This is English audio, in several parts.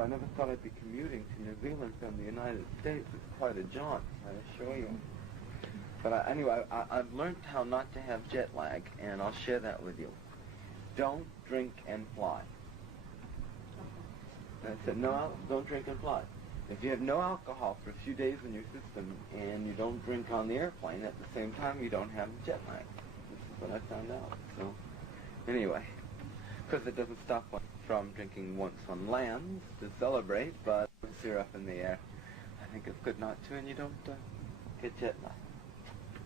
I never thought I'd be commuting to New Zealand from the United States. It's quite a jaunt, I assure you. But anyway, I've learned how not to have jet lag, and I'll share that with you. Don't drink and fly. I said, no, don't drink and fly. If you have no alcohol for a few days in your system and you don't drink on the airplane, at the same time you don't have jet lag. This is what I found out. So, anyway, because it doesn't stop one from drinking once on land to celebrate, but once you're up in the air, I think it's good not to, and you don't get jet lag.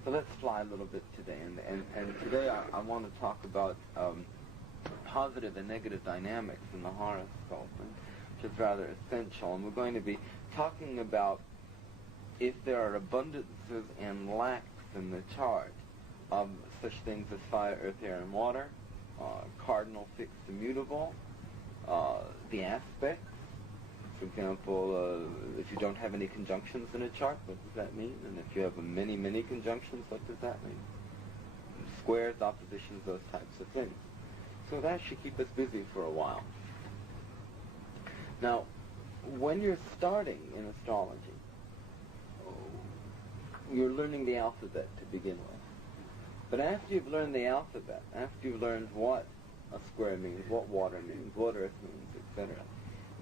So let's fly a little bit today, and today I want to talk about positive and negative dynamics in the horoscope, which is rather essential. And we're going to be talking about if there are abundances and lacks in the chart of such things as fire, earth, air, and water, cardinal, fixed, immutable, the aspects. For example, if you don't have any conjunctions in a chart, what does that mean? And if you have many, many conjunctions, what does that mean? Squares, oppositions, those types of things. So that should keep us busy for a while. Now, when you're starting in astrology, you're learning the alphabet to begin with. But after you've learned the alphabet, after you've learned what a square means, what water means, what earth means, etc.,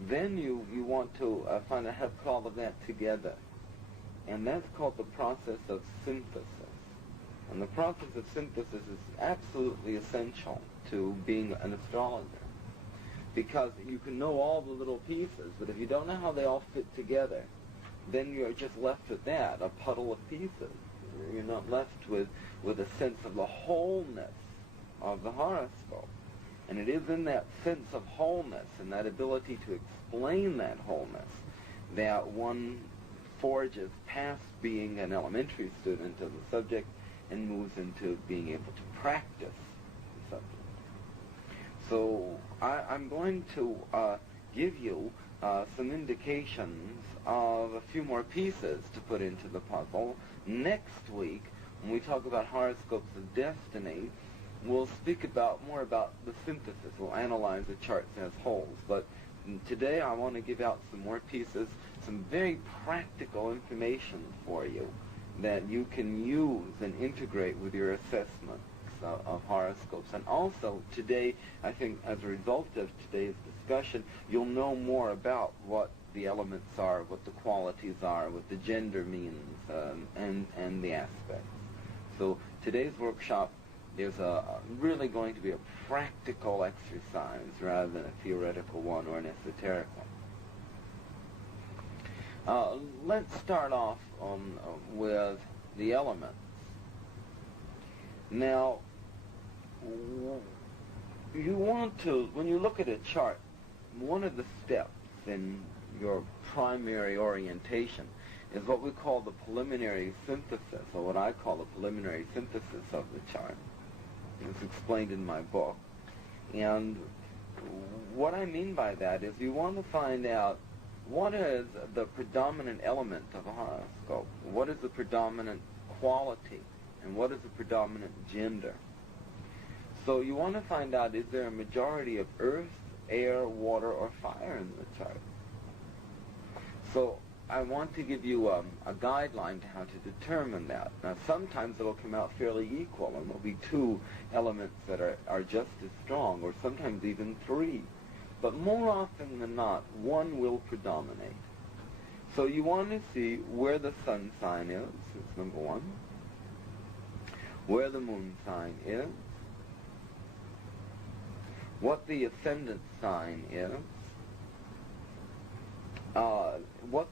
then you want to find out how to put all of that together. And that's called the process of synthesis. And the process of synthesis is absolutely essential to being an astrologer. Because you can know all the little pieces, but if you don't know how they all fit together, then you're just left with that, a puddle of pieces. You're not left with a sense of the wholeness of the horoscope. And it is in that sense of wholeness and that ability to explain that wholeness that one forges past being an elementary student of the subject and moves into being able to practice the subject. So I'm going to give you some indications of a few more pieces to put into the puzzle. Next week, when we talk about horoscopes of destiny, we'll speak more about the synthesis. We'll analyze the charts as wholes. But today I want to give out some more pieces, some very practical information for you that you can use and integrate with your assessments of horoscopes. And also today, I think as a result of today's discussion, you'll know more about what the elements are, what the qualities are, what the gender means, and the aspects. So today's workshop is really going to be a practical exercise rather than a theoretical one or an esoteric one. Let's start off with the elements. Now, you want to, when you look at a chart, one of the steps in your primary orientation is what we call the preliminary synthesis, or what I call the preliminary synthesis of the chart. It's explained in my book. And what I mean by that is you want to find out what is the predominant element of a horoscope, what is the predominant quality, and what is the predominant gender. So you want to find out, is there a majority of earth, air, water, or fire in the chart? So I want to give you a guideline to how to determine that. Now sometimes it'll come out fairly equal, and there'll be two elements that are just as strong, or sometimes even three. But more often than not, one will predominate. So you want to see where the sun sign is, that's number one, where the moon sign is, what the ascendant sign is, what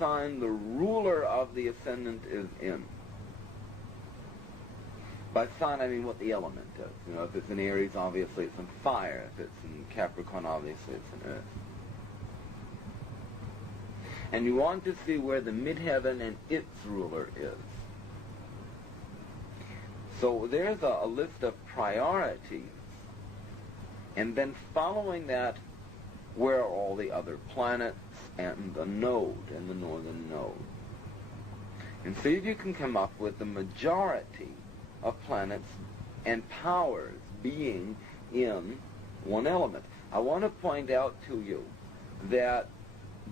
sign the ruler of the ascendant is in. By sign, I mean what the element is. You know, if it's in Aries, obviously it's in fire. If it's in Capricorn, obviously it's in earth. And you want to see where the midheaven and its ruler is. So there's a list of priorities. And then following that, where are all the other planets and the node, and the northern node. And see if you can come up with the majority of planets and powers being in one element. I want to point out to you that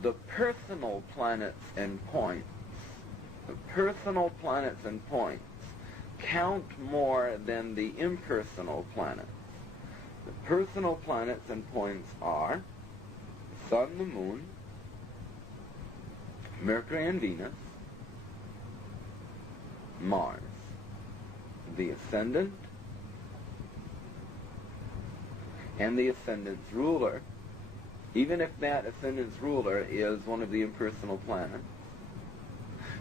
the personal planets and points, count more than the impersonal planets. The personal planets and points are the Sun, the Moon, Mercury and Venus, Mars, the Ascendant, and the Ascendant's ruler, even if that Ascendant's ruler is one of the impersonal planets.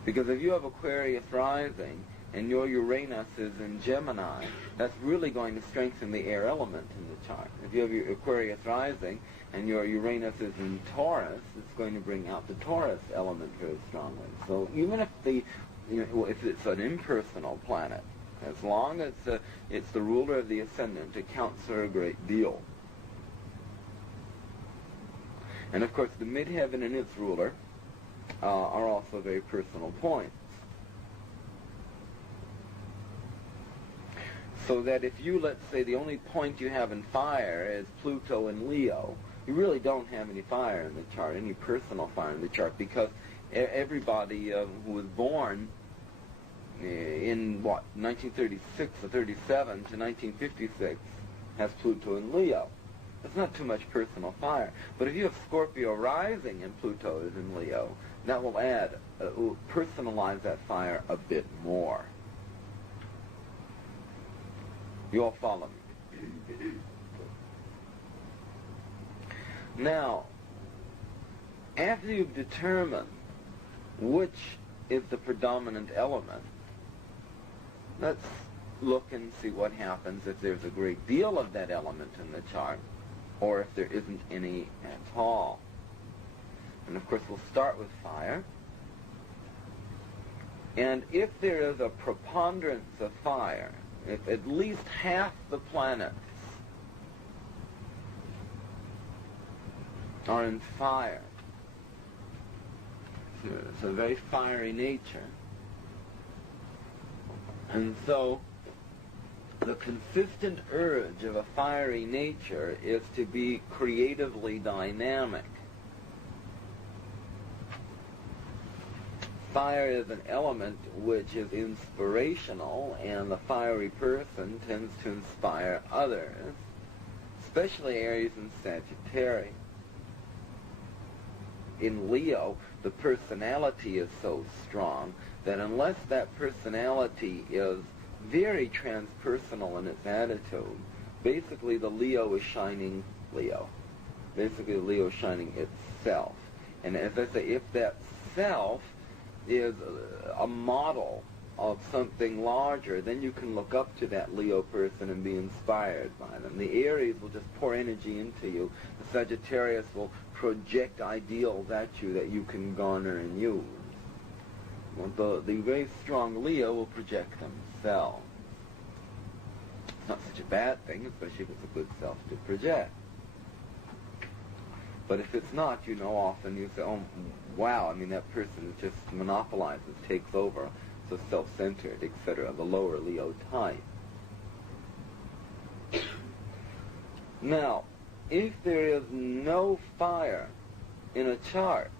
Because if you have Aquarius rising and your Uranus is in Gemini, that's really going to strengthen the air element in the chart. If you have your Aquarius rising and your Uranus is in Taurus, it's going to bring out the Taurus element very strongly. So even if if it's an impersonal planet, as long as it's the ruler of the Ascendant, it counts for a great deal. And of course, the midheaven and its ruler are also very personal points. So that if you, let's say, the only point you have in fire is Pluto and Leo, you really don't have any fire in the chart, any personal fire in the chart, because everybody who was born in, 1936 or 37 to 1956 has Pluto and Leo. That's not too much personal fire. But if you have Scorpio rising and Pluto is in Leo, that will will personalize that fire a bit more. You all follow me? Now, after you've determined which is the predominant element, let's look and see what happens if there's a great deal of that element in the chart, or if there isn't any at all. And of course we'll start with fire. And if there is a preponderance of fire, if at least half the planets are in fire, it's a very fiery nature, and so the consistent urge of a fiery nature is to be creatively dynamic. Fire is an element which is inspirational, and the fiery person tends to inspire others, especially Aries and Sagittarius. In Leo, the personality is so strong that unless that personality is very transpersonal in its attitude, basically the Leo is shining Leo. Basically the Leo is shining itself. And as I say, if that self is a model of something larger, then you can look up to that Leo person and be inspired by them. The Aries will just pour energy into you. The Sagittarius will project ideals at you that you can garner and use. Well, the very strong Leo will project themselves. It's not such a bad thing, especially if it's a good self to project. But if it's not, often you say, oh, wow, that person just monopolizes, takes over, so self-centered, etc., the lower Leo type. Now, if there is no fire in a chart,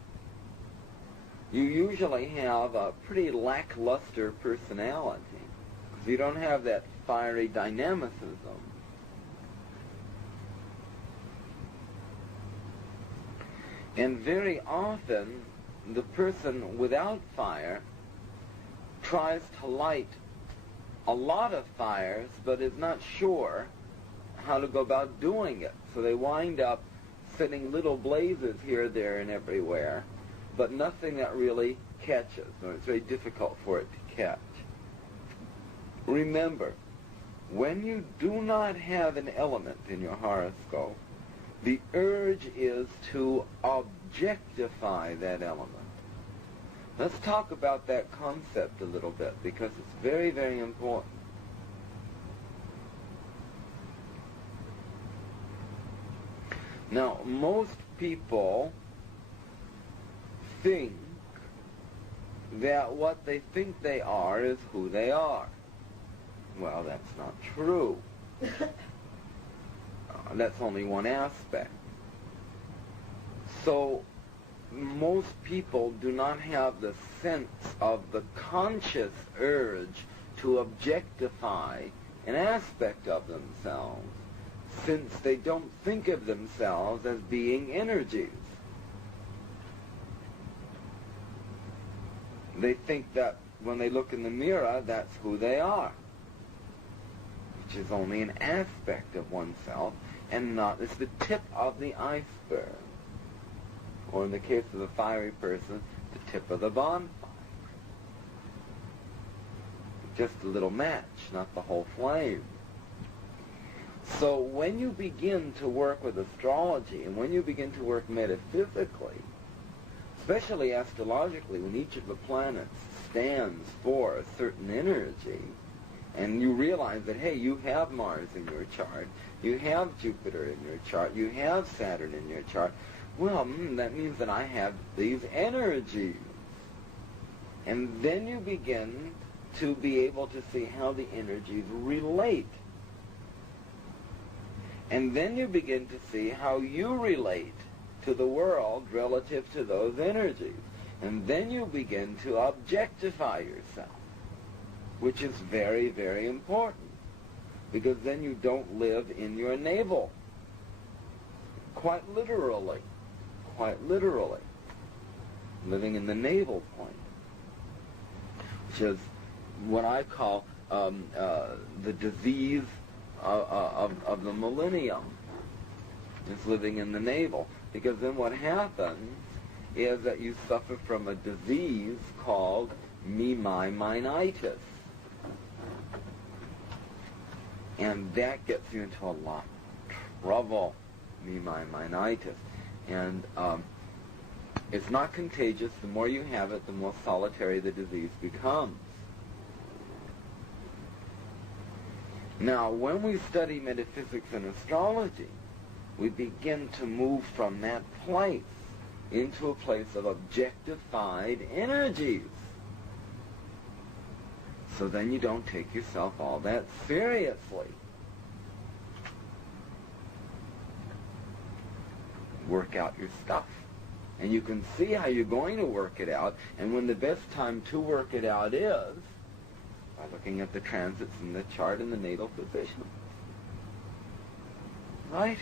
you usually have a pretty lackluster personality, because you don't have that fiery dynamicism. And very often, the person without fire tries to light a lot of fires, but is not sure how to go about doing it. So they wind up setting little blazes here, there, and everywhere, but nothing that really catches, or it's very difficult for it to catch. Remember, when you do not have an element in your horoscope, the urge is to objectify that element. Let's talk about that concept a little bit, because it's very, very important. Now, most people think that what they think they are is who they are. Well, that's not true. That's only one aspect. So most people do not have the sense of the conscious urge to objectify an aspect of themselves, since they don't think of themselves as being energies. They think that when they look in the mirror, that's who they are, which is only an aspect of oneself, and not, it's the tip of the iceberg. Or in the case of the fiery person, the tip of the bonfire. Just a little match, not the whole flame. So when you begin to work with astrology, and when you begin to work metaphysically, especially astrologically, when each of the planets stands for a certain energy, and you realize that, hey, you have Mars in your chart, you have Jupiter in your chart, you have Saturn in your chart, well, that means that I have these energies. And then you begin to be able to see how the energies relate. And then you begin to see how you relate to the world relative to those energies. And then you begin to objectify yourself, which is very, very important, because then you don't live in your navel. Quite literally, living in the navel point, which is what I call the disease of the millennium. It's living in the navel, because then what happens is that you suffer from a disease called me-my-minitis. And that gets you into a lot of trouble, me-my-minitis. And it's not contagious. The more you have it, the more solitary the disease becomes. Now, when we study metaphysics and astrology, we begin to move from that place into a place of objectified energies. So then you don't take yourself all that seriously. Work out your stuff. And you can see how you're going to work it out, and when the best time to work it out is by looking at the transits in the chart and the natal position. Right?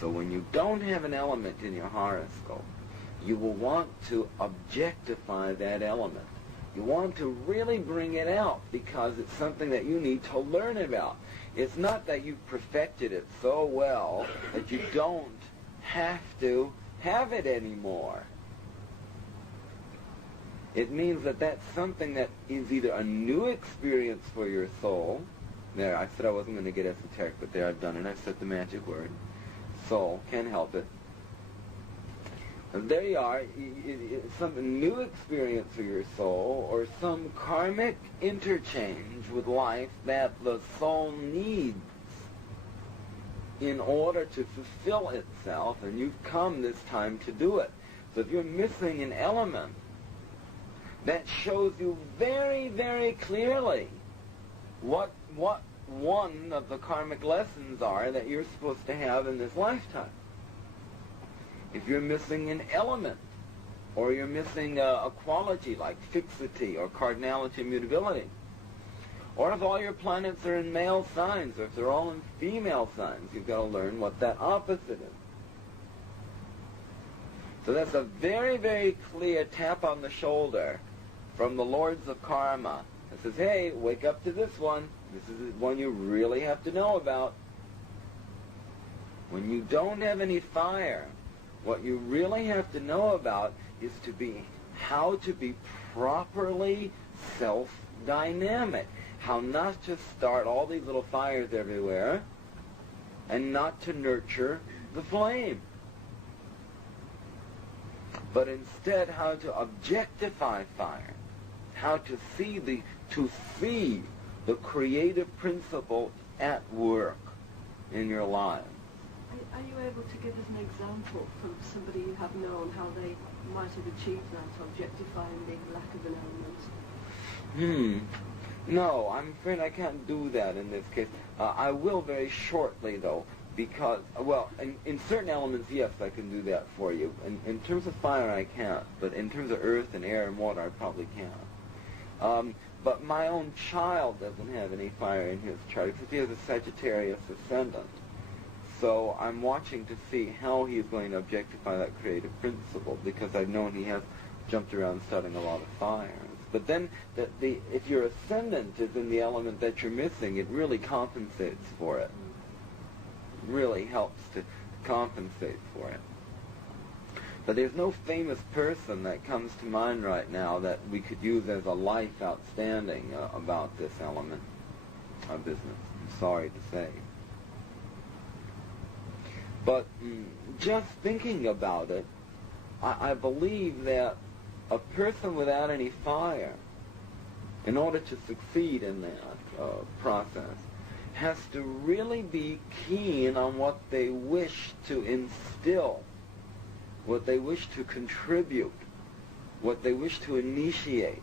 So when you don't have an element in your horoscope, you will want to objectify that element. You want to really bring it out, because it's something that you need to learn about. It's not that you've perfected it so well that you don't have to have it anymore. It means that that's something that is either a new experience for your soul. There, I said I wasn't going to get esoteric, but there I've done it. I've said the magic word. Soul, can't help it. And there you are. It's some new experience for your soul, or some karmic interchange with life that the soul needs in order to fulfill itself, and you've come this time to do it. So if you're missing an element, that shows you very, very clearly what one of the karmic lessons are that you're supposed to have in this lifetime. If you're missing an element, or you're missing a quality like fixity or cardinality, mutability, or if all your planets are in male signs, or if they're all in female signs, you've got to learn what that opposite is. So that's a very, very clear tap on the shoulder from the lords of karma that says, hey, wake up to this one. This is one you really have to know about. When you don't have any fire, what you really have to know about is how to be properly self-dynamic. How not to start all these little fires everywhere, and not to nurture the flame, but instead how to objectify fire, how to see the creative principle at work in your lives. Are you able to give us an example from somebody you have known, how they might have achieved that, objectifying the lack of an element? No, I'm afraid I can't do that in this case. I will very shortly, though. Because, well, in certain elements, yes, I can do that for you. In terms of fire, I can't. But in terms of earth and air and water, I probably can. But my own child doesn't have any fire in his chart, because he has a Sagittarius ascendant. So I'm watching to see how he's going to objectify that creative principle, because I've known he has jumped around starting a lot of fires. But then, if your ascendant is in the element that you're missing, it really compensates for it. It really helps to compensate for it. But there's no famous person that comes to mind right now that we could use as a life outstanding about this element of business. I'm sorry to say. But just thinking about it, I believe that a person without any fire, in order to succeed in that process, has to really be keen on what they wish to instill, what they wish to contribute, what they wish to initiate,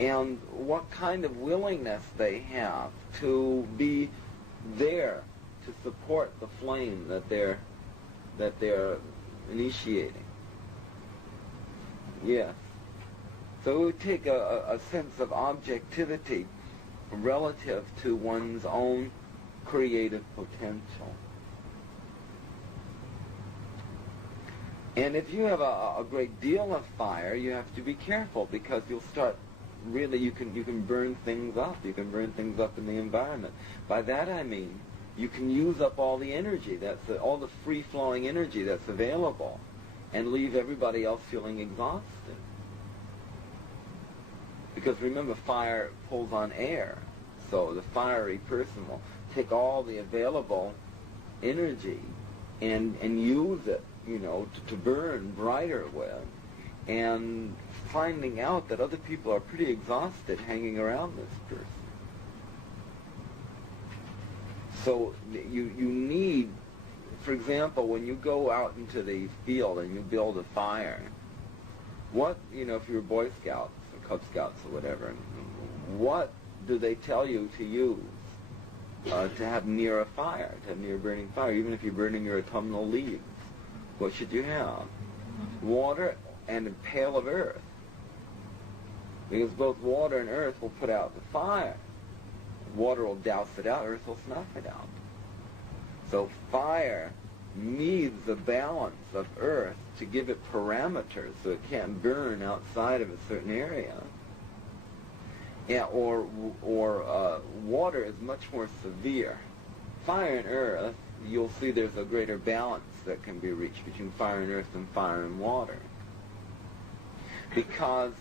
and what kind of willingness they have to be there to support the flame that they're initiating. Yes. So it would take a sense of objectivity relative to one's own creative potential. And if you have a great deal of fire, you have to be careful, because you'll start really, you can burn things up. You can burn things up in the environment. By that I mean, you can use up all the energy, all the free-flowing energy that's available, and leave everybody else feeling exhausted. Because remember, fire pulls on air, so the fiery person will take all the available energy and use it, to burn brighter with, and finding out that other people are pretty exhausted hanging around this person. So you need, for example, when you go out into the field and you build a fire, if you're Boy Scouts or Cub Scouts or whatever, what do they tell you to use to have near a fire, to have near a burning fire? Even if you're burning your autumnal leaves, what should you have? Water and a pail of earth. Because both water and earth will put out the fire. Water will douse it out, earth will snuff it out. So fire needs the balance of earth to give it parameters so it can't burn outside of a certain area. Yeah, or water is much more severe. Fire and earth, you'll see there's a greater balance that can be reached between fire and earth and fire and water. Because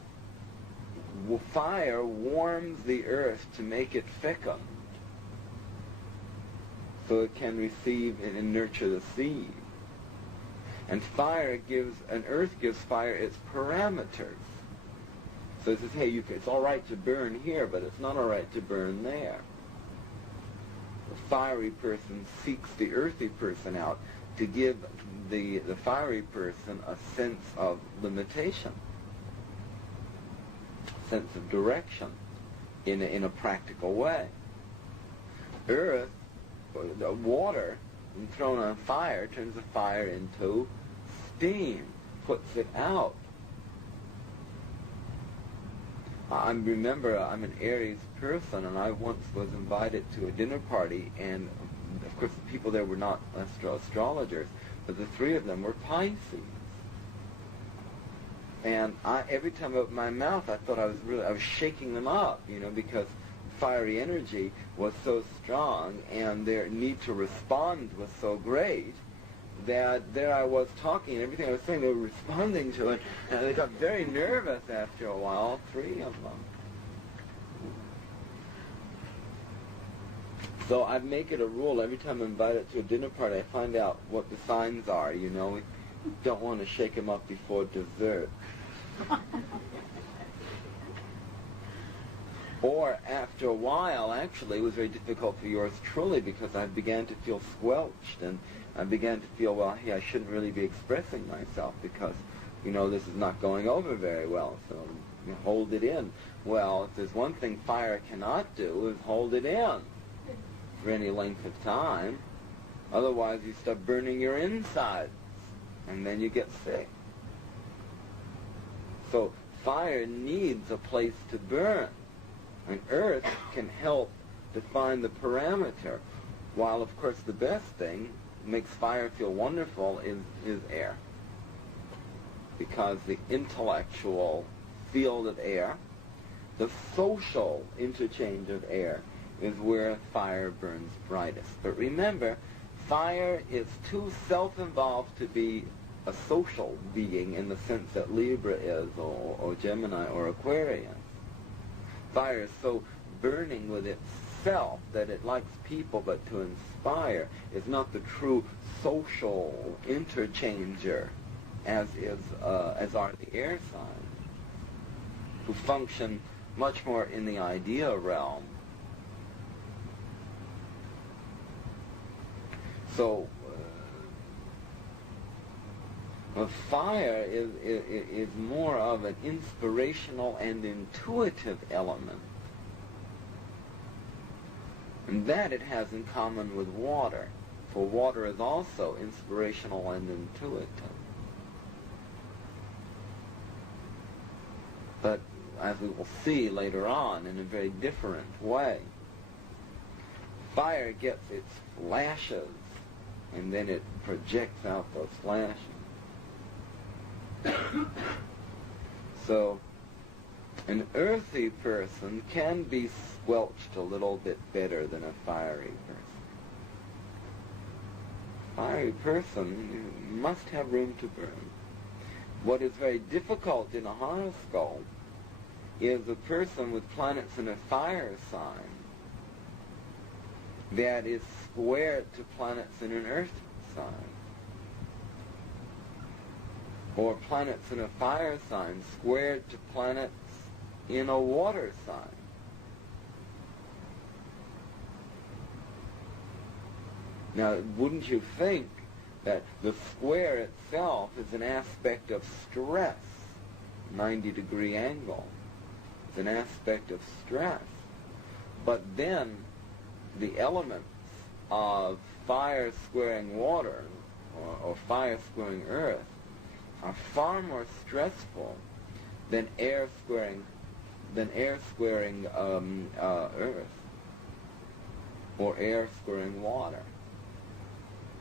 fire warms the earth to make it fecund, so it can receive and nurture the seed. And earth gives fire its parameters. So it says, hey, it's all right to burn here, but it's not all right to burn there. The fiery person seeks the earthy person out to give the fiery person a sense of limitation, sense of direction in a practical way. Earth, water, when thrown on fire, turns the fire into steam, puts it out. I remember I'm an Aries person, and I once was invited to a dinner party, and of course the people there were not astrologers, but the three of them were Pisces. And every time I opened my mouth, I thought I was shaking them up, because fiery energy was so strong and their need to respond was so great that there I was talking, and everything I was saying they were responding to it, and they got very nervous after a while, all three of them. So I make it a rule every time I'm invited to a dinner party, I find out what the signs are, We don't want to shake them up before dessert. Or after a while, actually, it was very difficult for yours truly, because I began to feel squelched, and I began to feel, well, hey, I shouldn't really be expressing myself, because, this is not going over very well, so hold it in. Well, if there's one thing fire cannot do, is hold it in. for any length of time. Otherwise, you start burning your insides, and then you get sick. So fire needs a place to burn, and earth can help define the parameter, while, of course, the best thing makes fire feel wonderful is air. Because the intellectual field of air, the social interchange of air, is where fire burns brightest. But remember, fire is too self-involved to be a social being in the sense that Libra is, or Gemini, or Aquarius. Fire is so burning with itself that it likes people, but to inspire is not the true social interchanger as are the air signs, who function much more in the idea realm. So, fire is more of an inspirational and intuitive element. And that it has in common with water. For water is also inspirational and intuitive. But as we will see later on, in a very different way. Fire gets its flashes, and then it projects out those flashes. So, an earthy person can be squelched a little bit better than a fiery person. Fiery person must have room to burn. What is very difficult in a horoscope is a person with planets in a fire sign that is squared to planets in an earth sign, or planets in a fire sign squared to planets in a water sign. Now, wouldn't you think that the square itself is an aspect of stress, 90-degree angle? It's an aspect of stress. But then the elements of fire squaring water or fire squaring earth are far more stressful than air squaring earth or air squaring water.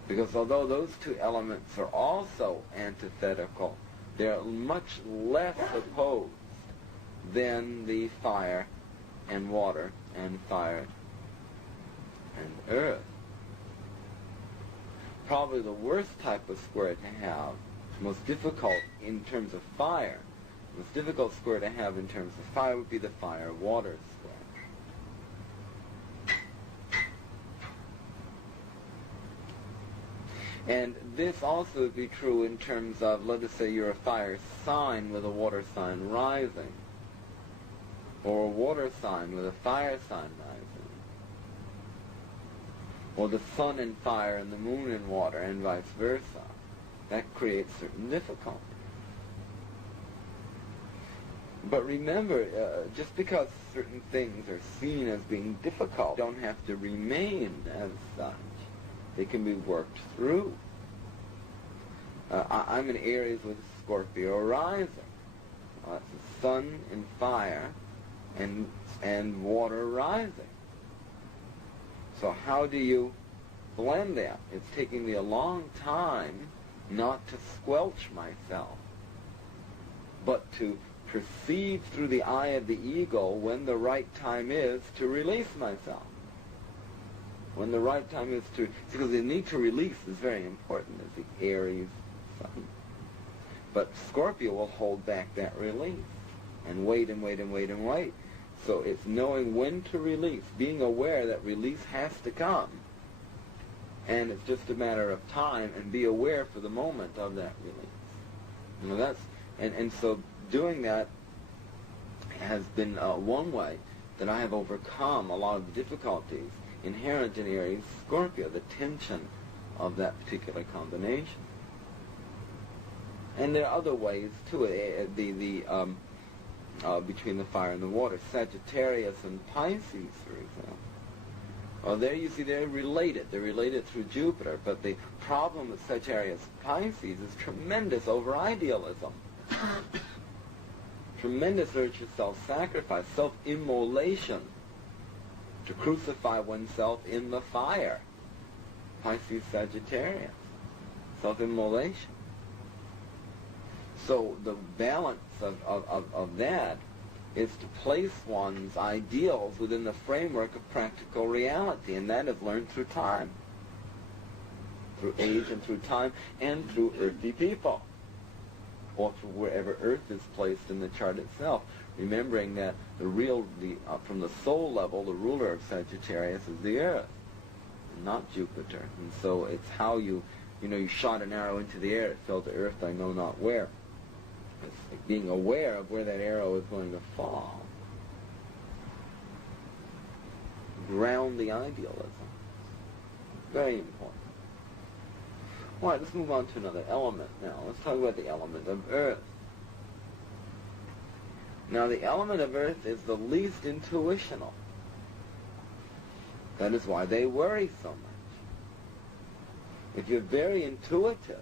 Because although those two elements are also antithetical, they're much less opposed than the fire and water and fire and earth. Probably the worst type of square to have, most difficult in terms of fire, most difficult square to have in terms of fire would be the fire-water square. And this also would be true in terms of, let us say you're a fire sign with a water sign rising, or a water sign with a fire sign rising, or the sun in fire and the moon in water, and vice versa. That creates certain difficulty. But remember, just because certain things are seen as being difficult, don't have to remain as such. They can be worked through. I'm in Aries with Scorpio rising. It's the sun in fire and water rising. So how do you blend that? It's taking me a long time not to squelch myself, but to perceive through the eye of the ego when the right time is to release myself. When the right time is to, because the need to release is very important as the Aries sun. But Scorpio will hold back that release and wait and wait and wait and wait. So it's knowing when to release, being aware that release has to come. And it's just a matter of time, and be aware for the moment of that release. You know, that's, and so doing that has been one way that I have overcome a lot of the difficulties inherent in Aries Scorpio, the tension of that particular combination. And there are other ways too, between the fire and the water. Sagittarius and Pisces, for example, Well, there you see they're related. They're related through Jupiter, but the problem with Sagittarius Pisces is tremendous over-idealism. Tremendous urge for self-sacrifice, self-immolation, to crucify oneself in the fire. Pisces Sagittarius, self-immolation. So the balance of that is to place one's ideals within the framework of practical reality, and that is learned through time, through age and through time, and through earthy people, or through wherever Earth is placed in the chart itself, remembering that from the soul level, the ruler of Sagittarius is the Earth, and not Jupiter. And so it's how you shot an arrow into the air, it fell to Earth, I know not where. It's like being aware of where that arrow is going to fall. Ground the idealism. Very important. All right, let's move on to another element now. Let's talk about the element of Earth. Now, the element of Earth is the least intuitional. That is why they worry so much. If you're very intuitive,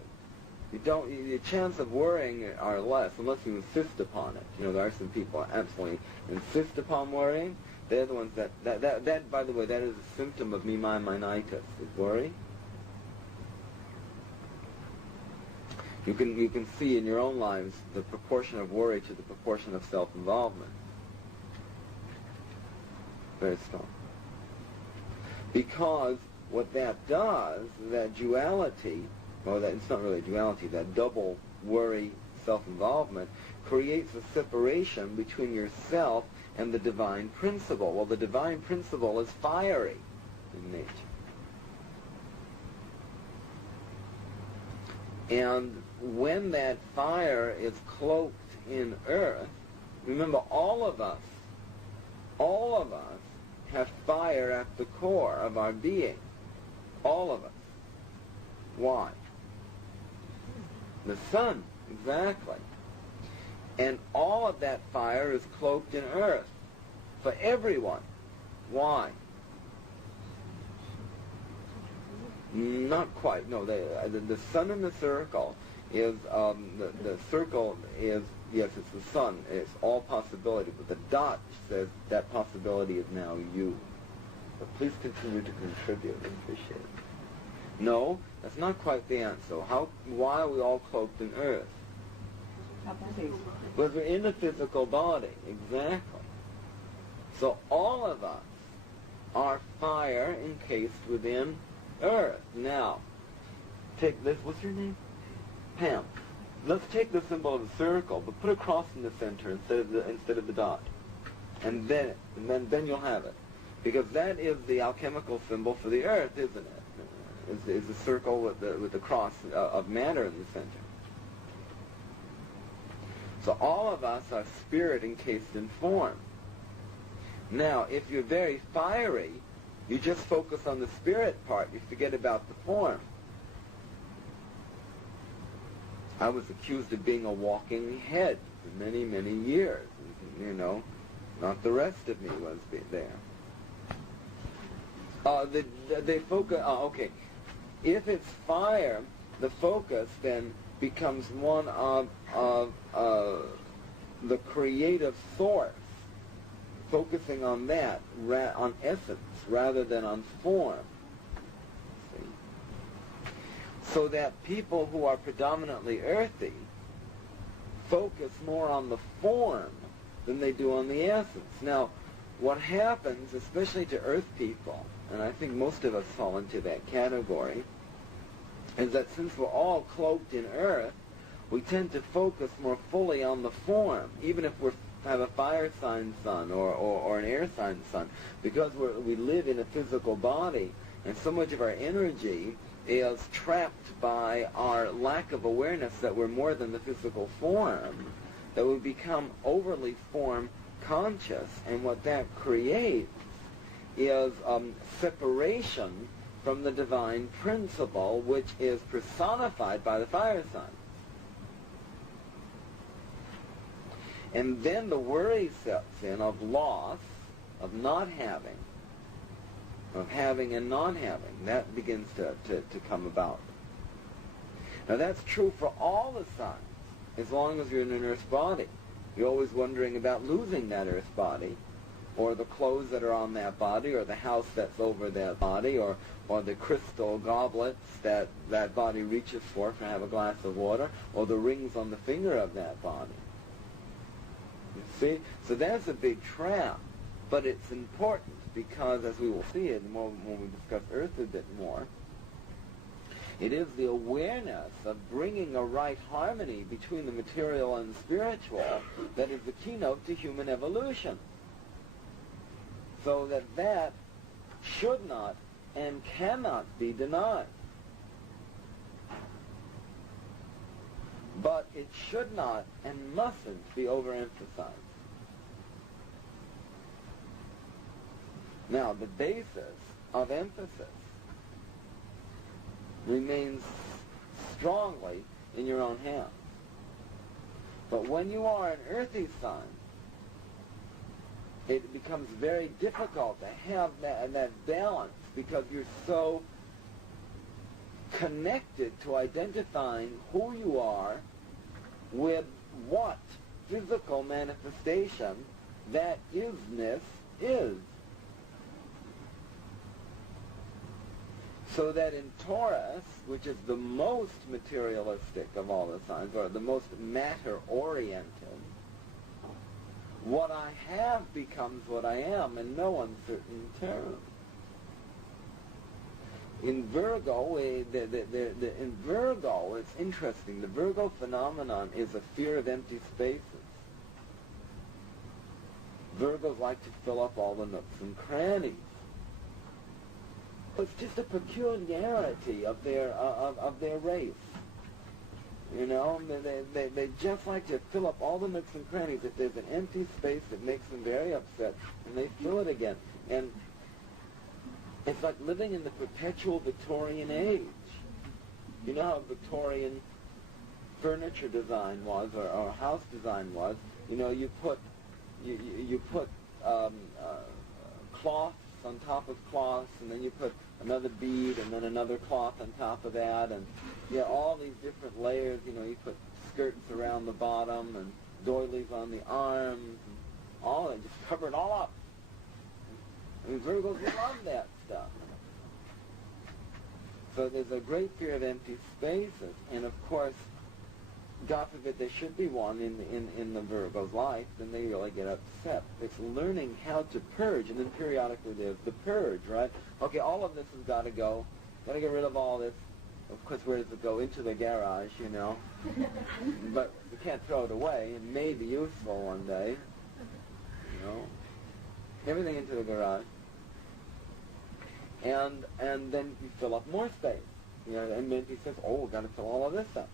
the chance of worrying are less, unless you insist upon it. There are some people who absolutely insist upon worrying. They're the ones that by the way, that is a symptom of me-mine-mine-itis, is worry. You can see in your own lives the proportion of worry to the proportion of self-involvement. Very strong. Because what that does, that duality, it's not really duality, that double worry, self-involvement, creates a separation between yourself and the divine principle. Well, the divine principle is fiery in nature. And when that fire is cloaked in Earth, remember all of us have fire at the core of our being. All of us. Why? The sun, exactly. And all of that fire is cloaked in Earth for everyone. Why? Not quite. No, the sun in the circle is, the circle is, yes, it's the sun. It's all possibility. But the dot says that possibility is now you. But please continue to contribute. I appreciate it. No, that's not quite the answer. Why are we all cloaked in Earth? Because we're in a physical body. Exactly. So all of us are fire encased within Earth. Now, take this. What's your name? Pam. Let's take the symbol of the circle, but put a cross in the center instead of the dot, and then you'll have it, because that is the alchemical symbol for the Earth, isn't it? Is the circle with the cross of matter in the center. So all of us are spirit encased in form. Now, if you're very fiery, you just focus on the spirit part. You forget about the form. I was accused of being a walking head for many, many years. Not the rest of me was there. They focus. Okay. If it's fire, the focus then becomes one of the creative source, focusing on that, on essence, rather than on form. See? So that people who are predominantly earthy focus more on the form than they do on the essence. Now, what happens, especially to earth people, and I think most of us fall into that category, is that since we're all cloaked in Earth, we tend to focus more fully on the form, even if we have a fire sign sun or an air sign sun, because we live in a physical body, and so much of our energy is trapped by our lack of awareness that we're more than the physical form, that we become overly form conscious, and what that creates is separation from the divine principle, which is personified by the fire sign. And then the worry sets in of loss, of not having, of having and non-having. That begins to come about. Now that's true for all the signs, as long as you're in an earth body. You're always wondering about losing that earth body, or the clothes that are on that body, or the house that's over that body, or the crystal goblets that that body reaches for to have a glass of water, or the rings on the finger of that body. You see? So that's a big trap. But it's important because, as we will see it when we discuss Earth a bit more, it is the awareness of bringing a right harmony between the material and the spiritual that is the keynote to human evolution. So that should not and cannot be denied. But it should not and mustn't be overemphasized. Now, the basis of emphasis remains strongly in your own hands. But when you are an earthy sign, it becomes very difficult to have that balance, because you're so connected to identifying who you are with what physical manifestation that isness is. So that in Taurus, which is the most materialistic of all the signs, or the most matter-oriented, what I have becomes what I am in no uncertain terms. In Virgo, in Virgo, it's interesting. The Virgo phenomenon is a fear of empty spaces. Virgos like to fill up all the nooks and crannies. It's just a peculiarity of their race. You know, they just like to fill up all the nooks and crannies. If there's an empty space, it makes them very upset, and they fill it again. And it's like living in the perpetual Victorian age. You know how Victorian furniture design was, or house design was. You know, you put cloths on top of cloths, and then you put another bead, and then another cloth on top of that, and all these different layers. You know, you put skirts around the bottom and doilies on the arms, and all that, just cover it all up. I mean, Virgos love that stuff. So there's a great fear of empty spaces, and of course, God forbid there should be one in the Virgo's life, then they really get upset. It's learning how to purge, and then periodically there's the purge, right? Okay, all of this has got to go. Got to get rid of all this. Of course, where does it go? Into the garage, you know. But you can't throw it away. It may be useful one day, you know. Everything into the garage. And then you fill up more space. You know, and then he says, oh, we've got to fill all of this up.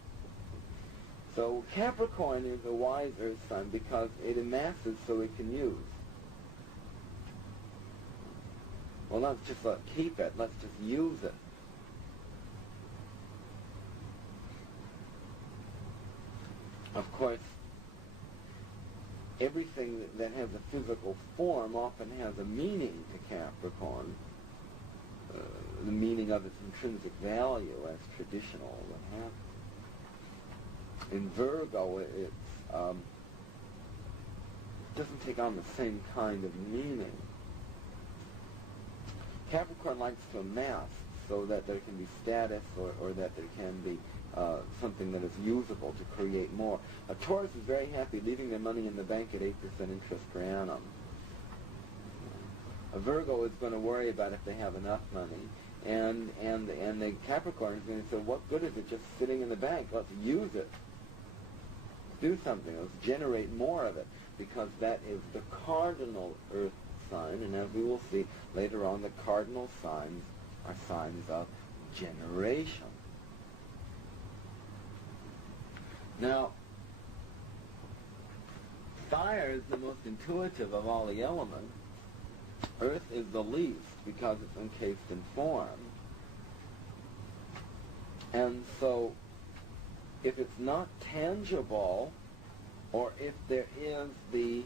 So Capricorn is a wise earth sign because it amasses so it can use. Well, let's just keep it. Let's just use it. Of course, everything that has a physical form often has a meaning to Capricorn. The meaning of its intrinsic value as traditional, what happens. In Virgo, it doesn't take on the same kind of meaning. Capricorn likes to amass so that there can be status, or that there can be something that is usable to create more. A Taurus is very happy leaving their money in the bank at 8% interest per annum. A Virgo is going to worry about if they have enough money. And the Capricorn is going to say, what good is it just sitting in the bank? Let's use it. Do something. Let's generate more of it, because that is the cardinal earth sign, and as we will see later on, the cardinal signs are signs of generation. Now, fire is the most intuitive of all the elements. Earth is the least because it's encased in form. And so, if it's not tangible, or if there is the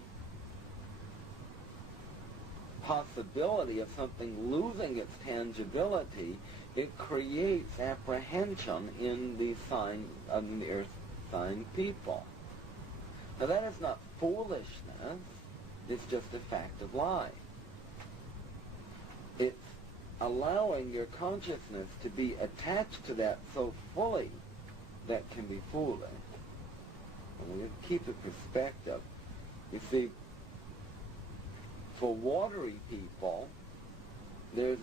possibility of something losing its tangibility, it creates apprehension in the earth sign people. Now that is not foolishness, it's just a fact of life. It's allowing your consciousness to be attached to that so fully that can be foolish. And we keep the perspective. You see, for watery people, there's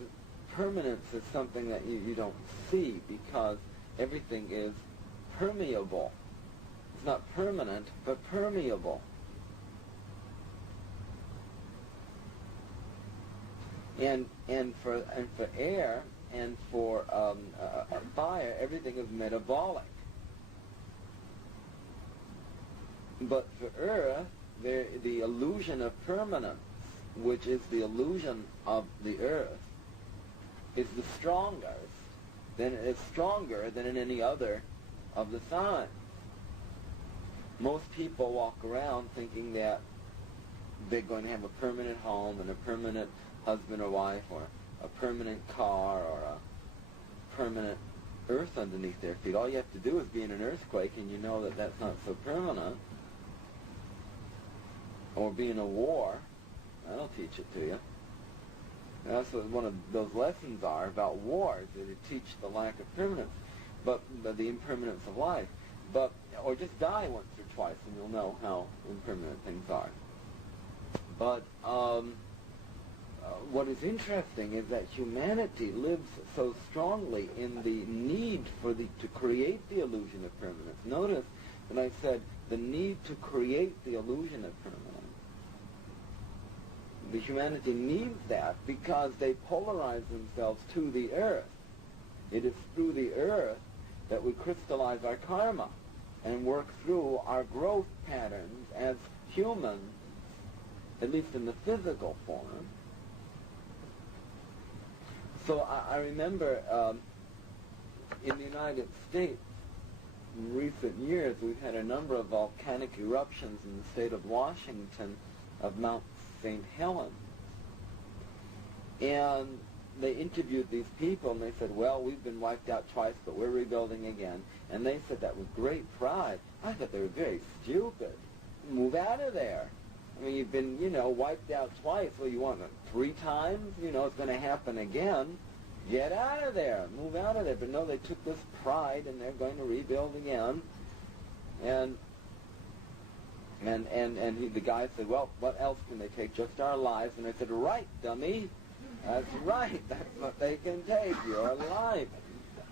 permanence is something that you don't see because everything is permeable. It's not permanent, but permeable. And for air and for fire, everything is metabolic. But for earth, the illusion of permanence, which is the illusion of the earth, is the strongest. Then it's stronger than in any other of the signs. Most people walk around thinking that they're going to have a permanent home and a permanent husband or wife or a permanent car or a permanent earth underneath their feet. All you have to do is be in an earthquake and you know that that's not so permanent. Or be in a war. That'll teach it to you. And that's what one of those lessons are about wars, that it teach the lack of permanence, but the impermanence of life. Or just die once or twice and you'll know how impermanent things are. But what is interesting is that humanity lives so strongly in the need to create the illusion of permanence. Notice that I said the need to create the illusion of permanence. The humanity needs that because they polarize themselves to the earth. It is through the earth that we crystallize our karma and work through our growth patterns as humans, at least in the physical form. So I remember in the United States, in recent years, we've had a number of volcanic eruptions in the state of Washington of Mount St. Helens. And they interviewed these people and they said, well, we've been wiped out twice, but we're rebuilding again. And they said that with great pride. I thought they were very stupid. Move out of there. I mean, you've been, wiped out twice. Well, you want it 3 times? It's going to happen again. Get out of there. Move out of there. But no, they took this pride and they're going to rebuild again. And the guy said, well, what else can they take? Just our lives. And I said, right, dummy. That's right. That's what they can take, your life.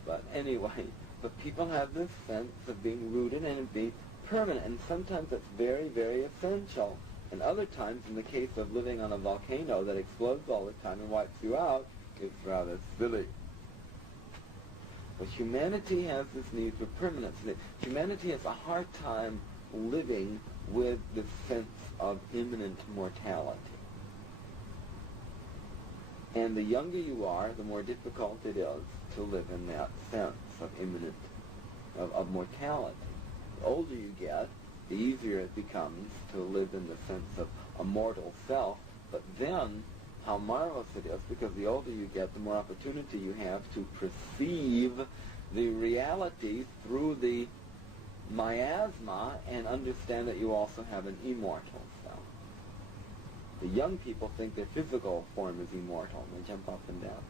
But anyway, but people have this sense of being rooted and being permanent. And sometimes it's very, very essential. And other times, in the case of living on a volcano that explodes all the time and wipes you out, it's rather silly. But humanity has this need for permanence. Humanity has a hard time living with the sense of imminent mortality. And the younger you are, the more difficult it is to live in that sense of imminent, of mortality. The older you get, the easier it becomes to live in the sense of a mortal self. But then, how marvelous it is, because the older you get, the more opportunity you have to perceive the reality through the miasma and understand that you also have an immortal self. The young people think their physical form is immortal, and they jump up and down.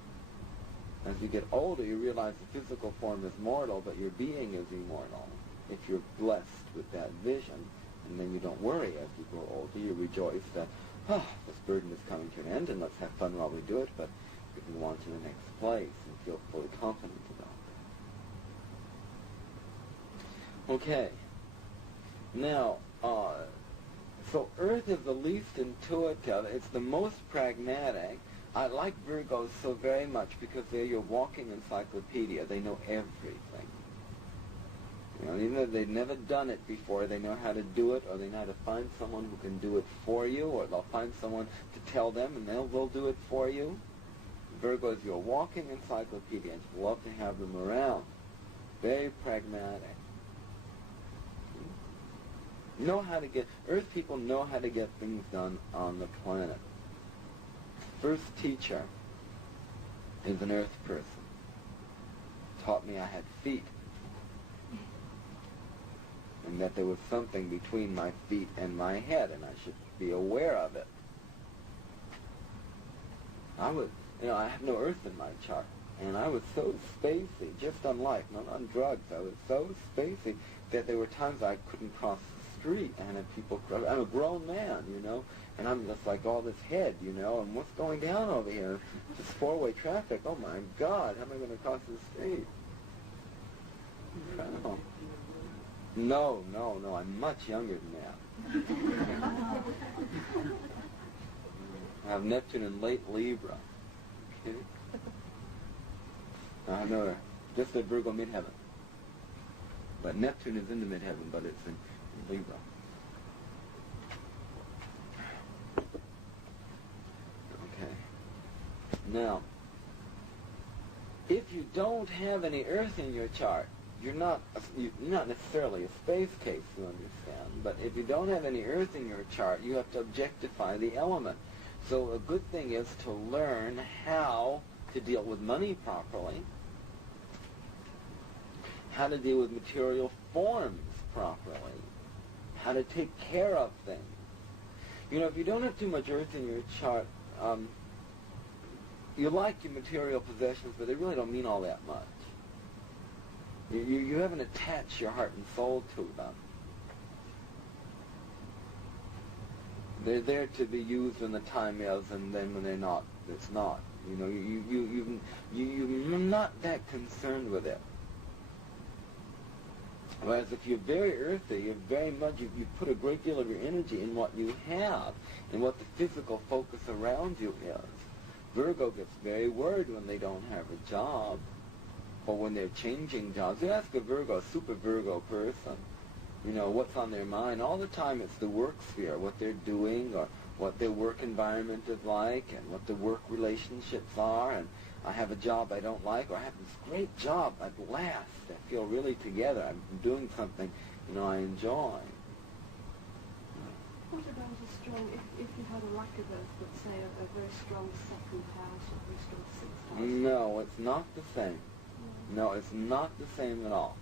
As you get older, you realize the physical form is mortal, but your being is immortal. If you're blessed with that vision, and then you don't worry as you grow older, you rejoice that, this burden is coming to an end, and let's have fun while we do it, but we can go on to the next place and feel fully confident about it. Okay. Now, so Earth is the least intuitive. It's the most pragmatic. I like Virgos so very much because they're your walking encyclopedia. They know everything. Even though they've never done it before, they know how to do it, or they know how to find someone who can do it for you, or they'll find someone to tell them, and they'll do it for you. Virgo is your walking encyclopedia, and you love to have them around. Very pragmatic. Earth people know how to get things done on the planet. first teacher is an earth person. Taught me I had feet, and that there was something between my feet and my head, and I should be aware of it. I have no earth in my chart, and I was so spacey, just on life, not on drugs. I was so spacey that there were times I couldn't cross the street, and had people cross. I'm a grown man, and I'm just like all this head, and what's going down over here? Just four-way traffic. Oh my God, how am I going to cross the street? No, I'm much younger than that. I have Neptune in late Libra. Okay? I have no, just at Virgo midheaven. But Neptune is in the midheaven, but it's in Libra. Okay. Now, if you don't have any Earth in your chart, you're not necessarily a space case, you understand. But if you don't have any Earth in your chart, you have to objectify the element. So a good thing is to learn how to deal with money properly, how to deal with material forms properly, how to take care of things. If you don't have too much Earth in your chart, you like your material possessions, but they really don't mean all that much. You haven't attached your heart and soul to them. They're there to be used when the time is, and then when they're not, it's not. You're not that concerned with it. Whereas if you're very earthy, you're very much, you put a great deal of your energy in what you have, and what the physical focus around you is. Virgo gets very worried when they don't have a job, or when they're changing jobs. You ask a Virgo, a super Virgo person, what's on their mind. All the time it's the work sphere, what they're doing, or what their work environment is like, and what the work relationships are, and I have a job I don't like, or I have this great job at last. I feel really together. I'm doing something, I enjoy. What about a strong, if you had a lack of Earth, but say a very strong second house or a very strong sixth house? No, it's not the same. No, it's not the same at all.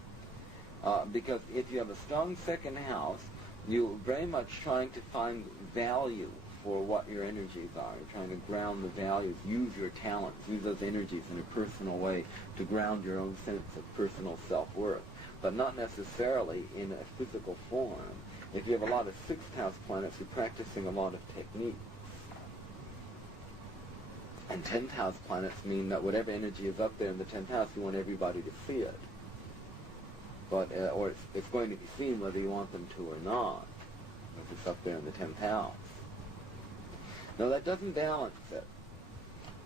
Because if you have a strong second house, you're very much trying to find value for what your energies are. You're trying to ground the values, use your talents, use those energies in a personal way to ground your own sense of personal self-worth, but not necessarily in a physical form. If you have a lot of sixth house planets, you're practicing a lot of techniques. And 10th house planets mean that whatever energy is up there in the 10th house, you want everybody to see it. But, or it's going to be seen whether you want them to or not, if it's up there in the 10th house. Now, that doesn't balance it.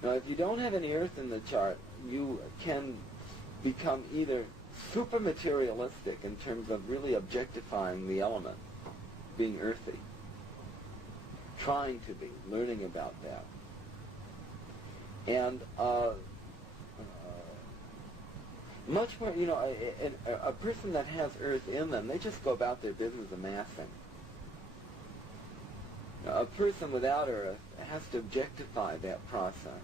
Now, if you don't have any Earth in the chart, you can become either super materialistic in terms of really objectifying the element, being earthy, trying to be, learning about that. And much more, a person that has Earth in them, they just go about their business amassing. A person without Earth has to objectify that process,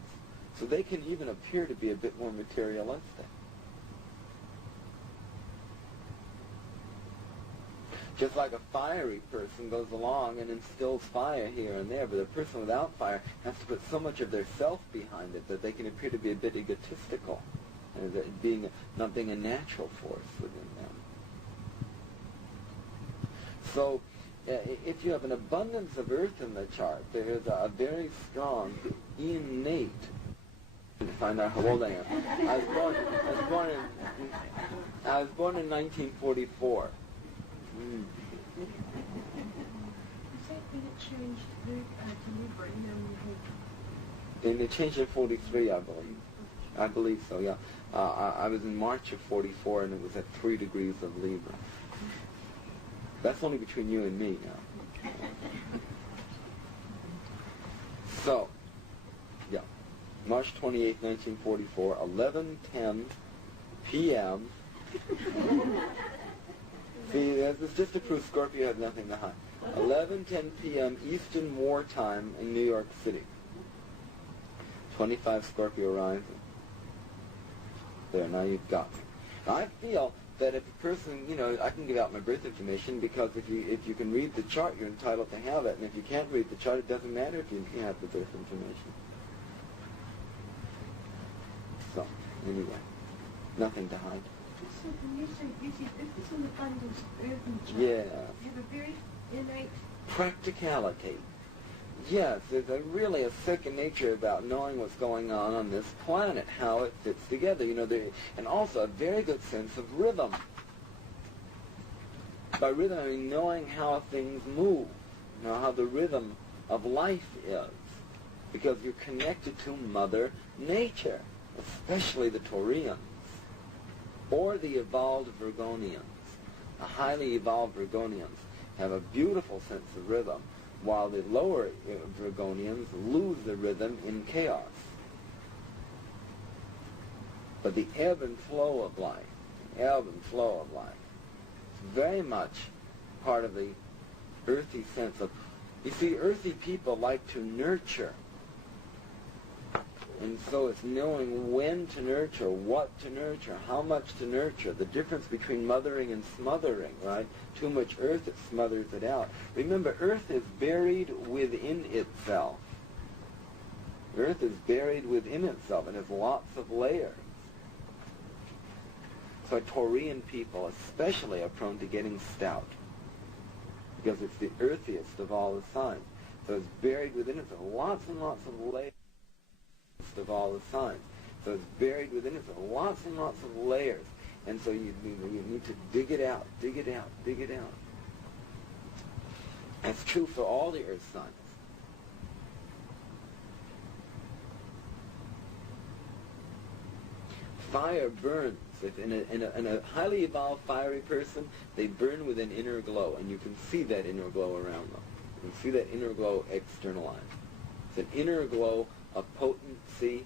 so they can even appear to be a bit more materialistic. Just like a fiery person goes along and instills fire here and there, but a person without fire has to put so much of their self behind it that they can appear to be a bit egotistical, and not being a natural force within them. So, if you have an abundance of Earth in the chart, there is a very strong innate. To find out how old I am. I was born in 1944. You said that it changed to Libra, And it changed in 43, I believe. I believe so, yeah. I was in March of 44, and it was at 3 degrees of Libra. That's only between you and me now. So, yeah. March 28, 1944, 11:10 p.m. See, this is just to prove Scorpio has nothing to hide. 11:10 p.m. Eastern War Time in New York City. 25 Scorpio rising. There, now you've got me. Now I feel that if a person, I can give out my birth information because if you can read the chart, you're entitled to have it. And if you can't read the chart, it doesn't matter if you have the birth information. So, anyway, nothing to hide. So when you say busy, this is an abundance of earthen chart. Yeah. You have a very innate Practicality. Yes, there's really a second nature about knowing what's going on this planet, how it fits together, and also a very good sense of rhythm. By rhythm, I mean knowing how things move, how the rhythm of life is, because you're connected to Mother Nature, especially the Taurians, or the evolved Virgonians. The highly evolved Virgonians have a beautiful sense of rhythm, while the lower Virgonians lose the rhythm in chaos. But the ebb and flow of life, is very much part of the earthy sense of, you see, earthy people like to nurture. And so it's knowing when to nurture, what to nurture, how much to nurture, the difference between mothering and smothering, right? Too much earth, it smothers it out. Remember, earth is buried within itself. Earth is buried within itself and has lots of layers. So Taurian people especially are prone to getting stout, because it's the earthiest of all the signs. So it's buried within itself, lots and lots of layers of all the signs. So it's buried within it, so lots and lots of layers. And so you need to dig it out, dig it out, dig it out. That's true for all the earth signs. Fire burns. If in a highly evolved fiery person, they burn with an inner glow, and you can see that inner glow around them. You can see that inner glow externalized. It's an inner glow of potency,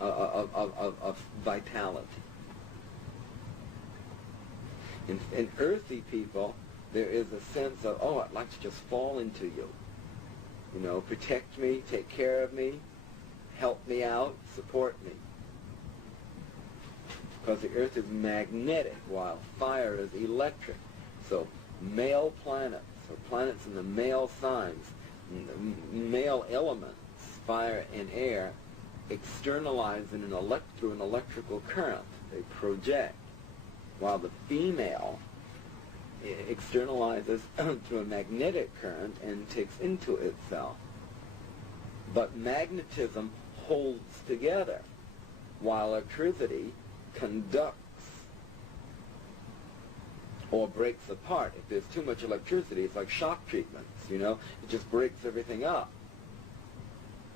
of vitality. In earthy people, there is a sense of, I'd like to just fall into you. Protect me, take care of me, help me out, support me. Because the earth is magnetic, while fire is electric. So male planets, or planets in the male signs, male elements, fire and air, externalize through an electrical current. They project, while the female externalizes through a magnetic current and takes into itself. But magnetism holds together, while electricity conducts or breaks apart. If there's too much electricity, it's like shock treatments, it just breaks everything up.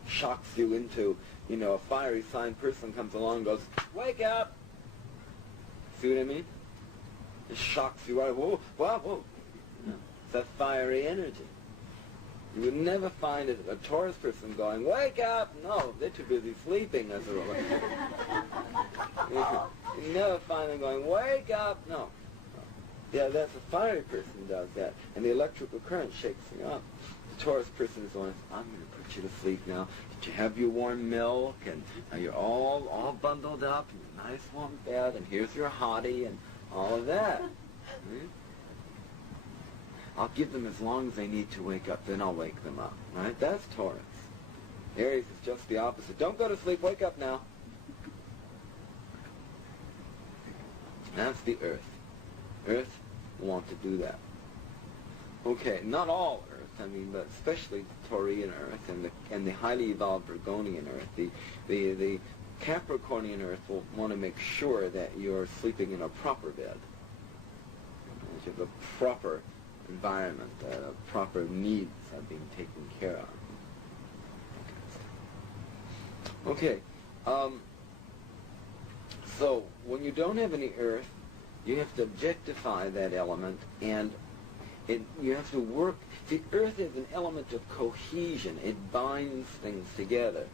Shocks you into, a fiery sign person comes along and goes, wake up! See what I mean? It shocks you out. Whoa, whoa, whoa. It's that fiery energy. You would never find a Taurus person going, wake up! No, they're too busy sleeping as a rule. You never find them going, wake up! No. Yeah, that's a fiery person does that. And the electrical current shakes you up. The Taurus person is going, I'm going to put you to sleep now. Did you have your warm milk? And now you're all bundled up in your nice warm bed, and here's your hottie and all of that. I'll give them as long as they need to wake up, then I'll wake them up. Right? That's Taurus. Aries is just the opposite. Don't go to sleep, wake up now. That's the Earth. Earth want to do that. Okay, not all Earth, but especially Taurian Earth and the highly evolved Virgonian Earth. The Capricornian Earth will want to make sure that you're sleeping in a proper bed. You have a proper environment, proper needs are being taken care of. Okay, so when you don't have any Earth, you have to objectify that element, and you have to work. The Earth is an element of cohesion. It binds things together.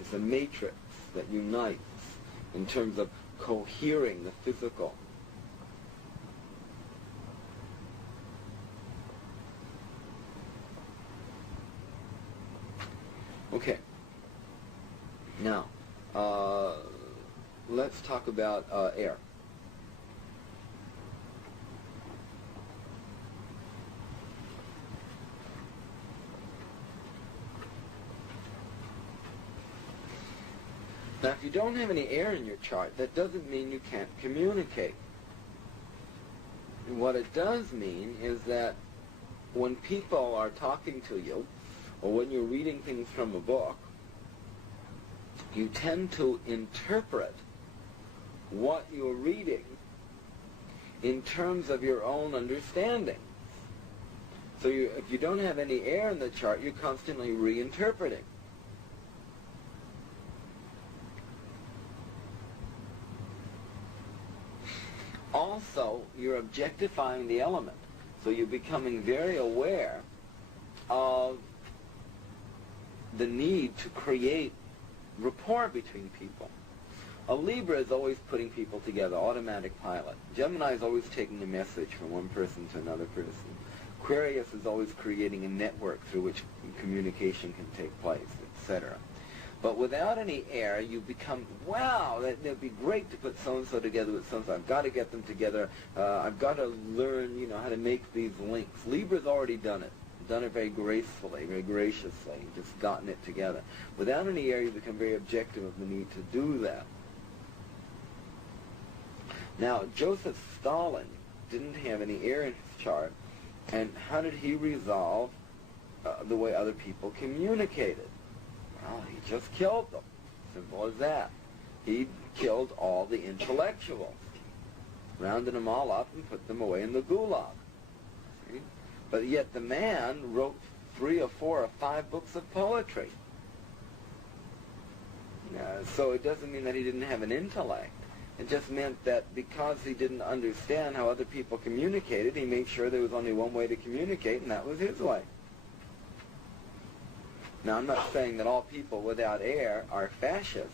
It's a matrix that unites in terms of cohering the physical. Okay. Now, let's talk about air. Now, if you don't have any air in your chart, that doesn't mean you can't communicate. And what it does mean is that when people are talking to you, or when you're reading things from a book, you tend to interpret what you're reading in terms of your own understanding. So if you don't have any air in the chart, you're constantly reinterpreting. Also, you're objectifying the element. So you're becoming very aware of the need to create rapport between people. A Libra is always putting people together, automatic pilot. Gemini is always taking a message from one person to another person. Aquarius is always creating a network through which communication can take place, etc. But without any air, you become, wow, that'd be great to put so-and-so together with so-and-so. I've got to get them together. I've got to learn, how to make these links. Libra's already done it very gracefully, very graciously, just gotten it together. Without any air, you become very objective of the need to do that. Now, Joseph Stalin didn't have any air in his chart, and how did he resolve the way other people communicated? Well, he just killed them. Simple as that. He killed all the intellectuals, rounded them all up and put them away in the gulag. See? But yet the man wrote 3 or 4 or 5 books of poetry. So it doesn't mean that he didn't have an intellect. It just meant that because he didn't understand how other people communicated, he made sure there was only one way to communicate, and that was his way. Now, I'm not saying that all people without air are fascists.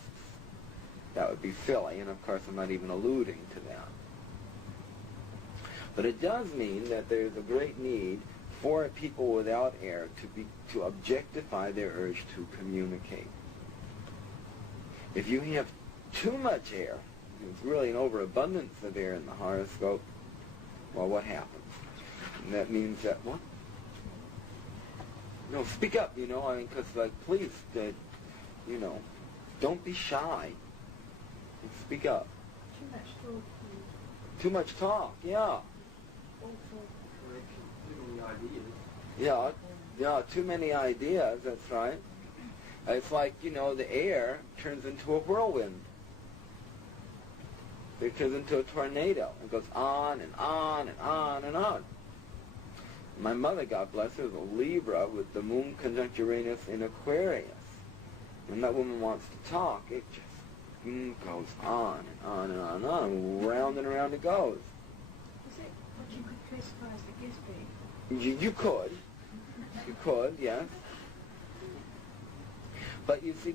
That would be silly, and of course I'm not even alluding to that. But it does mean that there's a great need for people without air to objectify their urge to communicate. If you have too much air, there's really an overabundance of air in the horoscope, well, what happens? And that means that, what? No, speak up, because, please, don't be shy. Speak up. Too much talk. Too much talk, yeah. Also, Too many ideas. Yeah, too many ideas, that's right. It's like, the air turns into a whirlwind. It turns into a tornado. It goes on and on and on and on. My mother, God bless her, is a Libra with the moon conjunct Uranus in Aquarius. When that woman wants to talk, it just goes on and on and on and on. Round and around it goes. is it what you could classify as the gift being? You could. You could, yes. But you see,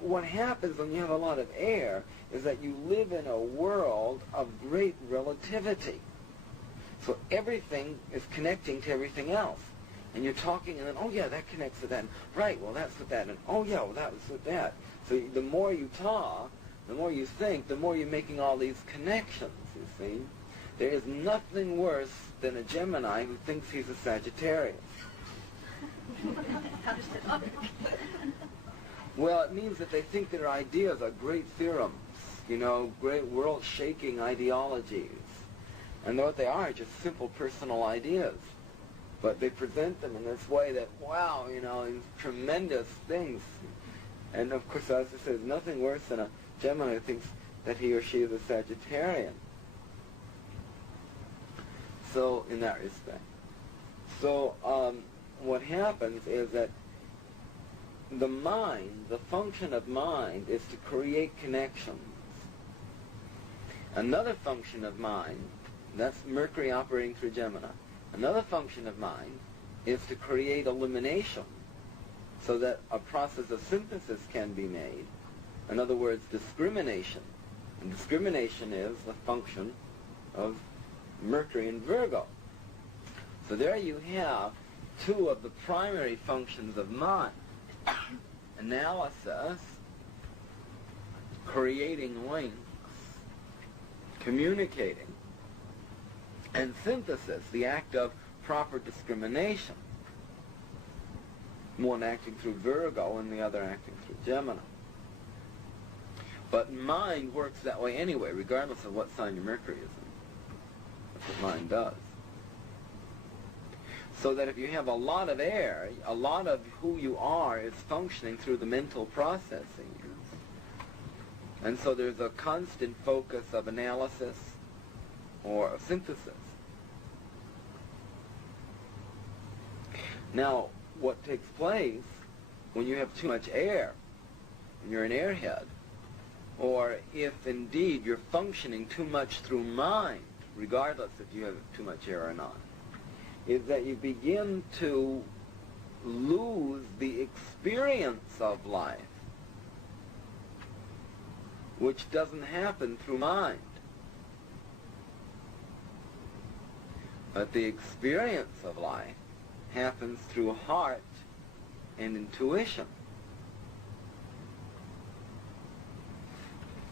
what happens when you have a lot of air is that you live in a world of great relativity. So everything is connecting to everything else. And you're talking, and then, oh yeah, that connects to that. And, right, well, that's with that. And, oh yeah, well, that was with that. So the more you talk, the more you think, the more you're making all these connections, you see. There is nothing worse than a Gemini who thinks he's a Sagittarius. How does that look? Well, it means that they think their ideas are great theorems, great world-shaking ideologies. And what they are just simple personal ideas. But they present them in this way that, wow, these tremendous things. And of course, as I said, there's nothing worse than a Gemini who thinks that he or she is a Sagittarian. So, in that respect. So, what happens is that the mind, the function of mind, is to create connections. Another function of mind, that's Mercury operating through Gemini. Another function of mind is to create elimination so that a process of synthesis can be made. In other words, discrimination. And discrimination is the function of Mercury in Virgo. So there you have 2 of the primary functions of mind. Analysis creating links, communicating, and synthesis, the act of proper discrimination. One acting through Virgo and the other acting through Gemini. But mind works that way anyway, regardless of what sign your Mercury is in. That's what mind does. So that if you have a lot of air, a lot of who you are is functioning through the mental processing. And so there's a constant focus of analysis or of synthesis. Now, what takes place when you have too much air, and you're an airhead, or if indeed you're functioning too much through mind, regardless if you have too much air or not, is that you begin to lose the experience of life, which doesn't happen through mind. But the experience of life happens through heart and intuition.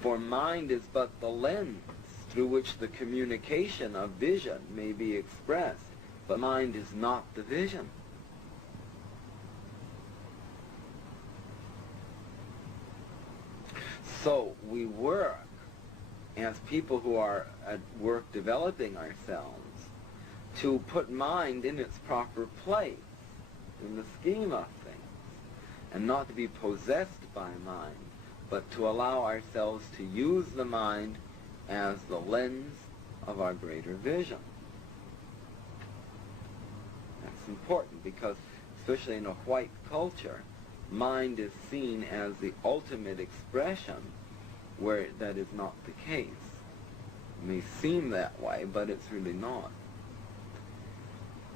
For mind is but the lens through which the communication of vision may be expressed, but mind is not the vision. So we work as people who are at work developing ourselves to put mind in its proper place in the scheme of things, and not to be possessed by mind, but to allow ourselves to use the mind as the lens of our greater vision. That's important because, especially in a white culture, mind is seen as the ultimate expression, where that is not the case. It may seem that way, but it's really not.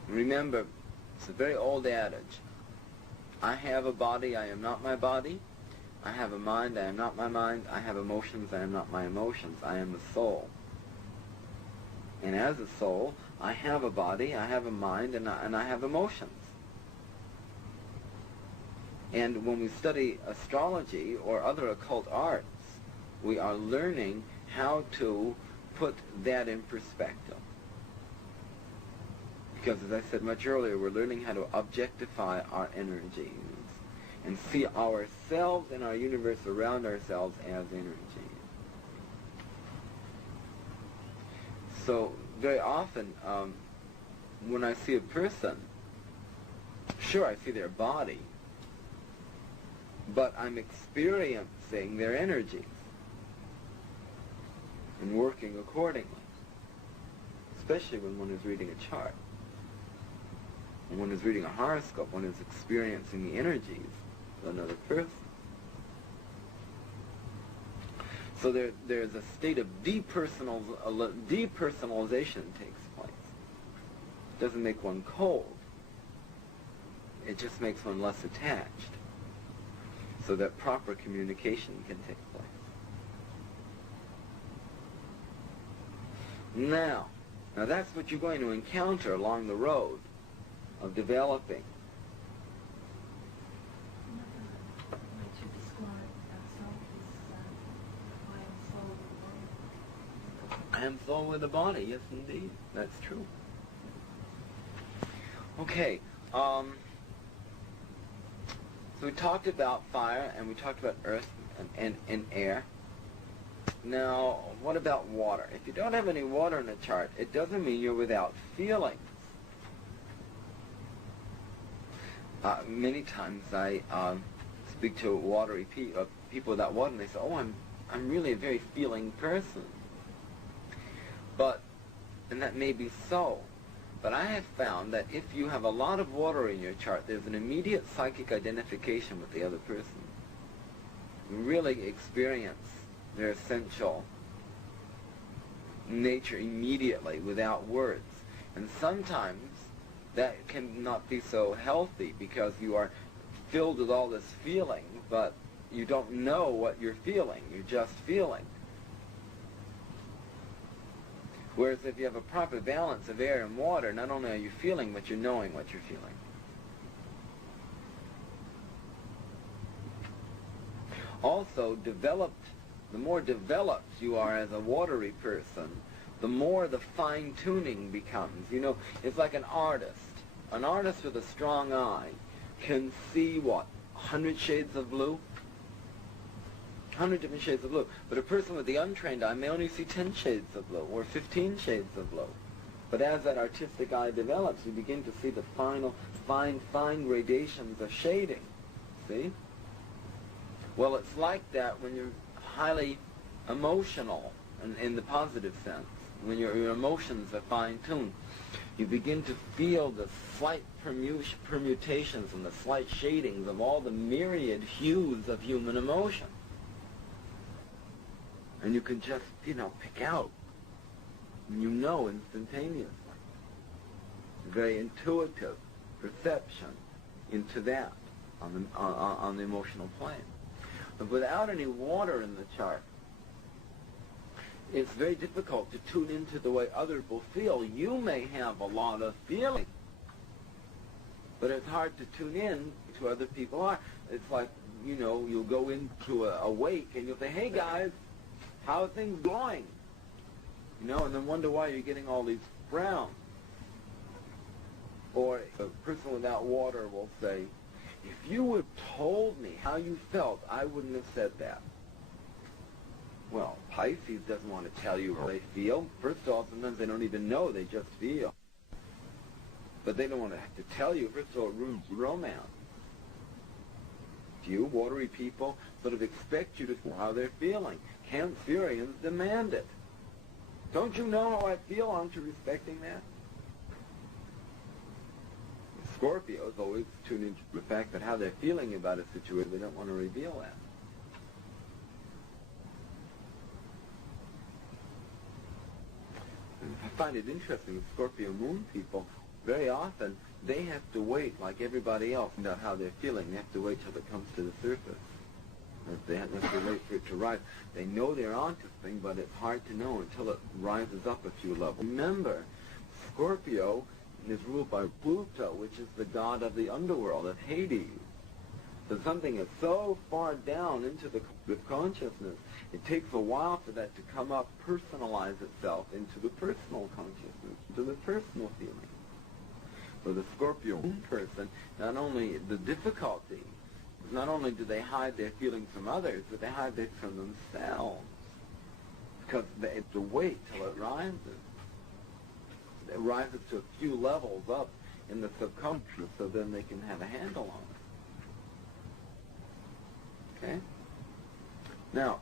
Remember, it's a very old adage. I have a body, I am not my body. I have a mind, I am not my mind. I have emotions, I am not my emotions. I am the soul. And as a soul, I have a body, I have a mind, and I have emotions. And when we study astrology or other occult arts, we are learning how to put that in perspective. Because, as I said much earlier, we're learning how to objectify our energies and see ourselves and our universe around ourselves as energy. So, very often, when I see a person, sure, I see their body, but I'm experiencing their energies and working accordingly, especially when one is reading a chart. When one is reading a horoscope, one is experiencing the energies of another person. So there's a state of depersonalization that takes place. It doesn't make one cold. It just makes one less attached, so that proper communication can take place. Now that's what you're going to encounter along the road of developing. I am soul with the body, yes indeed, that's true. Okay, so we talked about fire and we talked about earth and air. Now, what about water? If you don't have any water in the chart, it doesn't mean you're without feelings. Many times I speak to watery people without water, and they say, "Oh, I'm really a very feeling person." And that may be so. But I have found that if you have a lot of water in your chart, there's an immediate psychic identification with the other person. You really experience their essential nature immediately without words. And sometimes that can not be so healthy because you are filled with all this feeling, but you don't know what you're feeling. You're just feeling. Whereas if you have a proper balance of air and water, not only are you feeling, but you're knowing what you're feeling. Also, developed the more developed you are as a watery person, the more the fine-tuning becomes. You know, it's like an artist. An artist with a strong eye can see, what, 100 shades of blue? 100 different shades of blue. But a person with the untrained eye may only see 10 shades of blue or 15 shades of blue. But as that artistic eye develops, you begin to see the fine gradations of shading. See? Well, it's like that when you're highly emotional, in the positive sense. When your emotions are fine-tuned, you begin to feel the slight permutations and the slight shadings of all the myriad hues of human emotion. And you can just, pick out. And you know instantaneously. Very intuitive perception into that on the emotional plane. But without any water in the chart, it's very difficult to tune into the way others will feel. You may have a lot of feeling, but it's hard to tune in to other people are. It's like, you'll go into a wake and you'll say, hey guys, how are things going? And then wonder why you're getting all these frowns. Or a person without water will say, if you would have told me how you felt, I wouldn't have said that. Well, Pisces doesn't want to tell you how they feel. First of all, sometimes they don't even know, they just feel. But they don't want to have to tell you. First of all, it ruins romance. You, watery people, sort of expect you to know how they're feeling. Cancerians demand it. Don't you know how I feel? Aren't you respecting that? Scorpios always tune into the fact that how they're feeling about a situation, they don't want to reveal that. And I find it interesting, Scorpio moon people, very often, they have to wait like everybody else about how they're feeling. They have to wait till it comes to the surface. They have to wait for it to rise. They know they're onto something, but it's hard to know until it rises up a few levels. Remember, Scorpio is ruled by Pluto, which is the god of the underworld, of Hades. So something is so far down into the consciousness, it takes a while for that to come up, personalize itself into the personal consciousness, into the personal feeling. For the Scorpio person, not only the difficulty, not only do they hide their feelings from others, but they hide it from themselves. Because they have to wait till it rises. It rises to a few levels up in the subconscious, so then they can have a handle on it. Okay? Now,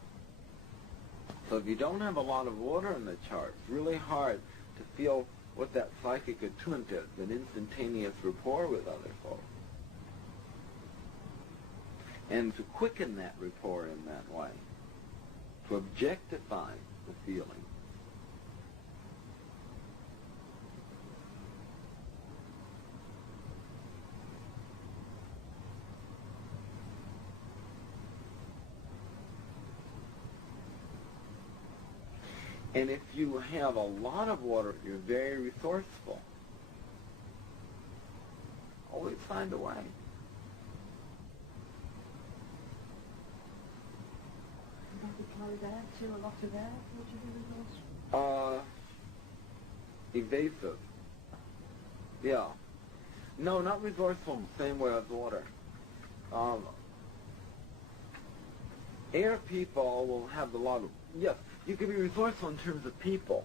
so if you don't have a lot of water in the chart, it's really hard to feel what that psychic attunement is, an instantaneous rapport with other folks. And to quicken that rapport in that way, to objectify the feeling. And if you have a lot of water, you're very resourceful. Always find a way. That too, a lot of air. Would you be resourceful? Evasive. Yeah. No, not resourceful in the same way as water. Air people will have a lot of... Yes, you can be resourceful in terms of people,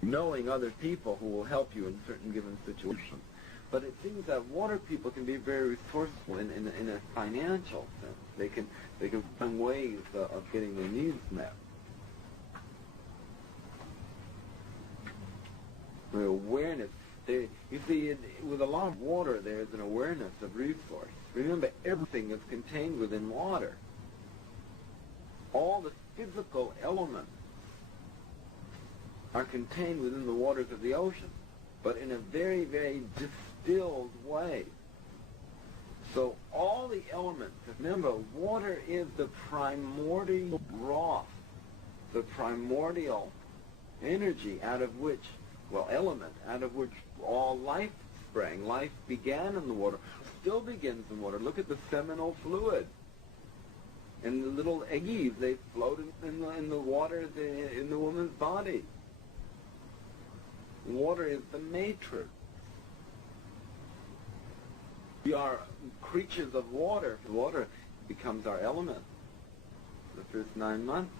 knowing other people who will help you in certain given situations. But it seems that water people can be very resourceful in a financial sense. They can find ways of getting their needs met. The awareness. You see, with a lot of water, there's an awareness of resource. Remember, everything is contained within water. All the physical elements are contained within the waters of the ocean, but in a very, very distilled way. So all the elements, remember, water is the primordial broth, the primordial energy out of which, element, out of which all life sprang. Life began in the water, still begins in water. Look at the seminal fluid. And the little eggies, they float in the water in the woman's body. Water is the matrix. We are creatures of water. Water becomes our element the first 9 months.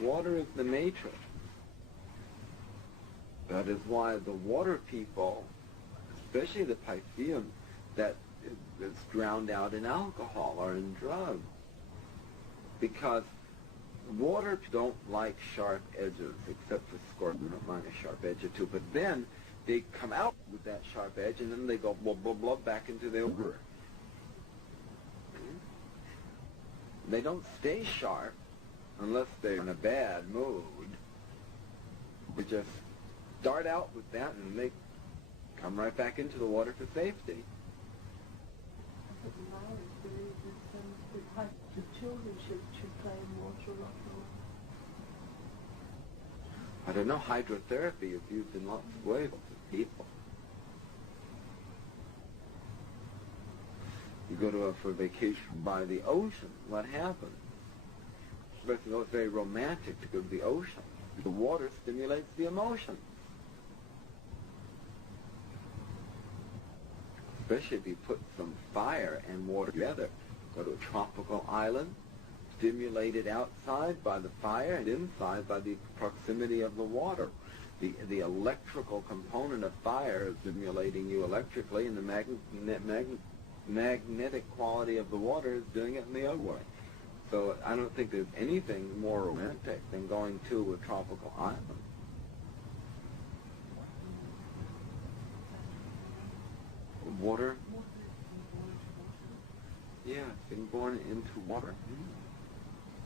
Water is the matrix. That is why the water people, especially the Pisceans, that is drowned out in alcohol or in drugs. Because water don't like sharp edges, except for scorpions don't mind a sharp edge or two. But then they come out with that sharp edge, and then they go blah, blah, blah, back into their water. They don't stay sharp unless they're in a bad mood. They just start out with that, and they come right back into the water for safety. The children should play in water a lot more. I don't know, hydrotherapy is used in lots of ways with people. You go to for vacation by the ocean, what happens? First of all, it's very romantic to go to the ocean. The water stimulates the emotions. Especially if you put some fire and water together. Go to a tropical island, stimulated outside by the fire and inside by the proximity of the water. The electrical component of fire is stimulating you electrically, and the magnetic quality of the water is doing it in the other way. So I don't think there's anything more romantic than going to a tropical island. Water? Yeah, being born into water.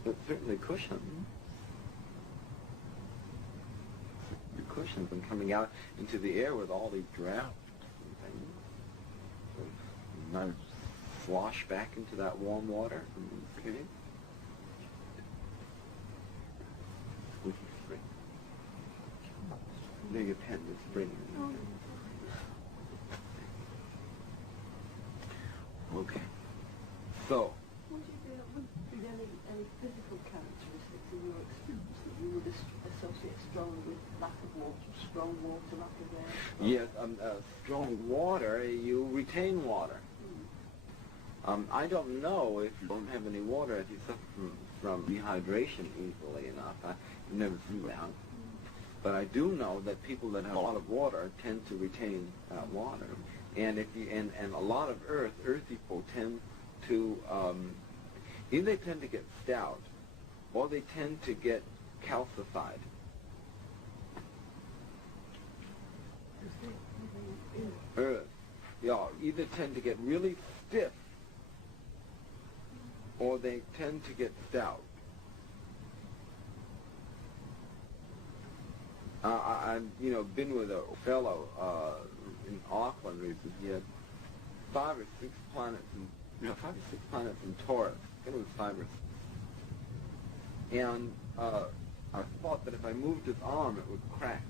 It certainly cushions. The cushions and coming out into the air with all these drafts and things. So, and slosh back into that warm water. Okay. Spring. There you pen the spring. Okay. So. Would you be any physical characteristics in your experience that you would associate strongly with lack of water, strong water, lack of air? Yes, strong water, you retain water. I don't know if you don't have any water, if you suffer from dehydration easily enough. I've never seen that. But I do know that people that have a lot of water tend to retain that water. And if you and a lot of earthy people tend to either they tend to get stout or they tend to get calcified. Earth, either tend to get really stiff or they tend to get stout. I've been with a fellow in Auckland recently. He had 5 or 6 planets in Taurus. I think it was 5 or 6. And I thought that if I moved his arm, it would crack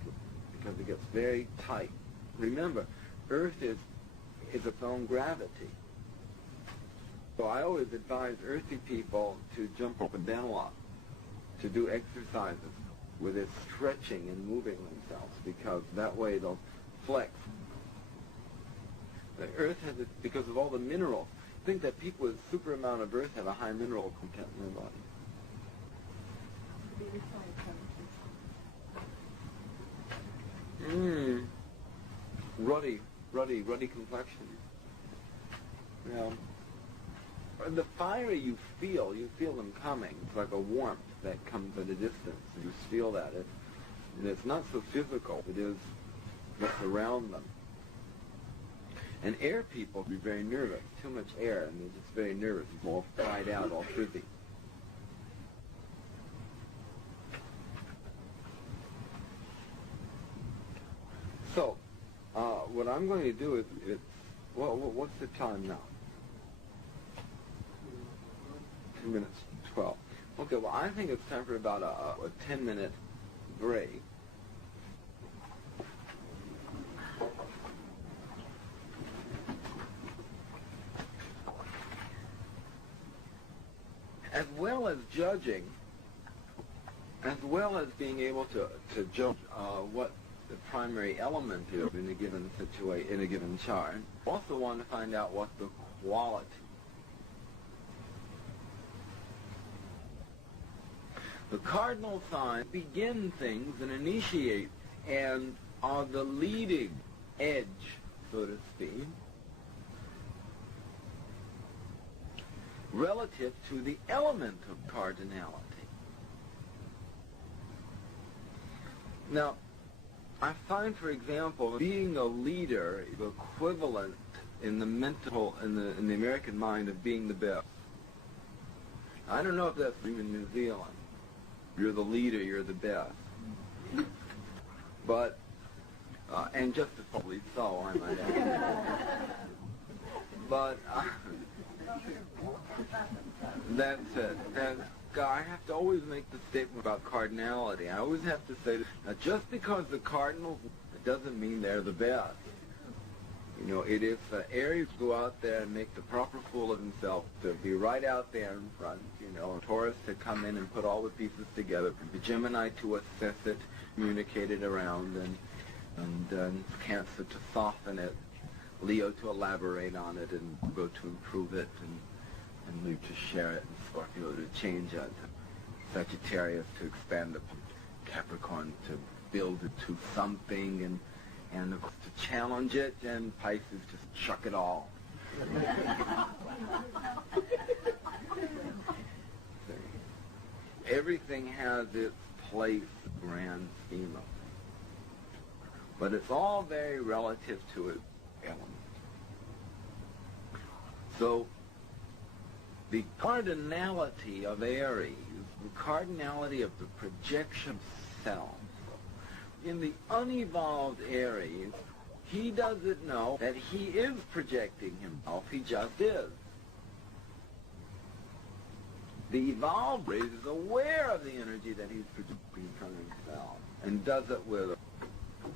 because it gets very tight. Remember, Earth is its own gravity. So I always advise earthy people to jump up and down a lot, to do exercises where they're stretching and moving themselves, because that way they'll flex. The Earth has it because of all the minerals. Think that people with a super amount of Earth have a high mineral content in their body. Ruddy complexion. Yeah. The fire you feel them coming. It's like a warmth that comes at a distance. You just feel that. And it's not so physical. It is what's around them. And air people be very nervous. Too much air, and they're just very nervous. All fried out, all frizzy. So, what I'm going to do is, what's the time now? 2 minutes, 12. Okay, well, I think it's time for about a 10-minute break. as well as judging, as well as being able to judge what the primary element is in a given situation, in a given chart. Also want to find out what the quality. The cardinal signs begin things and initiate and are the leading edge, so to speak, relative to the element of cardinality. Now, I find, for example, being a leader is equivalent in the mental, in the American mind, of being the best. I don't know if that's true in New Zealand. You're the leader, you're the best. But, and justifiably so, I might add. But, that's it. I have to always make the statement about cardinality. I always have to say that just because the cardinals, it doesn't mean they're the best. You know, it is Aries go out there and make the proper fool of himself, to be right out there in front, you know, Taurus to come in and put all the pieces together, the Gemini to assess it, communicate it around, and Cancer to soften it, Leo to elaborate on it and go to improve it, and Leo to share it, and Scorpio to change it, Sagittarius to expand it, Capricorn to build it to something, and of course to challenge it, and Pisces to chuck it all. Everything has its place, grand scheme of it. But it's all very relative to its element. So, the cardinality of Aries, the cardinality of the projection self, in the unevolved Aries, he doesn't know that he is projecting himself, he just is. The evolved Aries is aware of the energy that he's projecting from himself, and does it with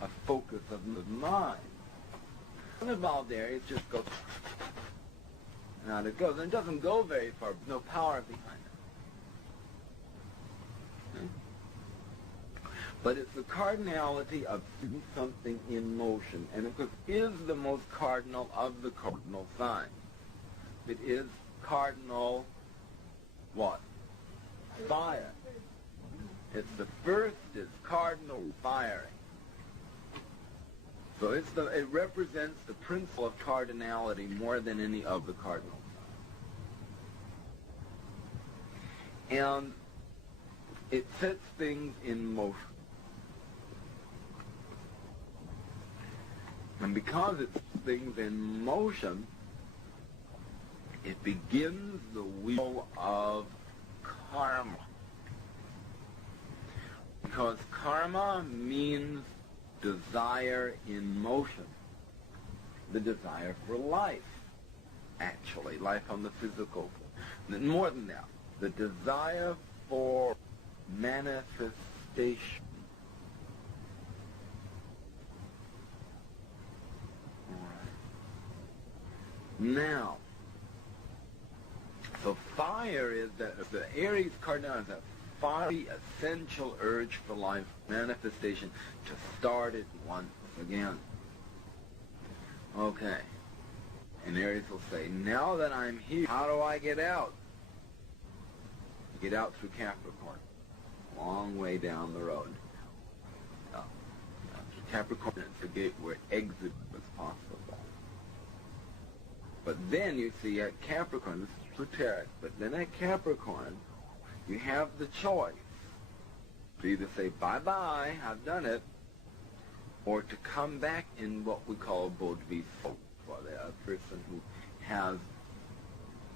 a focus of mind. Unevolved Aries just goes, and out it goes, and it doesn't go very far, no power behind it. But it's the cardinality of something in motion, and it is the most cardinal of the cardinal signs. It is cardinal what? Fire. It's the first is cardinal firing. So it represents the principle of cardinality more than any of the cardinal signs. And it sets things in motion. And because it sets things in motion, it begins the wheel of karma. Because karma means desire in motion. The desire for life, actually, life on the physical. More than that, the desire for manifestation. Now, so fire is that, the Aries cardinal is that fiery, essential urge for life, manifestation, to start it once again. Okay. And Aries will say, now that I'm here, how do I get out? Get out through Capricorn. Long way down the road. Capricorn is the gate where exit was possible. But then you see at Capricorn, this is esoteric, but then at Capricorn, you have the choice to either say, bye-bye, I've done it, or to come back in what we call bodhisattva, a person who has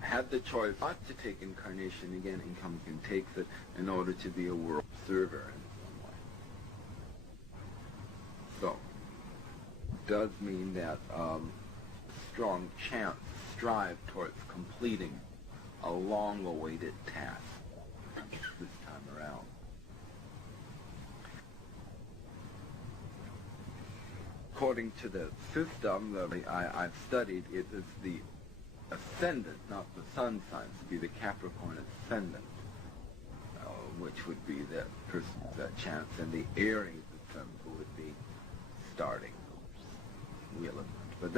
had the choice not to take incarnation again and comes and takes it in order to be a world observer in some way. So, it does mean that strong chance strive towards completing a long-awaited task this time around. According to the system that I've studied, it is the ascendant, not the sun sign, to be the Capricorn ascendant, which would be the person's chance, and the Aries who would be starting the wheel of it. But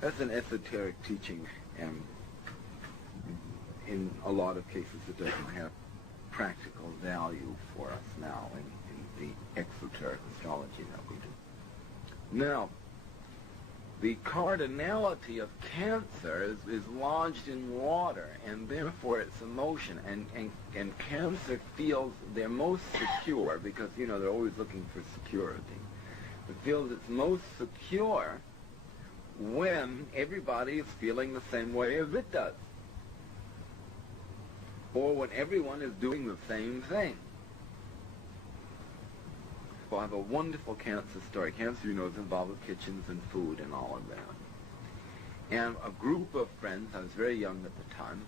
that's an esoteric teaching, and in a lot of cases it doesn't have practical value for us now in the exoteric astrology that we do. Now, the cardinality of Cancer is lodged in water, and therefore it's emotion, and Cancer feels they're most secure, because, you know, they're always looking for security. It feels it's most secure when everybody is feeling the same way as it does, or when everyone is doing the same thing. Well, I have a wonderful Cancer story. Cancer, you know, is involved with kitchens and food and all of that. And a group of friends, I was very young at the time,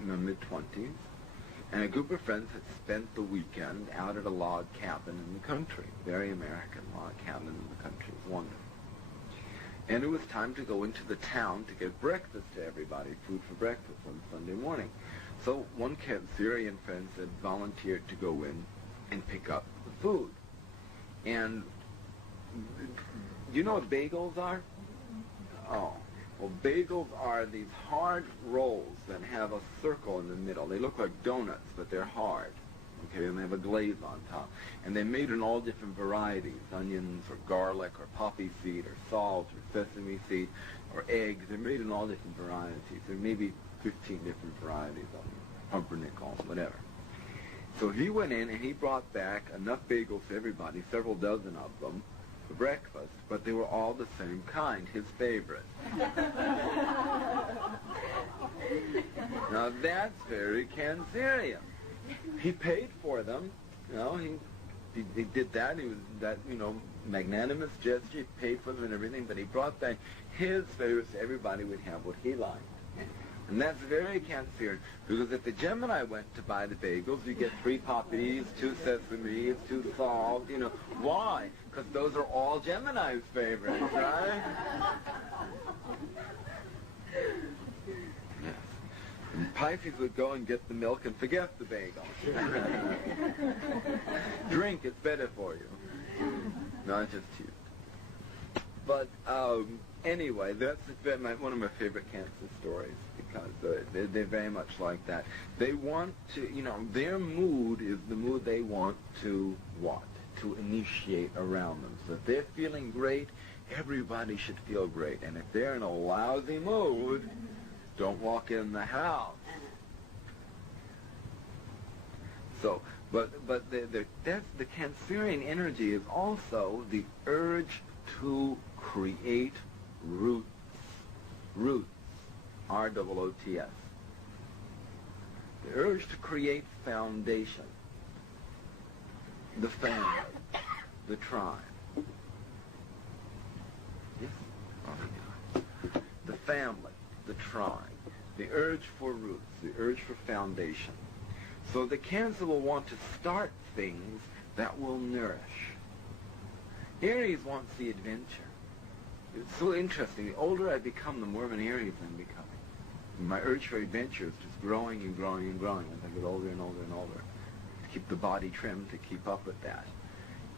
in my mid-20s, and a group of friends had spent the weekend out at a log cabin in the country, very American log cabin in the country. It was wonderful. And it was time to go into the town to get breakfast to everybody, food for breakfast on Sunday morning. So one Cancerian friend said, volunteered to go in and pick up the food. And you know what bagels are? Oh. Well, bagels are these hard rolls that have a circle in the middle. They look like donuts, but they're hard. Okay, and they have a glaze on top. And they're made in all different varieties, onions or garlic or poppy seed or salt or sesame seed or eggs. They're made in all different varieties. There may be 15 different varieties of them, pumpernickel, whatever. So he went in and he brought back enough bagels for everybody, several dozen of them, for breakfast, but they were all the same kind, his favorite. Now that's very Cancerian. He paid for them, you know, he did that, he was that, you know, magnanimous gesture, he paid for them and everything, but he brought back his favorites so everybody would have what he liked. And that's very Cancerian, because if the Gemini went to buy the bagels, you get 3 poppies, 2 sesames, 2 salt, you know. Why? Because those are all Gemini's favorites, right? Yes. And Pisces would go and get the milk and forget the bagel. Drink, it's better for you. Not just you. But anyway, that's one of my favorite Cancer stories, because they're very much like that. They want to, you know, their mood is the mood they want to what? To initiate around them. So if they're feeling great, everybody should feel great. And if they're in a lousy mood, don't walk in the house. So, but that's the Cancerian energy is also the urge to create roots. Roots. R-O-O-T-S. The urge to create foundation. The family. The tribe. Yes? The family. The tribe. The urge for roots. The urge for foundation. So the Cancer will want to start things that will nourish. Aries wants the adventure. It's so interesting. The older I become, the more of an Aries I'm becoming. My urge for adventure is just growing and growing and growing as I get older and older and older. To keep the body trimmed, to keep up with that.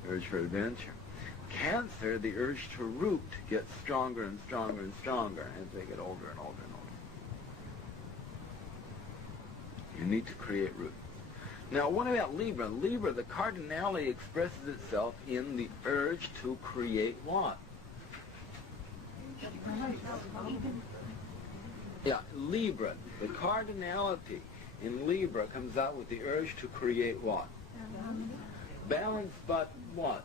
Urge for adventure. Cancer, the urge to root gets stronger and stronger and stronger as they get older and older and older. You need to create roots. Now, what about Libra? Libra, the cardinality expresses itself in the urge to create what? Yeah, Libra, the cardinality in Libra comes out with the urge to create what? Balance, but what?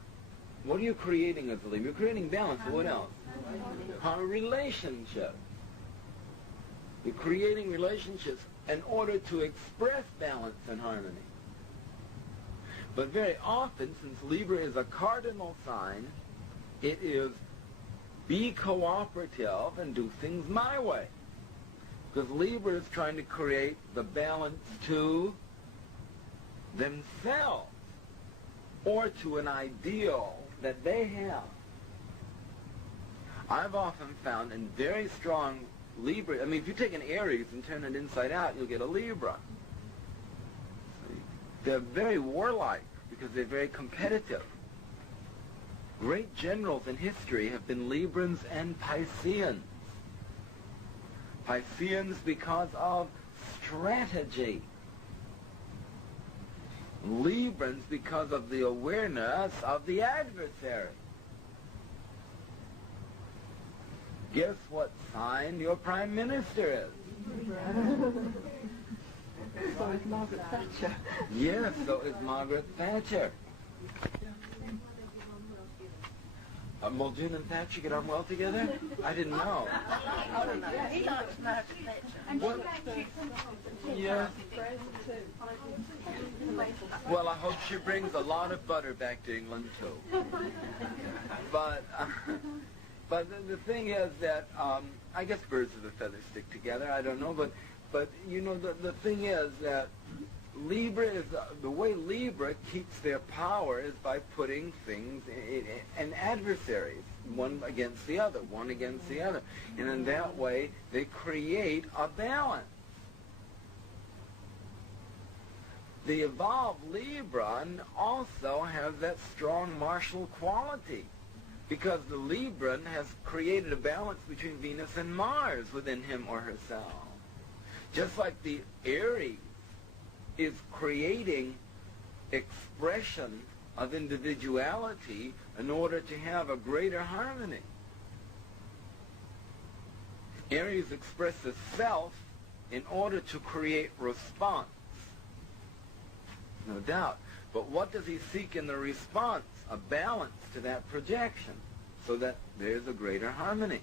What are you creating as a Libra? You're creating balance, but what else? A relationship. You're creating relationships in order to express balance and harmony. But very often, since Libra is a cardinal sign, it is be cooperative and do things my way. Because Libra is trying to create the balance to themselves or to an ideal that they have. I've often found in very strong Libra. I mean, if you take an Aries and turn it inside out, you'll get a Libra. They're very warlike because they're very competitive. Great generals in history have been Librans and Pisceans. Pisceans because of strategy. Librans because of the awareness of the adversary. Guess what sign your Prime Minister is? So is Margaret Thatcher. Yes, so is Margaret Thatcher. Muldoon and Thatcher get on well together? I didn't know. He likes Margaret Thatcher. What? Yeah. Well, I hope she brings a lot of butter back to England too. But the thing is that I guess birds of a feather stick together. I don't know, but you know the thing is that Libra is the way Libra keeps their power is by putting things in adversaries, one against the other, and in that way they create a balance. The evolved Libran also has that strong martial quality, because the Libran has created a balance between Venus and Mars within him or herself. Just like the Aries is creating expression of individuality in order to have a greater harmony. Aries expresses self in order to create response. No doubt. But what does he seek in the response? A balance to that projection, so that there's a greater harmony.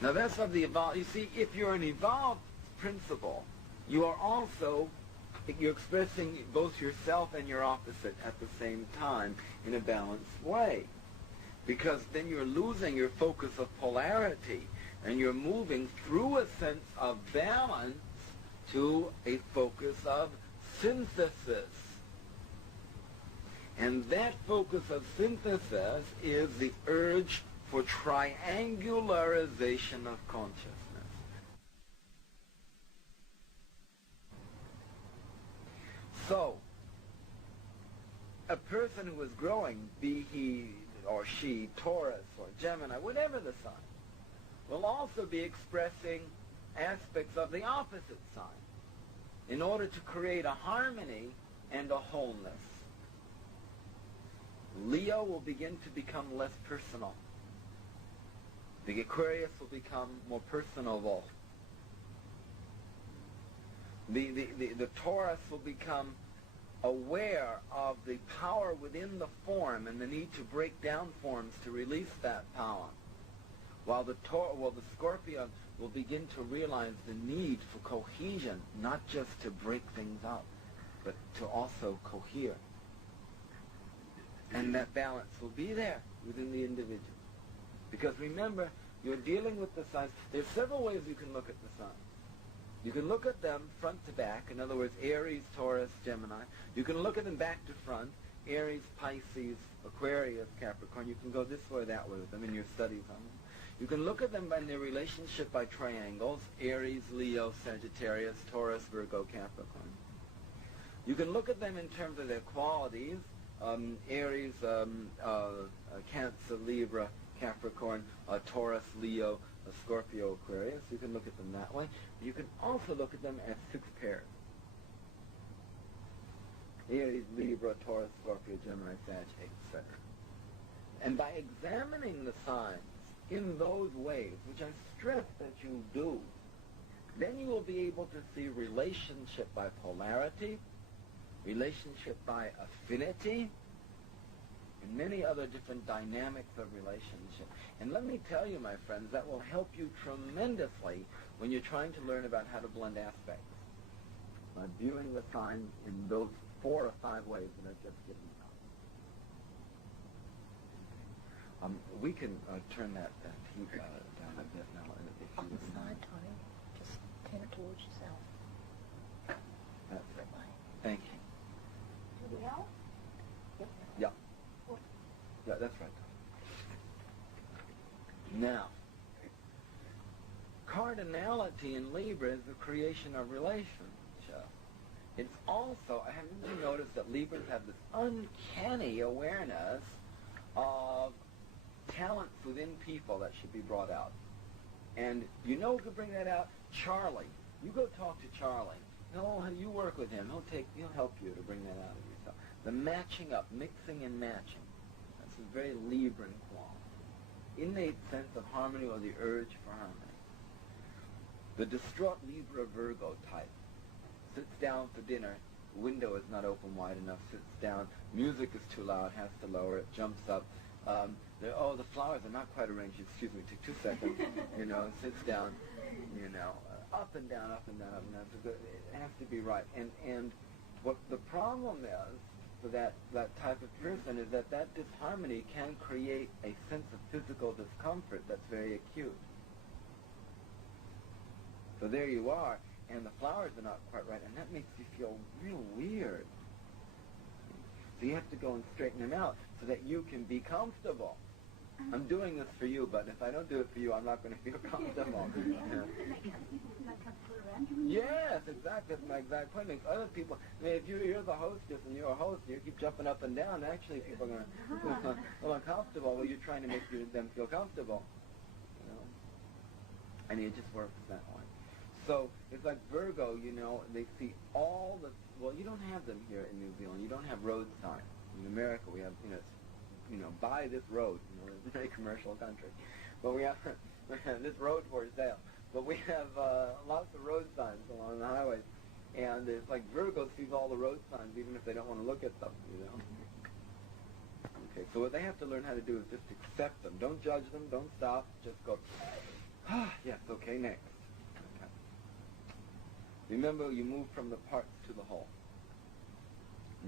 Now that's of the evolved. You see, if you're an evolved principle, you are also, you're expressing both yourself and your opposite at the same time in a balanced way. Because then you're losing your focus of polarity, and you're moving through a sense of balance to a focus of synthesis. And that focus of synthesis is the urge for triangularization of consciousness. So, a person who is growing, be he or she Taurus or Gemini, whatever the sign, will also be expressing aspects of the opposite sign in order to create a harmony and a wholeness. Leo will begin to become less personal. The Aquarius will become more personable. The Taurus will become aware of the power within the form and the need to break down forms to release that power. While the Scorpion will begin to realize the need for cohesion, not just to break things up, but to also cohere. And that balance will be there within the individual. Because remember, you're dealing with the signs. There's several ways you can look at the signs. You can look at them front to back, in other words, Aries, Taurus, Gemini. You can look at them back to front, Aries, Pisces, Aquarius, Capricorn. You can go this way or that way with them in your studies on them. You can look at them by their relationship by triangles, Aries, Leo, Sagittarius, Taurus, Virgo, Capricorn. You can look at them in terms of their qualities, Aries, Cancer, Libra, Capricorn, Taurus, Leo, Scorpio, Aquarius. You can look at them that way. You can also look at them as 6 pairs. Aries, Libra, Taurus, Scorpio, Gemini, Sag, etc. And by examining the signs in those ways, which I stress that you do, then you will be able to see relationship by polarity, relationship by affinity, and many other different dynamics of relationship. And let me tell you, my friends, that will help you tremendously when you're trying to learn about how to blend aspects. By viewing the signs in those 4 or 5 ways that I've just given you. We can turn that heat down a bit now. On the side, Tony. Just turn it towards yourself. That's it. Thank you. Yeah. Yeah, that's right. Now, cardinality in Libra is the creation of relationship. It's also, haven't you noticed that Libras have this uncanny awareness of talents within people that should be brought out? And you know who could bring that out? Charlie. You go talk to Charlie. You work with him. He'll help you to bring that out of yourself. The matching up, mixing and matching. That's a very Libran quality. Innate sense of harmony or the urge for harmony. The distraught Libra Virgo type sits down for dinner. The window is not open wide enough. Sits down. Music is too loud. Has to lower it. Jumps up. The flowers are not quite arranged. Excuse me. Take 2 seconds. Sits down. Up and down, up and down, up and down. It has to be right. And what the problem is for that type of person is that disharmony can create a sense of physical discomfort that's very acute. So there you are, and the flowers are not quite right, and that makes you feel real weird. So you have to go and straighten them out so that you can be comfortable. I'm doing this for you, but if I don't do it for you, I'm not going to feel comfortable. Yes, exactly. That's my exact point. Makes other people, if you're the hostess and you're a host and you keep jumping up and down, actually people are going to feel uncomfortable while you're trying to make them feel comfortable. And it just works that way. So it's like Virgo, they see all the, you don't have them here in New Zealand. You don't have road signs. In America, we have, buy this road. It's a very commercial country. But we have this road for sale. But we have lots of road signs along the highways. And it's like Virgo sees all the road signs even if they don't want to look at them, Okay, so what they have to learn how to do is just accept them. Don't judge them. Don't stop. Just go, yes, okay, next. Okay. Remember, you move from the parts to the whole.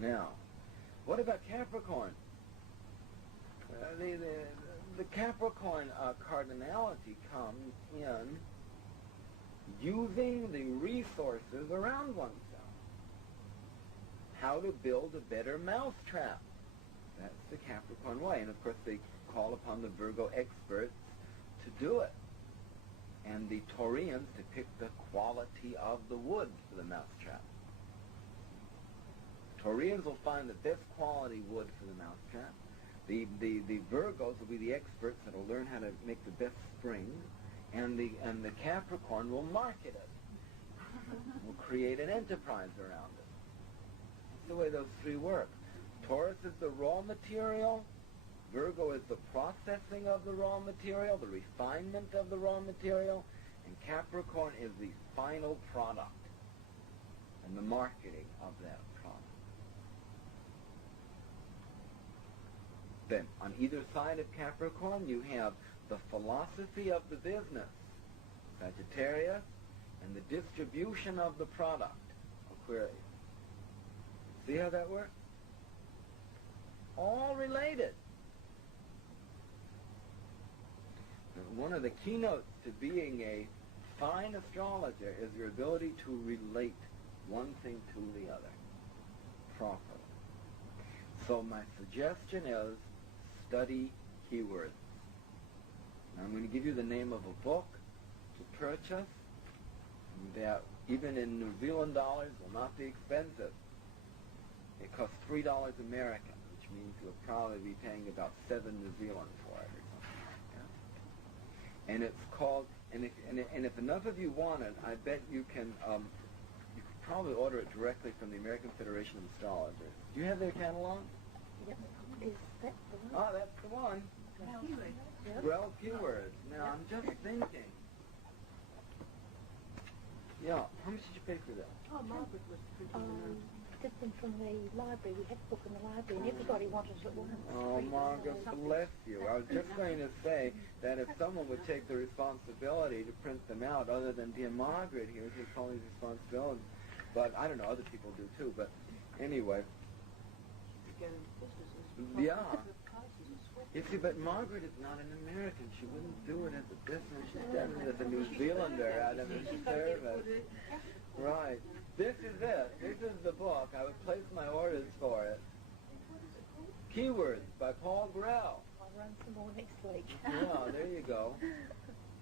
Now, what about Capricorn? The Capricorn cardinality comes in using the resources around oneself. How to build a better mousetrap. That's the Capricorn way. And of course they call upon the Virgo experts to do it. And the Taurians to pick the quality of the wood for the mousetrap. Taurians will find the best quality wood for the mousetrap. The Virgos will be the experts that will learn how to make the best springs, and the Capricorn will market it. Will create an enterprise around it. That's the way those three work. Taurus is the raw material. Virgo is the processing of the raw material, the refinement of the raw material, and Capricorn is the final product and the marketing of that product. Then, on either side of Capricorn, you have the philosophy of the business, Sagittarius, and the distribution of the product, Aquarius. See how that works? All related. One of the keynotes to being a fine astrologer is your ability to relate one thing to the other properly. So my suggestion is study keywords. Now I'm going to give you the name of a book to purchase that even in New Zealand dollars will not be expensive. It costs $3 American, which means you'll probably be paying about 7 New Zealand for it or something. Yeah? And it's called, and if enough of you want it, I bet you can probably order it directly from the American Federation of Astrologers. Do you have their catalog? Yep. Is that the one? Oh, that's the one. Well, keywords. Now, I'm just thinking. Yeah, how much did you pay for that? Oh, Margaret was pretty Did them from the library. We had the book in the library, and everybody wanted it at once. Oh, Margaret, bless you. I was just going to say that if someone would take the responsibility to print them out, other than dear Margaret here, takes all these responsibilities. But I don't know, other people do too. But anyway. Yeah. You see, but Margaret is not an American. She wouldn't do it as a business. She's done it as a New Zealander out of her service. Right. This is it. This is the book. I would place my orders for it. Keywords by Paul Grell. All run some more next week. Yeah, there you go.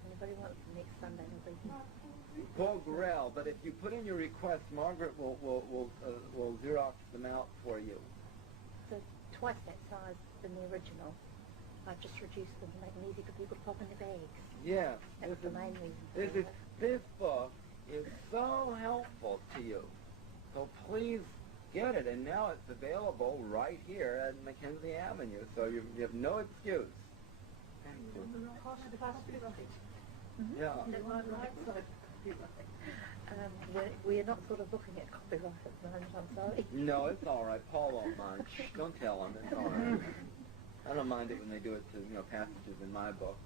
Anybody wants them next Sunday, they'll be here. Paul Gorell, but if you put in your request, Margaret will Xerox them out for you. They're twice that size than the original. I've just reduced them to make them easy for people to pop in their bags. Yes. That's the main reason. This book is so helpful to you. So please get it. And now it's available right here at Mackenzie Avenue. So you have no excuse. Thank you. Yeah. We're not sort of looking at copyright at the moment, I'm sorry. No, it's all right. Paul won't mind. Shh, don't tell him. It's all right. I don't mind it when they do it to, passages in my book,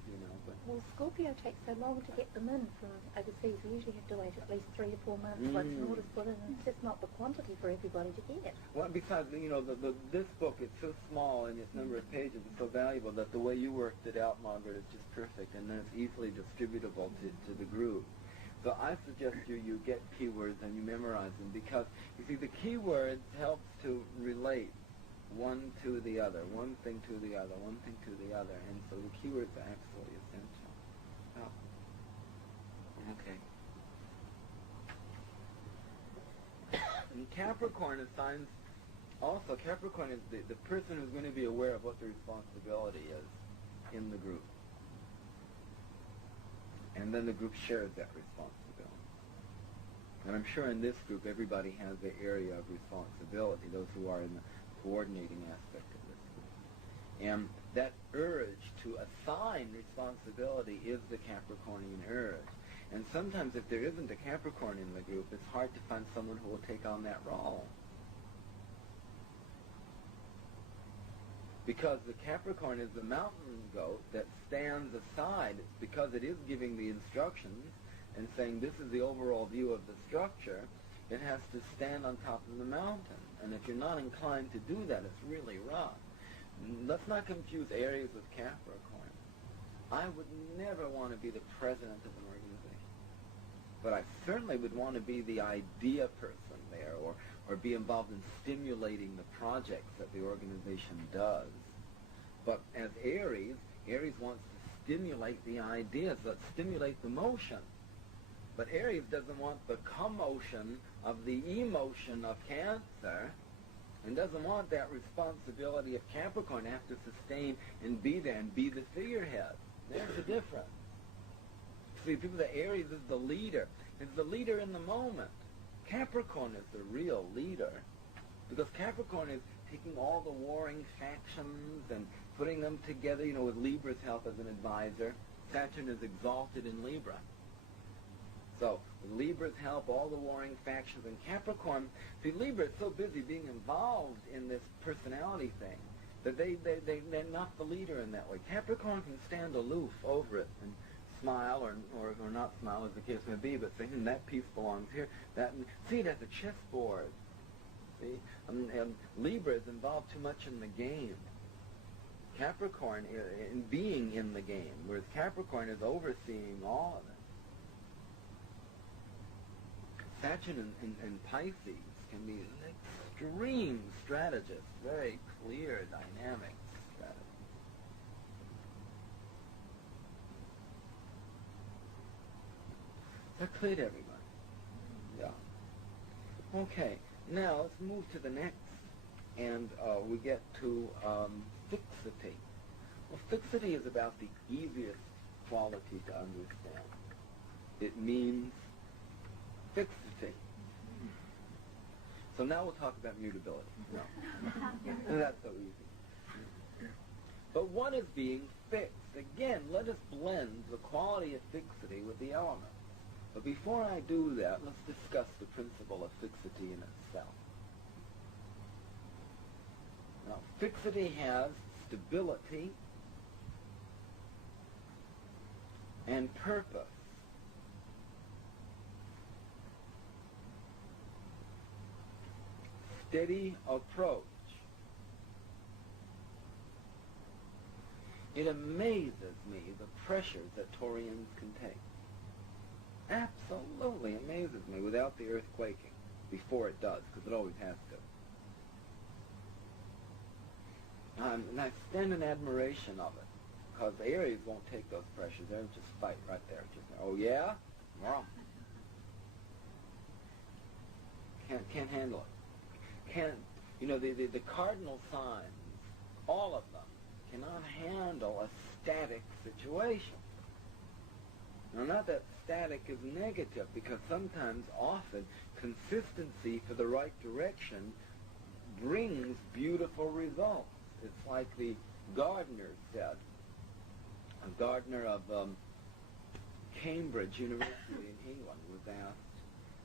but... Well, Scorpio takes so long to get them in from overseas. We usually have to wait at least 3 to 4 months once an order's put in, and it's just not the quantity for everybody to get. Well, besides, this book is so small and its number of pages is so valuable that the way you worked it out, Margaret, is just perfect, and then it's easily distributable to the group. So I suggest you get keywords and you memorize them, because, you see, the keywords helps to relate one to the other, one thing to the other, one thing to the other, and so the keywords are absolutely essential. Oh. Okay. And Capricorn assigns, also Capricorn is the person who's going to be aware of what the responsibility is in the group. And then the group shares that responsibility. And I'm sure in this group everybody has their area of responsibility, those who are in the coordinating aspect of this group. And that urge to assign responsibility is the Capricornian urge. And sometimes if there isn't a Capricorn in the group, it's hard to find someone who will take on that role. Because the Capricorn is the mountain goat that stands aside. It's because it is giving the instructions and saying this is the overall view of the structure. It has to stand on top of the mountain. And if you're not inclined to do that, it's really rough. Let's not confuse Aries with Capricorn. I would never want to be the president of an organization. But I certainly would want to be the idea person there, or be involved in stimulating the projects that the organization does. But as Aries wants to stimulate the ideas, let's stimulate the motion. But Aries doesn't want the commotion of the emotion of Cancer, and doesn't want that responsibility of Capricorn to have to sustain and be there and be the figurehead. There's the difference. See, people say Aries is the leader. It's the leader in the moment. Capricorn is the real leader, because Capricorn is taking all the warring factions and putting them together, with Libra's help as an advisor. Saturn is exalted in Libra. So, with Libra's help, all the warring factions, and Capricorn, see, Libra is so busy being involved in this personality thing that they're not the leader in that way. Capricorn can stand aloof over it and smile or not smile, as the case may be, but say, that piece belongs here. See it as a chessboard. See? And Libra is involved too much in the game. Capricorn in being in the game, whereas Capricorn is overseeing all of it. Saturn and Pisces can be an extreme strategist, very clear, dynamic strategist. Is that clear to everybody? Yeah. Okay, now let's move to the next, and we get to fixity. Well, fixity is about the easiest quality to understand. It means fixity. So now we'll talk about mutability. No. That's so easy. But what is being fixed? Again, let us blend the quality of fixity with the elements. But before I do that, let's discuss the principle of fixity in itself. Now, fixity has stability and purpose. Steady approach. It amazes me the pressures that Taurians can take. Absolutely amazes me without the earth quaking, before it does, because it always has to. And I stand in admiration of it, because Aries won't take those pressures. They'll just fight right there. Just, oh yeah? Well, can't handle it. Can't, the cardinal signs, all of them, cannot handle a static situation. Now, not that static is negative, because sometimes, often, consistency for the right direction brings beautiful results. It's like the gardener said, a gardener of Cambridge University in England was asked,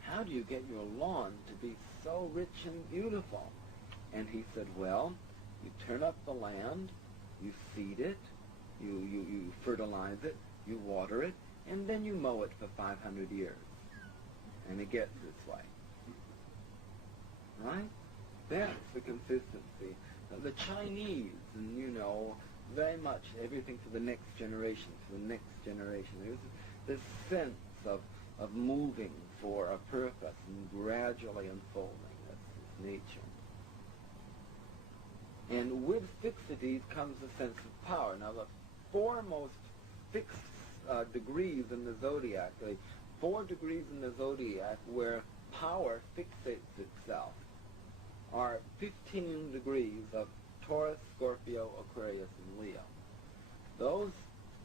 how do you get your lawn to be so rich and beautiful? And he said, well, you turn up the land, you seed it, you fertilize it, you water it, and then you mow it for 500 years. And it gets this way. Right? That's the consistency. The Chinese, and very much everything for the next generation, There's this sense of moving for a purpose and gradually unfolding. That's nature. And with fixities comes a sense of power. Now, the four most fixed degrees in the zodiac, the 4 degrees in the zodiac where power fixates itself, are 15 degrees of Taurus, Scorpio, Aquarius, and Leo. Those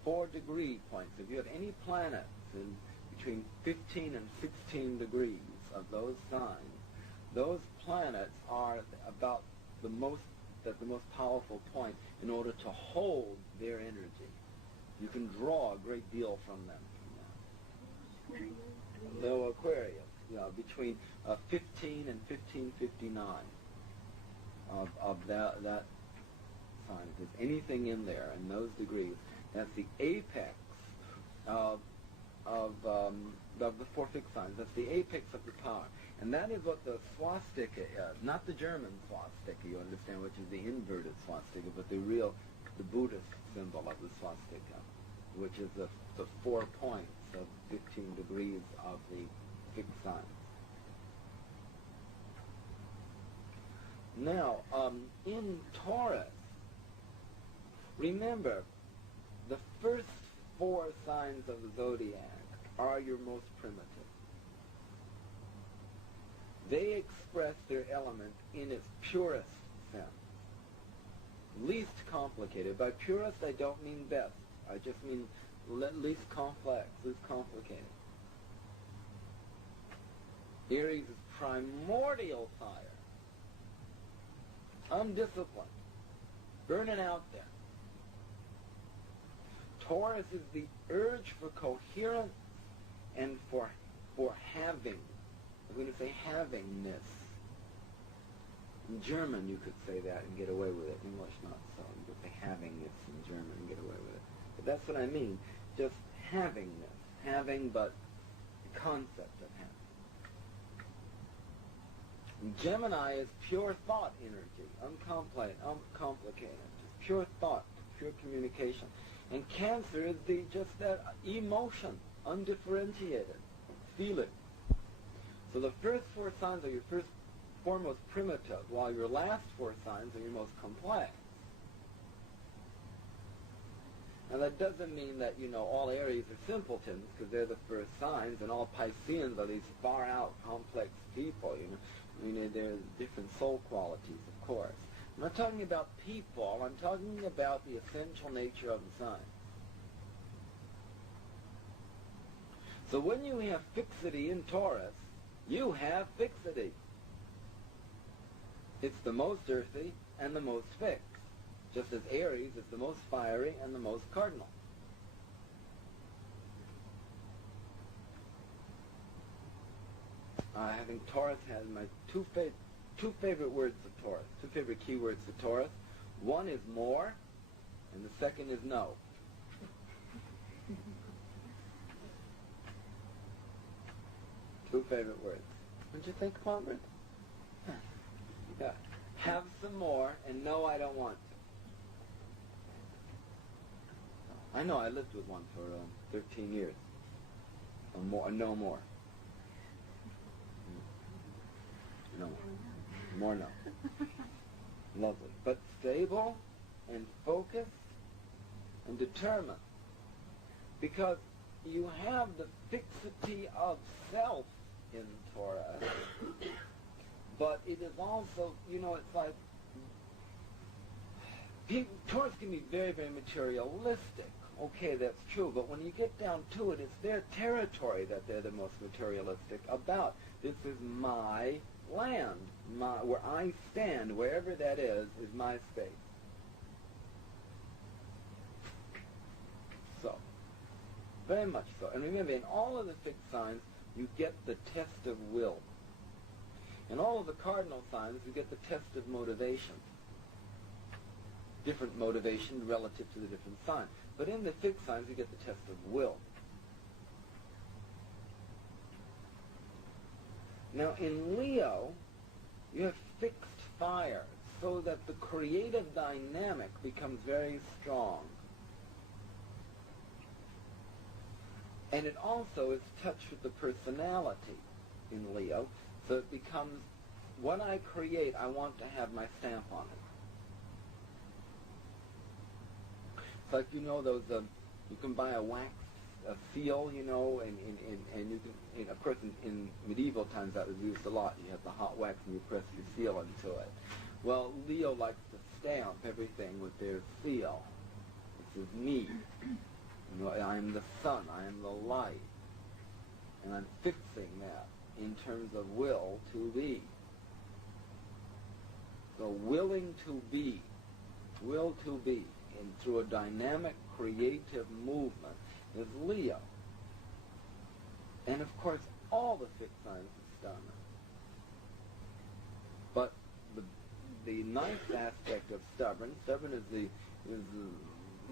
4 degree points, if you have any planets in between 15 and 16 degrees of those signs, those planets are about the most powerful point in order to hold their energy. You can draw a great deal from them. Though Aquarius, between 15 and 1559 of that sign. If there's anything in there in those degrees, that's the apex of the 4 fixed signs. That's the apex of the power. And that is what the swastika is. Not the German swastika, you understand, which is the inverted swastika, but the Buddhist symbol of the swastika, which is the 4 points of 15 degrees of the fixed signs. Now, in Taurus, remember, the first 4 signs of the zodiac are your most primitive. They express their element in its purest sense. Least complicated. By purest, I don't mean best. I just mean least complex, least complicated. Aries is primordial fire. Undisciplined. Burning out there. Taurus is the urge for coherence and for having. I'm going to say havingness. In German you could say that and get away with it. English not so. You could say havingness in German and get away with it. But that's what I mean. Just havingness. Having, but the concept of having. And Gemini is pure thought energy. Uncomplicated. Just pure thought. Pure communication. And Cancer is just that emotion. Undifferentiated. Feeling. So the first 4 signs are your first 4 most primitive, while your last 4 signs are your most complex. Now that doesn't mean that, all Aries are simpletons, because they're the first signs, and all Pisceans are these far-out, complex people, there's different soul qualities, of course. I'm not talking about people, I'm talking about the essential nature of the sign. So when you have fixity in Taurus, you have fixity. It's the most earthy and the most fixed, just as Aries is the most fiery and the most cardinal. Having Taurus has my two favorite words of Taurus, 2 favorite keywords of Taurus. One is more, and the second is no. 2 favorite words. What'd you think, Margaret? Yeah. Have some more, and no, I don't want to. I know, I lived with one for 13 years. No more. No. More no. Lovely. But stable, and focus and determine. Because you have the fixity of self in Taurus, but it is also, you know, it's like, Taurus can be very, very materialistic. Okay, that's true, but when you get down to it, it's their territory that they're the most materialistic about. This is my land. Where I stand, wherever that is my space. So, very much so. And remember, in all of the fixed signs, you get the test of will. In all of the cardinal signs, you get the test of motivation. Different motivation relative to the different sign. But in the fixed signs, you get the test of will. Now, in Leo, you have fixed fire, so that the creative dynamic becomes very strong. And it also is touched with the personality in Leo, so it becomes, what I create, I want to have my stamp on it. It's like, you know, those, you can buy a wax seal, you know, and you can, of course, in medieval times that was used a lot. You have the hot wax and you press your seal into it. Well, Leo likes to stamp everything with their seal. This is me. You know, I am the sun, I am the light. And I'm fixing that in terms of will to be. So willing to be, will to be, and through a dynamic, creative movement is Leo. And of course, all the fixed signs are stubborn. But the nice aspect of stubborn is the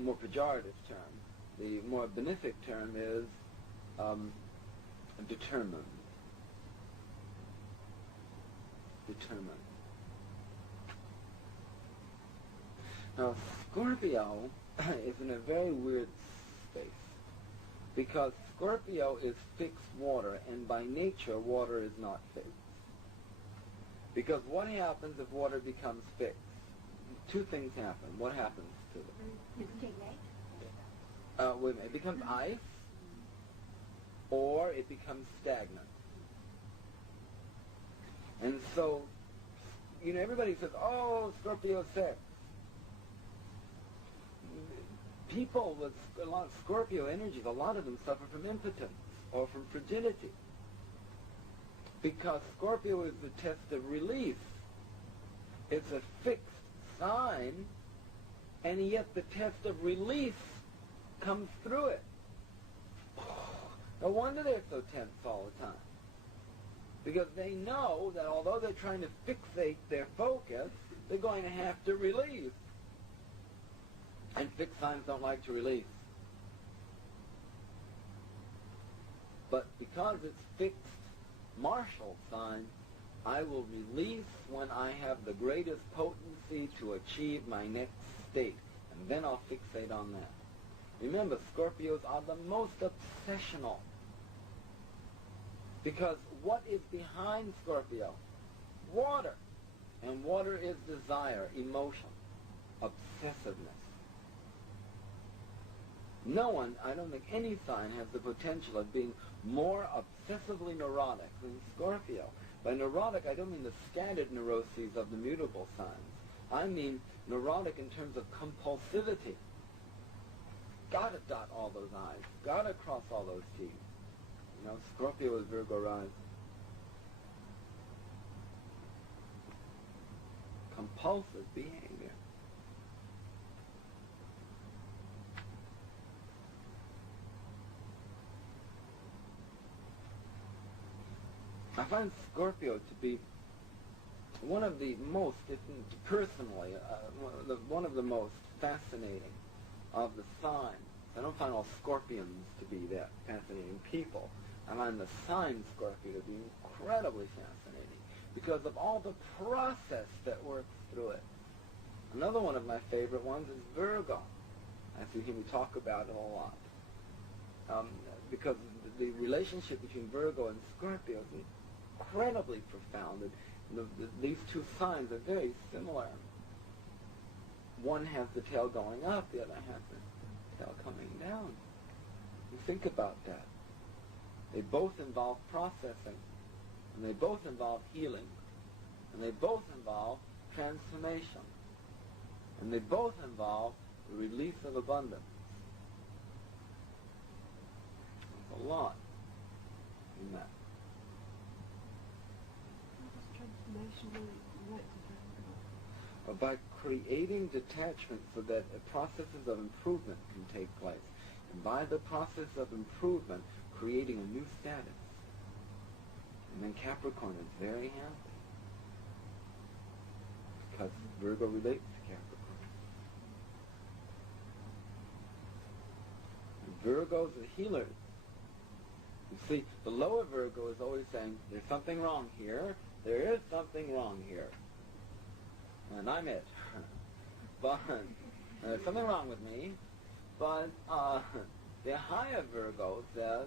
more pejorative term. The more benefic term is determined. Determined. Now, Scorpio is in a very weird space, because Scorpio is fixed water, and by nature, water is not fixed. Because what happens if water becomes fixed? Two things happen. What happens to it? Wait a minute. It becomes ice, or it becomes stagnant. And so, you know, everybody says, oh, Scorpio 6. People with a lot of Scorpio energies, a lot of them suffer from impotence or from frigidity. Because Scorpio is the test of release. It's a fixed sign, and yet the test of release comes through it. No wonder they're so tense all the time. Because they know that although they're trying to fixate their focus, they're going to have to release. And fixed signs don't like to release. But because it's fixed martial sign, I will release when I have the greatest potency to achieve my next state. And then I'll fixate on that. Remember, Scorpios are the most obsessional. Because what is behind Scorpio? Water. And water is desire, emotion, obsessiveness. No one, I don't think any sign has the potential of being more obsessively neurotic than Scorpio. By neurotic, I don't mean the scattered neuroses of the mutable signs. I mean neurotic in terms of compulsivity. Gotta dot all those I's. Gotta cross all those T's. You know, Scorpio is Virgo rise. Compulsive behavior. I find Scorpio to be one of the most, personally, one of the most fascinating of the signs. I don't find all Scorpions to be that fascinating people. I find the sign Scorpio to be incredibly fascinating because of all the process that works through it. Another one of my favorite ones is Virgo. As you hear me talk about it a lot. Because the relationship between Virgo and Scorpio is incredibly profound. And these two signs are very similar. one has the tail going up, the other has the tail coming down. You think about that. They both involve processing, and they both involve healing, and they both involve transformation, and they both involve the release of abundance. There's a lot in that. How does transformation relate to Virgo? By creating detachment so that processes of improvement can take place. And by the process of improvement, creating a new status. And then Capricorn is very happy. Because Virgo relates to Capricorn. And Virgos are healers. You see, the lower Virgo is always saying, there's something wrong here. There is something wrong here. And I'm it. But there's something wrong with me. But the higher Virgo says,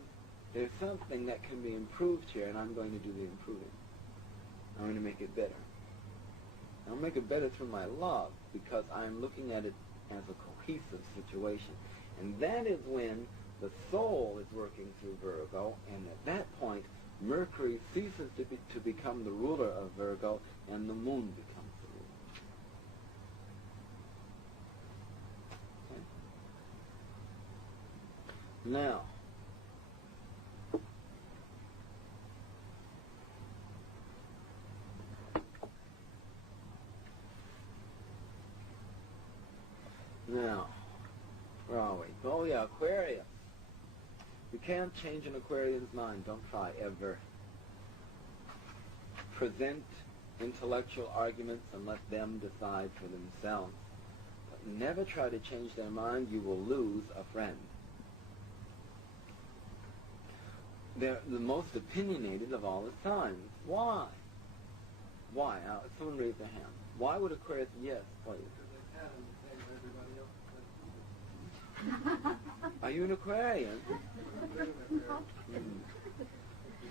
there's something that can be improved here, and I'm going to do the improving. I'm going to make it better. I'll make it better through my love, because I'm looking at it as a cohesive situation. And that is when the soul is working through Virgo, and at that point, Mercury ceases to become the ruler of Virgo, and the moon becomes the ruler. Okay? Now, where are we? Oh yeah, Aquarius. You can't change an Aquarian's mind. Don't try, ever. Present intellectual arguments and let them decide for themselves. But never try to change their mind. You will lose a friend. They're the most opinionated of all the signs. Why? Why? Someone raise their hand. Why would Aquarius? Yes, please. Are you an Aquarian?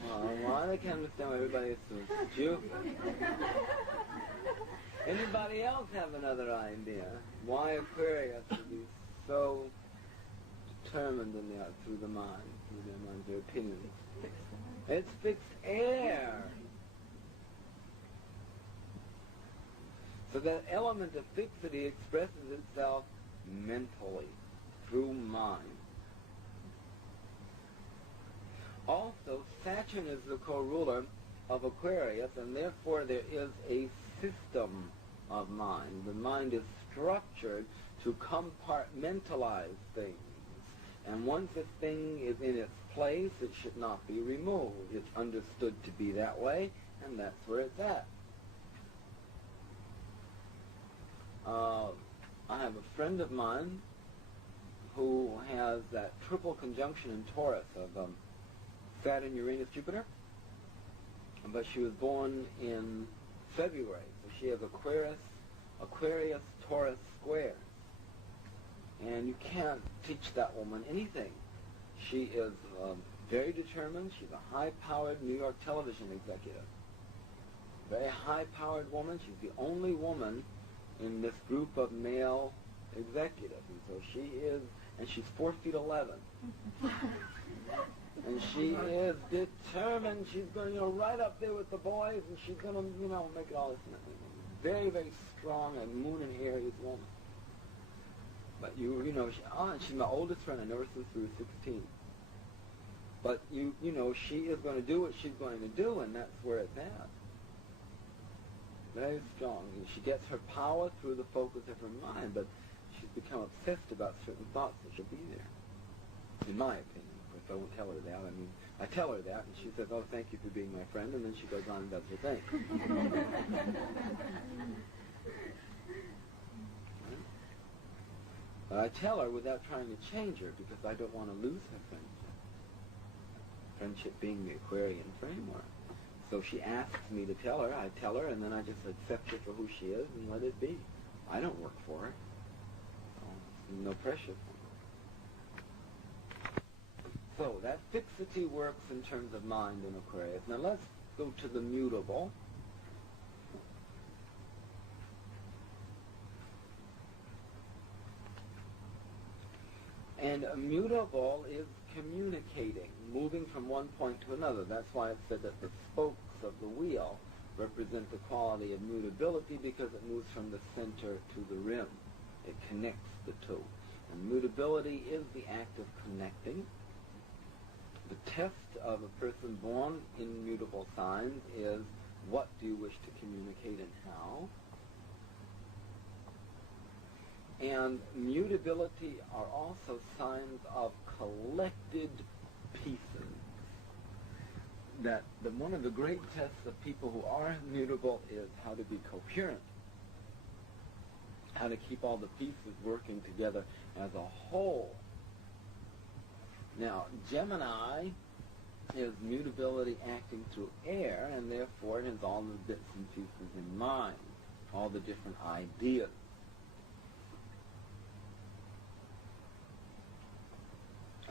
Well, I can't understand why everybody is so stupid. Anybody else have another idea? Why Aquarius would be so determined in through their minds, their opinions? It's fixed air. So that element of fixity expresses itself mentally, through mind. Also, Saturn is the co-ruler of Aquarius, and therefore there is a system of mind. The mind is structured to compartmentalize things. And once a thing is in its place, it should not be removed. It's understood to be that way, and that's where it's at. I have a friend of mine who has that triple conjunction in Taurus of Saturn, Uranus, Jupiter. But she was born in February, so she has Aquarius, Taurus squares. And you can't teach that woman anything. She is very determined. She's a high-powered New York television executive. Very high-powered woman. She's the only woman in this group of male executives. And so she is, and she's 4'11". And she is determined. She's going to right up there with the boys, and she's going to, make it all this. Very, very strong and moon and Aries woman. But she's my oldest friend. I know her since we were 16. But she is going to do what she's going to do, and that's where it's at. Very strong. And she gets her power through the focus of her mind, but she's become obsessed about certain thoughts that should be there. In my opinion. Of course, I won't tell her that. I tell her that, and she says, "Oh, thank you for being my friend," and then she goes on and does her thing. But I tell her without trying to change her, because I don't want to lose her friendship. Friendship being the Aquarian framework. So she asks me to tell her, I tell her, and then I just accept her for who she is and let it be. I don't work for her. So, no pressure. So that fixity works in terms of mind in Aquarius. Now let's go to the mutable. And mutable is communicating, moving from one point to another. That's why it said that the spokes of the wheel represent the quality of mutability, because it moves from the center to the rim. It connects the two. And mutability is the act of connecting. The test of a person born in mutable signs is, what do you wish to communicate and how? And mutability are also signs of collected pieces. That one of the great tests of people who are mutable is how to be coherent, how to keep all the pieces working together as a whole. Now, Gemini is mutability acting through air, and therefore it has all the bits and pieces in mind, all the different ideas.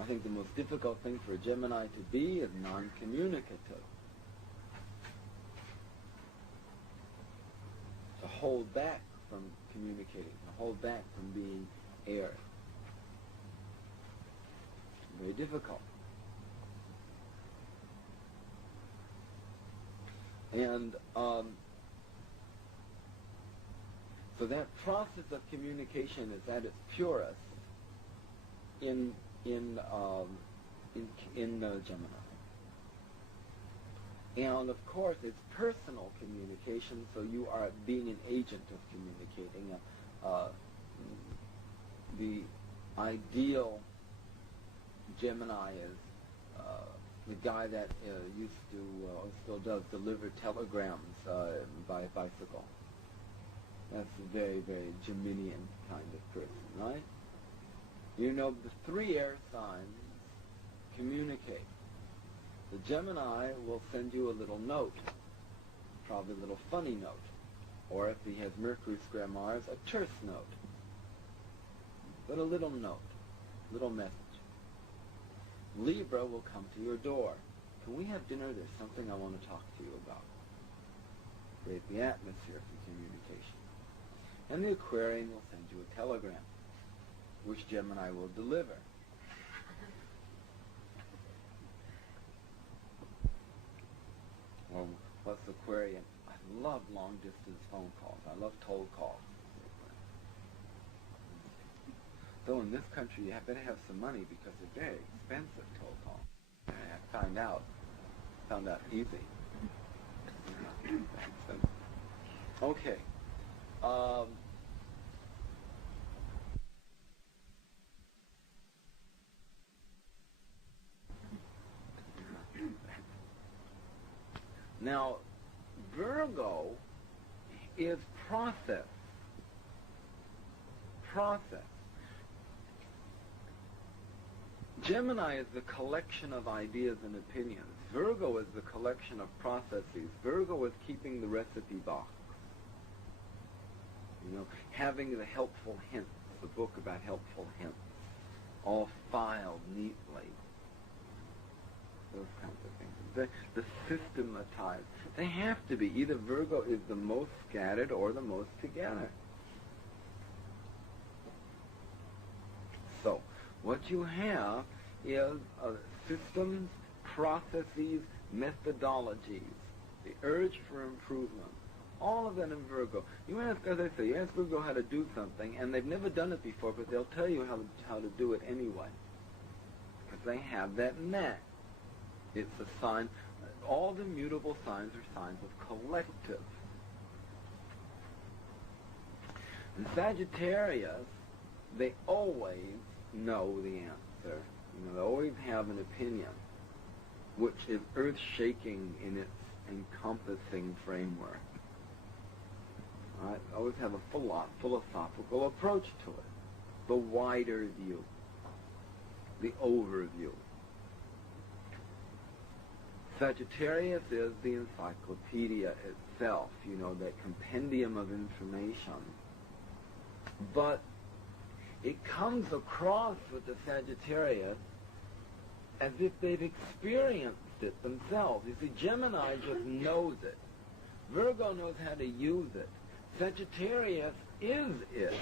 I think the most difficult thing for a Gemini to be is non-communicative. To hold back from communicating, to hold back from being air. Very difficult. And so that process of communication is at its purest in Gemini. And of course, it's personal communication, so you are being an agent of communicating. The ideal Gemini is the guy that used to, or still does, deliver telegrams by bicycle. That's a very, very Geminian kind of person, right? You know, the three air signs communicate. The Gemini will send you a little note, probably a little funny note, or if he has Mercury square Mars, a terse note. But a little note, little message. Libra will come to your door. Can we have dinner? There's something I want to talk to you about. Create the atmosphere for communication. And the Aquarian will send you a telegram, which Gemini will deliver. Well, what's Aquarian? I love long-distance phone calls. I love toll calls. Though in this country, you better have some money because they're very expensive toll calls. I found out easy. Okay. Now, Virgo is process. Gemini is the collection of ideas and opinions. Virgo is the collection of processes. Virgo is keeping the recipe box. You know, having the helpful hints, the book about helpful hints, all filed neatly. Those kinds of things. The systematized. They have to be. Either Virgo is the most scattered or the most together. So, what you have is systems, processes, methodologies, the urge for improvement. All of that in Virgo. You ask, as I say, you ask Virgo how to do something, and they've never done it before, but they'll tell you how to do it anyway. Because they have that knack. It's a sign. All the mutable signs are signs of collective. In Sagittarius, they always know the answer. You know, they always have an opinion, which is earth-shaking in its encompassing framework. Right? They always have a philosophical approach to it. The wider view. The overview. Sagittarius is the encyclopedia itself, you know, that compendium of information. But it comes across with the Sagittarius as if they've experienced it themselves. You see, Gemini just knows it. Virgo knows how to use it. Sagittarius is it.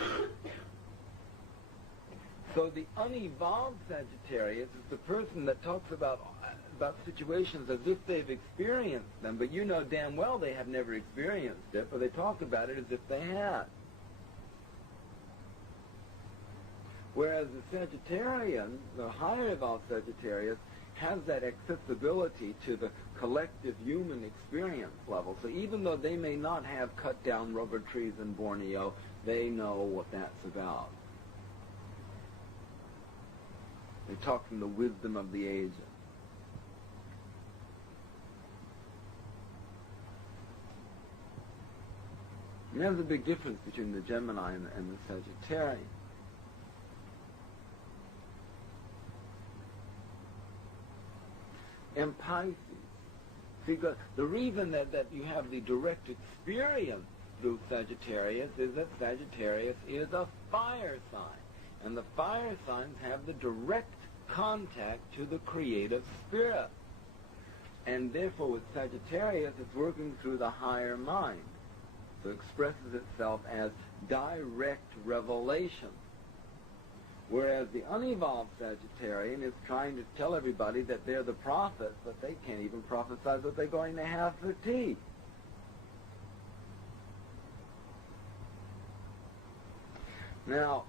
So the unevolved Sagittarius is the person that talks about situations as if they've experienced them, but you know damn well they have never experienced it, but they talk about it as if they had. Whereas the Sagittarian, the higher evolved Sagittarius, has that accessibility to the collective human experience level. So even though they may not have cut down rubber trees in Borneo, they know what that's about. They talk from the wisdom of the ages. And there's a big difference between the Gemini and the Sagittarian. And Pisces. See, the reason that you have the direct experience through Sagittarius is that Sagittarius is a fire sign. And the fire signs have the direct contact to the creative spirit. And therefore with Sagittarius, it's working through the higher mind. So it expresses itself as direct revelation. Whereas the unevolved Sagittarian is trying to tell everybody that they're the prophets, but they can't even prophesy what they're going to have for tea. Now,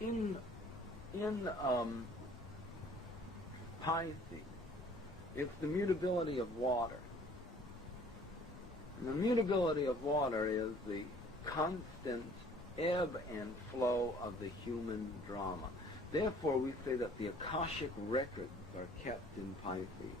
in Pisces, it's the mutability of water. And the mutability of water is the constant ebb and flow of the human drama. Therefore, we say that the Akashic records are kept in Pisces.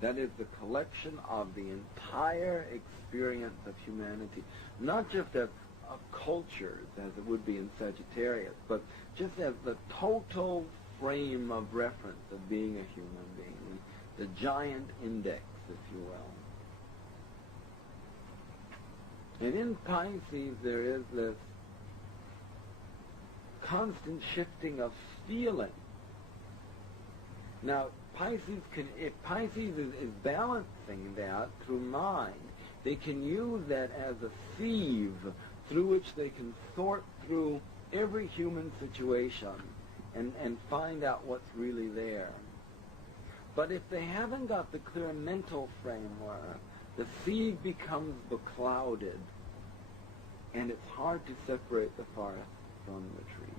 That is the collection of the entire experience of humanity, not just as of cultures, as it would be in Sagittarius, but just as the total frame of reference of being a human being, the giant index, if you will. And in Pisces, there is this constant shifting of feeling. Now, if Pisces is balancing that through mind, they can use that as a sieve through which they can sort through every human situation and find out what's really there. But if they haven't got the clear mental framework, the sieve becomes beclouded, and it's hard to separate the forest from the tree.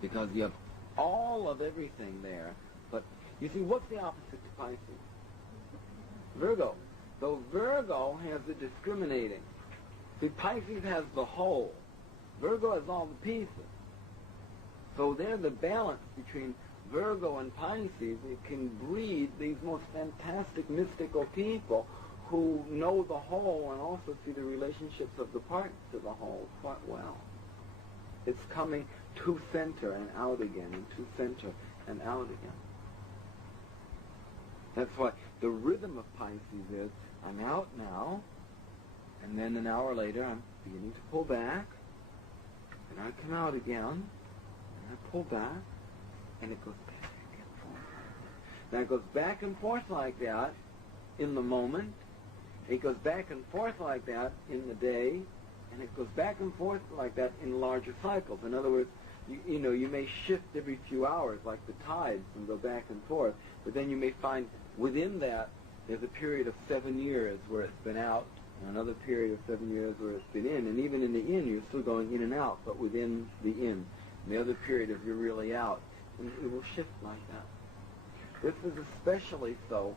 Because you have all of everything there, but you see, what's the opposite to Pisces? Virgo. So Virgo has the discriminating. See, Pisces has the whole. Virgo has all the pieces. So there's the balance between Virgo and Pisces. It can breed these most fantastic mystical people who know the whole and also see the relationships of the parts to the whole quite well. It's coming to center and out again, and to center and out again. That's why the rhythm of Pisces is, I'm out now, and then an hour later I'm beginning to pull back, and I come out again, and I pull back, and it goes back and forth. Now it goes back and forth like that in the moment. It goes back and forth like that in the day, and it goes back and forth like that in larger cycles. In other words, you may shift every few hours like the tides and go back and forth, but then you may find within that there's a period of 7 years where it's been out, and another period of 7 years where it's been in, and even in the in you're still going in and out, but within the in. And the other period is you're really out, and it will shift like that. This is especially so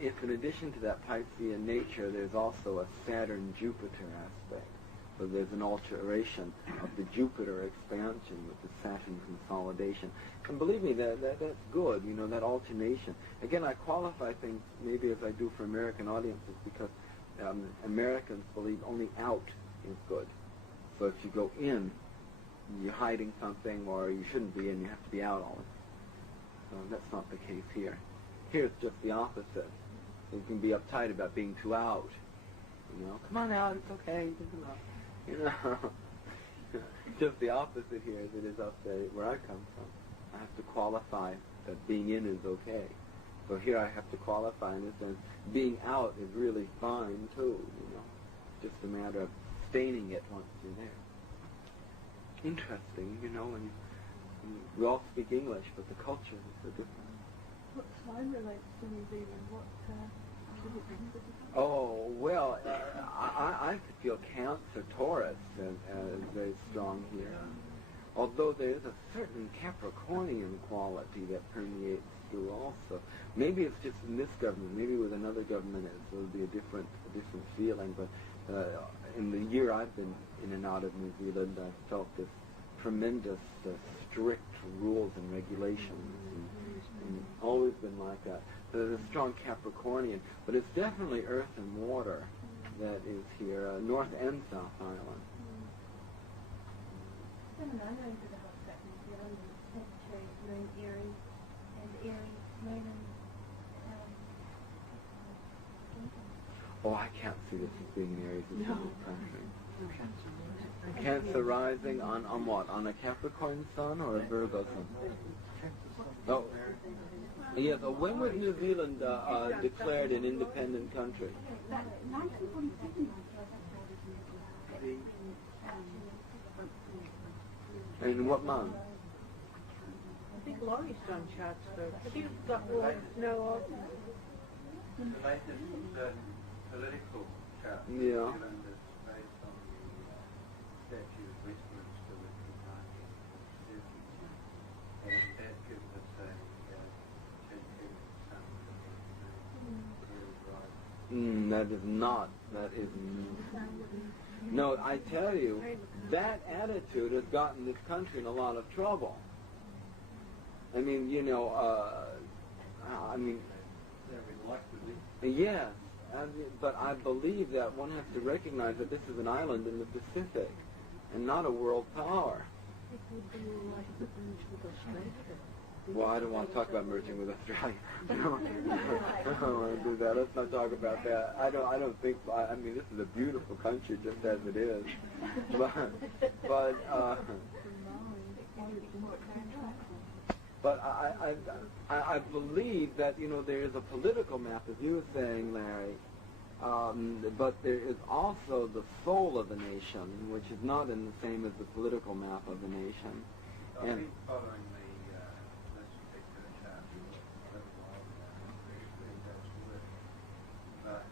if in addition to that Piscean nature there's also a Saturn-Jupiter aspect. So there's an alteration of the Jupiter expansion with the Saturn consolidation. And believe me, that's good, that alternation. Again, I qualify things maybe as I do for American audiences because Americans believe only out is good. So if you go in, you're hiding something, or you shouldn't be in, you have to be out all the time. So that's not the case here. Here it's just the opposite. So you can be uptight about being too out. Come on out, it's okay, you can come out. Just the opposite here as it is up there where I come from. I have to qualify that being in is okay. So here I have to qualify in the sense being out is really fine too, It's just a matter of staining it once you're there. interesting, you know, and we all speak English, but the culture is so different. What sign relates to New Zealand? What Oh, well, I could feel Cancer, Taurus as very strong here. Although there is a certain Capricornian quality that permeates through also. Maybe it's just in this government. Maybe with another government it'll be a different feeling. But in the year I've been in and out of New Zealand, I've felt this tremendous strict rules and regulations, and always been like that. There's a strong Capricornian, but it's definitely earth and water that is here, North and South Island. I know that the Horoscope New Zealand is Sagittarius, Moon, Aries, and Aries, Moon, and Oh, I can't see this as being an Aries ascendant country. Cancer rising on what? On a Capricorn sun or a Virgo sun? Oh, yes. When was New Zealand declared an independent country? 1947. In what month? I think Laurie's done charts though. Have you got all know of? The latest political chart Yeah. New Zealand is based on the Statute of Westminster, which was 1947, and that gives us a That is not. That is. No, I tell you, that attitude has gotten this country in a lot of trouble. I mean, you know, yes, but I believe that one has to recognize that this is an island in the Pacific and not a world power. Well, I don't want to talk about merging with Australia. No, I don't want to do that. Let's not talk about that. I don't think. I mean, this is a beautiful country just as it is. But I believe that, you know, there is a political map, as you were saying, Larry. But there is also the soul of a nation, which is not in the same as the political map of a nation. I've been following this particular chart for a little while now. It really does work. But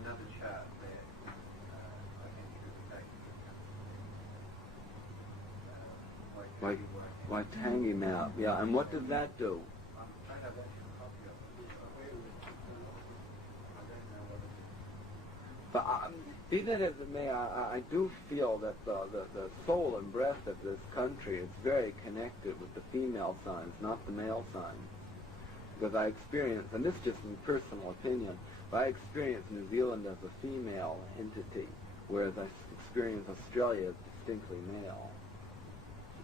another chart that I think should take into account. Waitangi map, yeah. And what does that do? I have actually a copy of it. I don't know what it is. But be that as it may, I do feel that the soul and breath of this country is very connected with the female signs, not the male signs. Because I experience, and this is just my personal opinion, but I experience New Zealand as a female entity, whereas I experience Australia as distinctly male.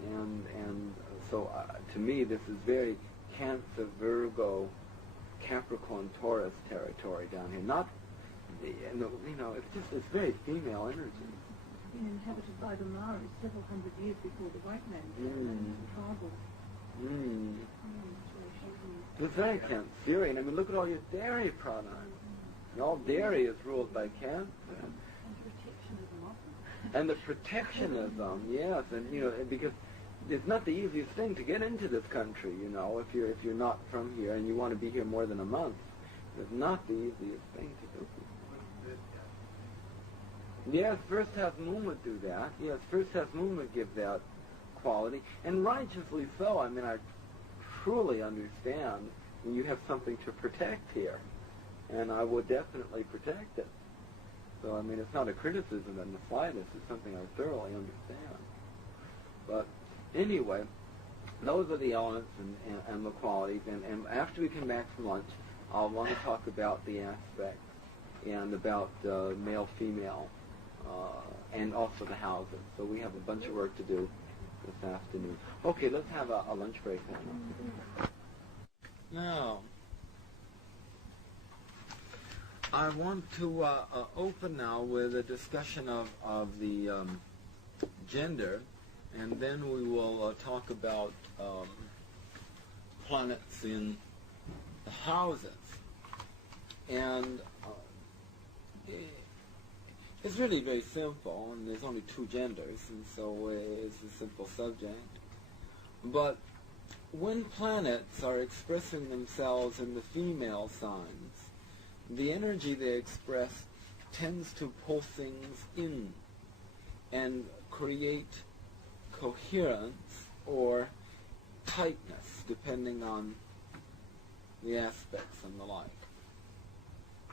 And so to me, this is very Cancer, Virgo, Capricorn, Taurus territory down here. Not, you know, it's very female energy. Been inhabited by the Maoris several hundred years before the white man. Tribal. It's very Cancerian. I mean, look at all your dairy products. All dairy is ruled by Cancer. And the protectionism, yes, and you know, because it's not the easiest thing to get into this country, you know, if you're not from here and you want to be here more than a month. It's not the easiest thing to do. Yes, first half moon would do that. Yes, first half moon would give that quality, and righteously so. I mean, I truly understand when you have something to protect here, and I would definitely protect it. So, I mean, it's not a criticism in the slightest. It's something I thoroughly understand. But anyway, those are the elements and the qualities. And after we come back from lunch, I'll want to talk about the aspects and about male-female and also the houses. So we have a bunch of work to do this afternoon. Okay, let's have a lunch break then. Now, I want to open now with a discussion of the gender, and then we will talk about planets in the houses. And It's really very simple, and there's only two genders, and so it's a simple subject. But when planets are expressing themselves in the female signs, the energy they express tends to pull things in and create coherence or tightness, depending on the aspects and the like.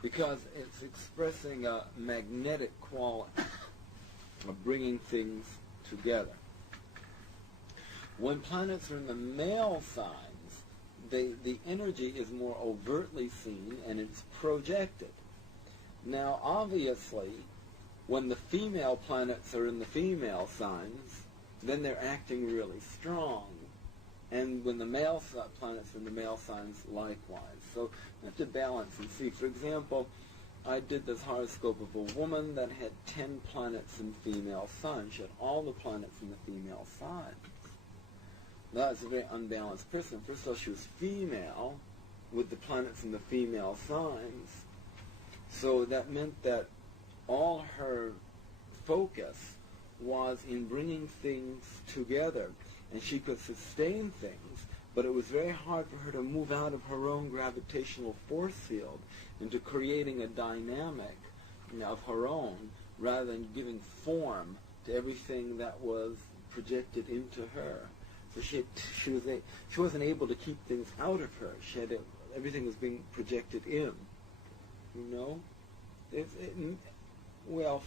Because it's expressing a magnetic quality of bringing things together. When planets are in the male signs, the energy is more overtly seen and it's projected. Now, obviously, when the female planets are in the female signs, then they're acting really strong. And when the male planets are in the male signs, likewise. So you have to balance and see. For example, I did this horoscope of a woman that had 10 planets in female signs. She had all the planets in the female signs. That's a very unbalanced person. First of all, she was female with the planets in the female signs. So that meant that all her focus was in bringing things together. And she could sustain things, but it was very hard for her to move out of her own gravitational force field into creating a dynamic of her own, rather than giving form to everything that was projected into her. So she wasn't able to keep things out of her. Everything was being projected in. You know? Well,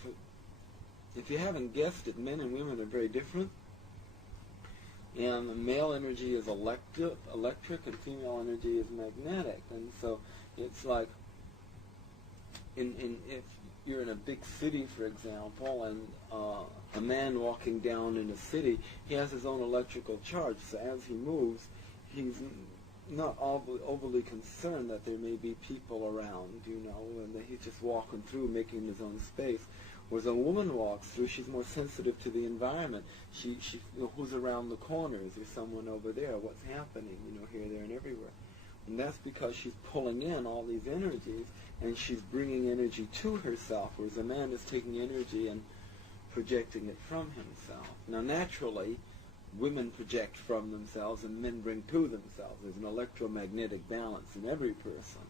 if you haven't guessed it, men and women are very different. And the male energy is electric and female energy is magnetic. And so it's like, if you're in a big city, for example, and a man walking down in a city, he has his own electrical charge. So as he moves, he's not overly concerned that there may be people around, you know, and that he's just walking through, making his own space. Whereas a woman walks through, she's more sensitive to the environment. She who's around the corners? There's someone over there. What's happening? You know, here, there, and everywhere. And that's because she's pulling in all these energies, and she's bringing energy to herself, whereas a man is taking energy and projecting it from himself. Now, naturally, women project from themselves, and men bring to themselves. There's an electromagnetic balance in every person.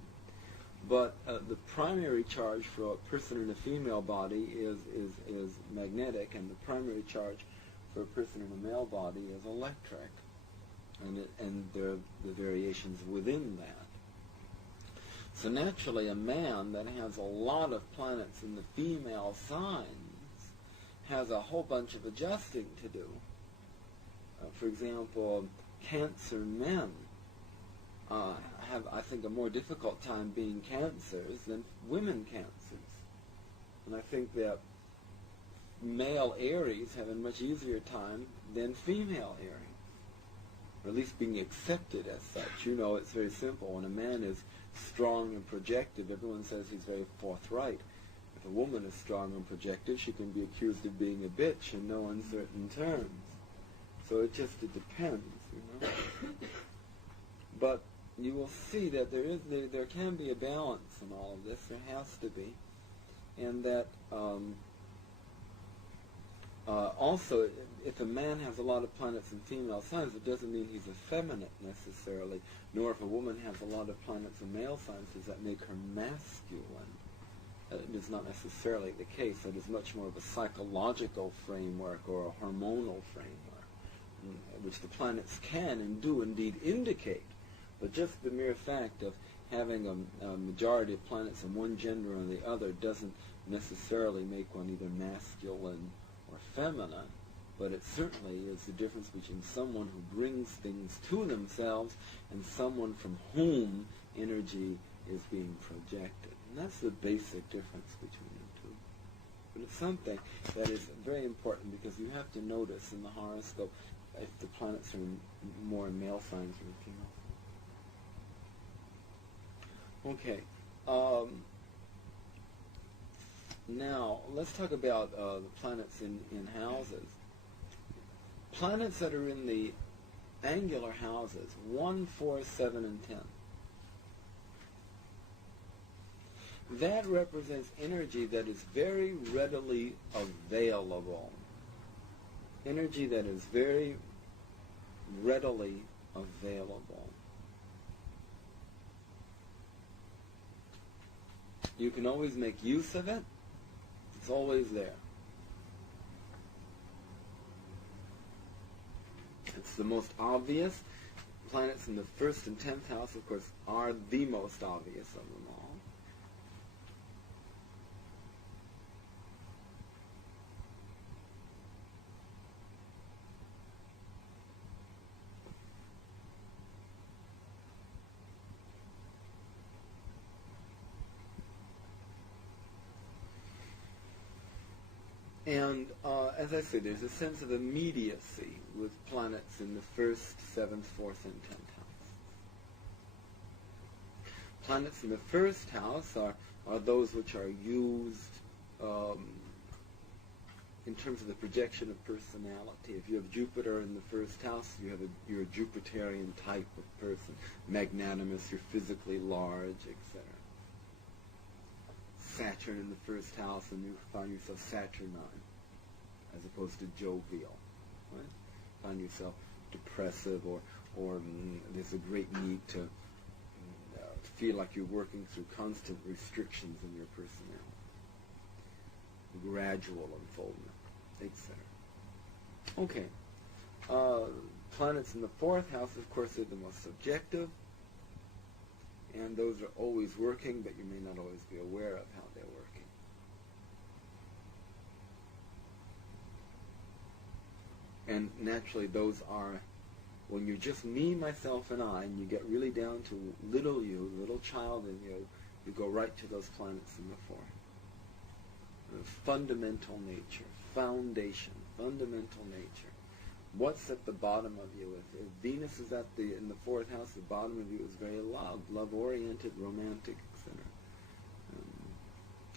But the primary charge for a person in a female body is magnetic, and the primary charge for a person in a male body is electric, and there are the variations within that. So naturally, a man that has a lot of planets in the female signs has a whole bunch of adjusting to do. For example, Cancer men have, I think, a more difficult time being cancers than women cancers. And I think that male Aries have a much easier time than female Aries, or at least being accepted as such. You know, it's very simple. When a man is strong and projective, everyone says he's very forthright. If a woman is strong and projective, she can be accused of being a bitch in no uncertain terms. So it depends, you know. But you will see that there can be a balance in all of this. There has to be. And that also, if a man has a lot of planets in female signs, it doesn't mean he's effeminate necessarily, nor if a woman has a lot of planets in male signs, does that make her masculine. It is not necessarily the case. It is much more of a psychological framework or a hormonal framework, which the planets can and do indeed indicate. But just the mere fact of having a majority of planets in one gender or the other doesn't necessarily make one either masculine or feminine. But it certainly is the difference between someone who brings things to themselves and someone from whom energy is being projected. And that's the basic difference between the two. But it's something that is very important, because you have to notice in the horoscope if the planets are more in male signs or in female signs. Okay. Now, let's talk about the planets in houses. Planets that are in the angular houses, 1, 4, 7, and 10, that represents energy that is very readily available. Energy that is very readily available. You can always make use of it. It's always there. It's the most obvious. Planets in the 1st and 10th house, of course, are the most obvious of them all. And as I say, there's a sense of immediacy with planets in the 1st, 7th, 4th, and 10th house. Planets in the 1st house are those which are used in terms of the projection of personality. If you have Jupiter in the 1st house, you're a Jupiterian type of person, magnanimous, you're physically large, etc. Saturn in the 1st house, and you find yourself Saturnine, as opposed to jovial. Right? Find yourself depressive, or there's a great need to feel like you're working through constant restrictions in your personality. Gradual unfoldment, etc. Okay. Planets in the 4th house, of course, are the most subjective, and those are always working, but you may not always be aware of how they're working. And naturally, those are, when you're just me, myself, and I, and you get really down to little you, little child in you, you go right to those planets in the 4th. Fundamental nature, foundation, fundamental nature. What's at the bottom of you? If Venus is in the 4th house, the bottom of you is very love-oriented, romantic, etc.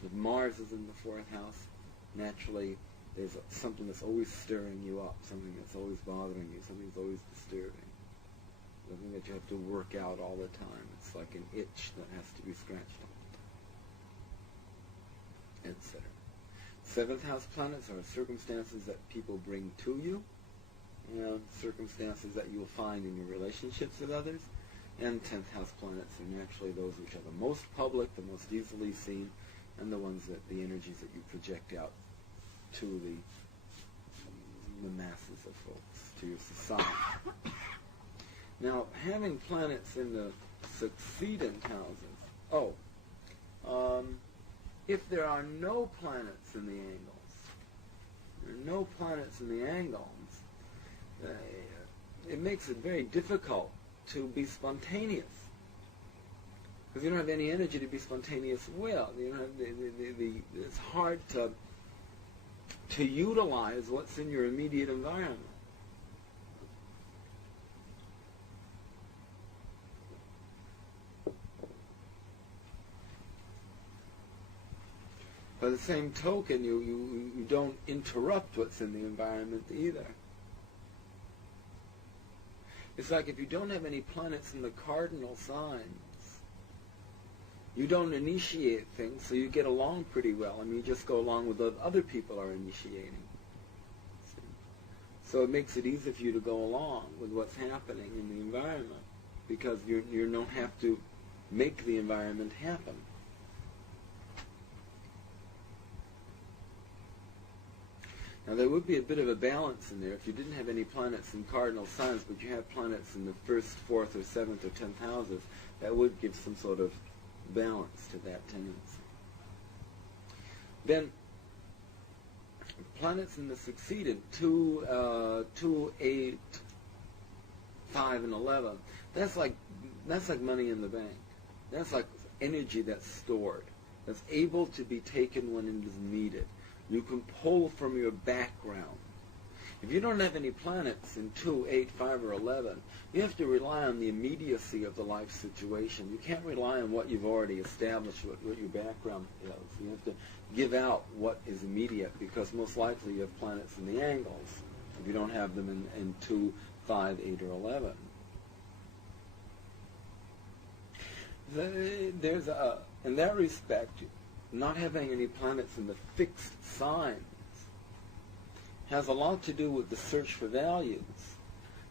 If Mars is in the 4th house, naturally there's something that's always stirring you up, something that's always bothering you, something that's always disturbing, something that you have to work out all the time. It's like an itch that has to be scratched off, etc. 7th house planets are circumstances that people bring to you, circumstances that you'll find in your relationships with others, and 10th house planets are naturally those which are the most public, the most easily seen, and the ones that the energies that you project out to the masses of folks, to your society. Now, having planets in the succedent houses, if there are no planets in the angles, it makes it very difficult to be spontaneous, because you don't have any energy to be spontaneous with. You know, it's hard to utilize what's in your immediate environment. By the same token, you don't interrupt what's in the environment either. It's like if you don't have any planets in the cardinal signs, you don't initiate things, so you get along pretty well. I mean, you just go along with what other people are initiating. So it makes it easy for you to go along with what's happening in the environment, because you don't have to make the environment happen. Now, there would be a bit of a balance in there if you didn't have any planets in cardinal signs, but you have planets in the 1st, 4th, or 7th, or 10th houses. That would give some sort of balance to that tendency. Then, planets in the succeedent, 2, 8, 5, and 11, that's like money in the bank. That's like energy that's stored, that's able to be taken when it is needed. You can pull from your background. If you don't have any planets in 2, 8, 5, or 11, you have to rely on the immediacy of the life situation. You can't rely on what you've already established, what your background is. You have to give out what is immediate, because most likely you have planets in the angles if you don't have them in 2, 5, 8, or 11. There's in that respect, not having any planets in the fixed signs has a lot to do with the search for values.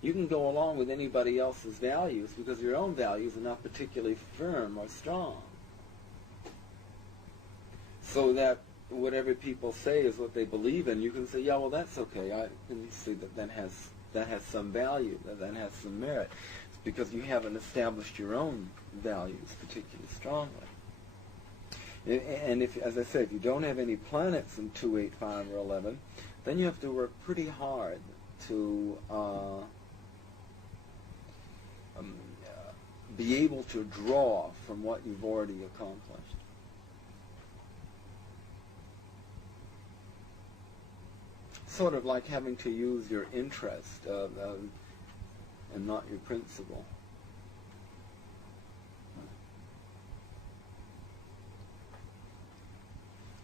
You can go along with anybody else's values because your own values are not particularly firm or strong. So that whatever people say is what they believe in, you can say, yeah, well, that's okay. I can see that has some value, that has some merit. It's because you haven't established your own values particularly strongly. And if, as I say, if you don't have any planets in 2, 8, 5, or 11, then you have to work pretty hard to be able to draw from what you've already accomplished. Sort of like having to use your interest and not your principle.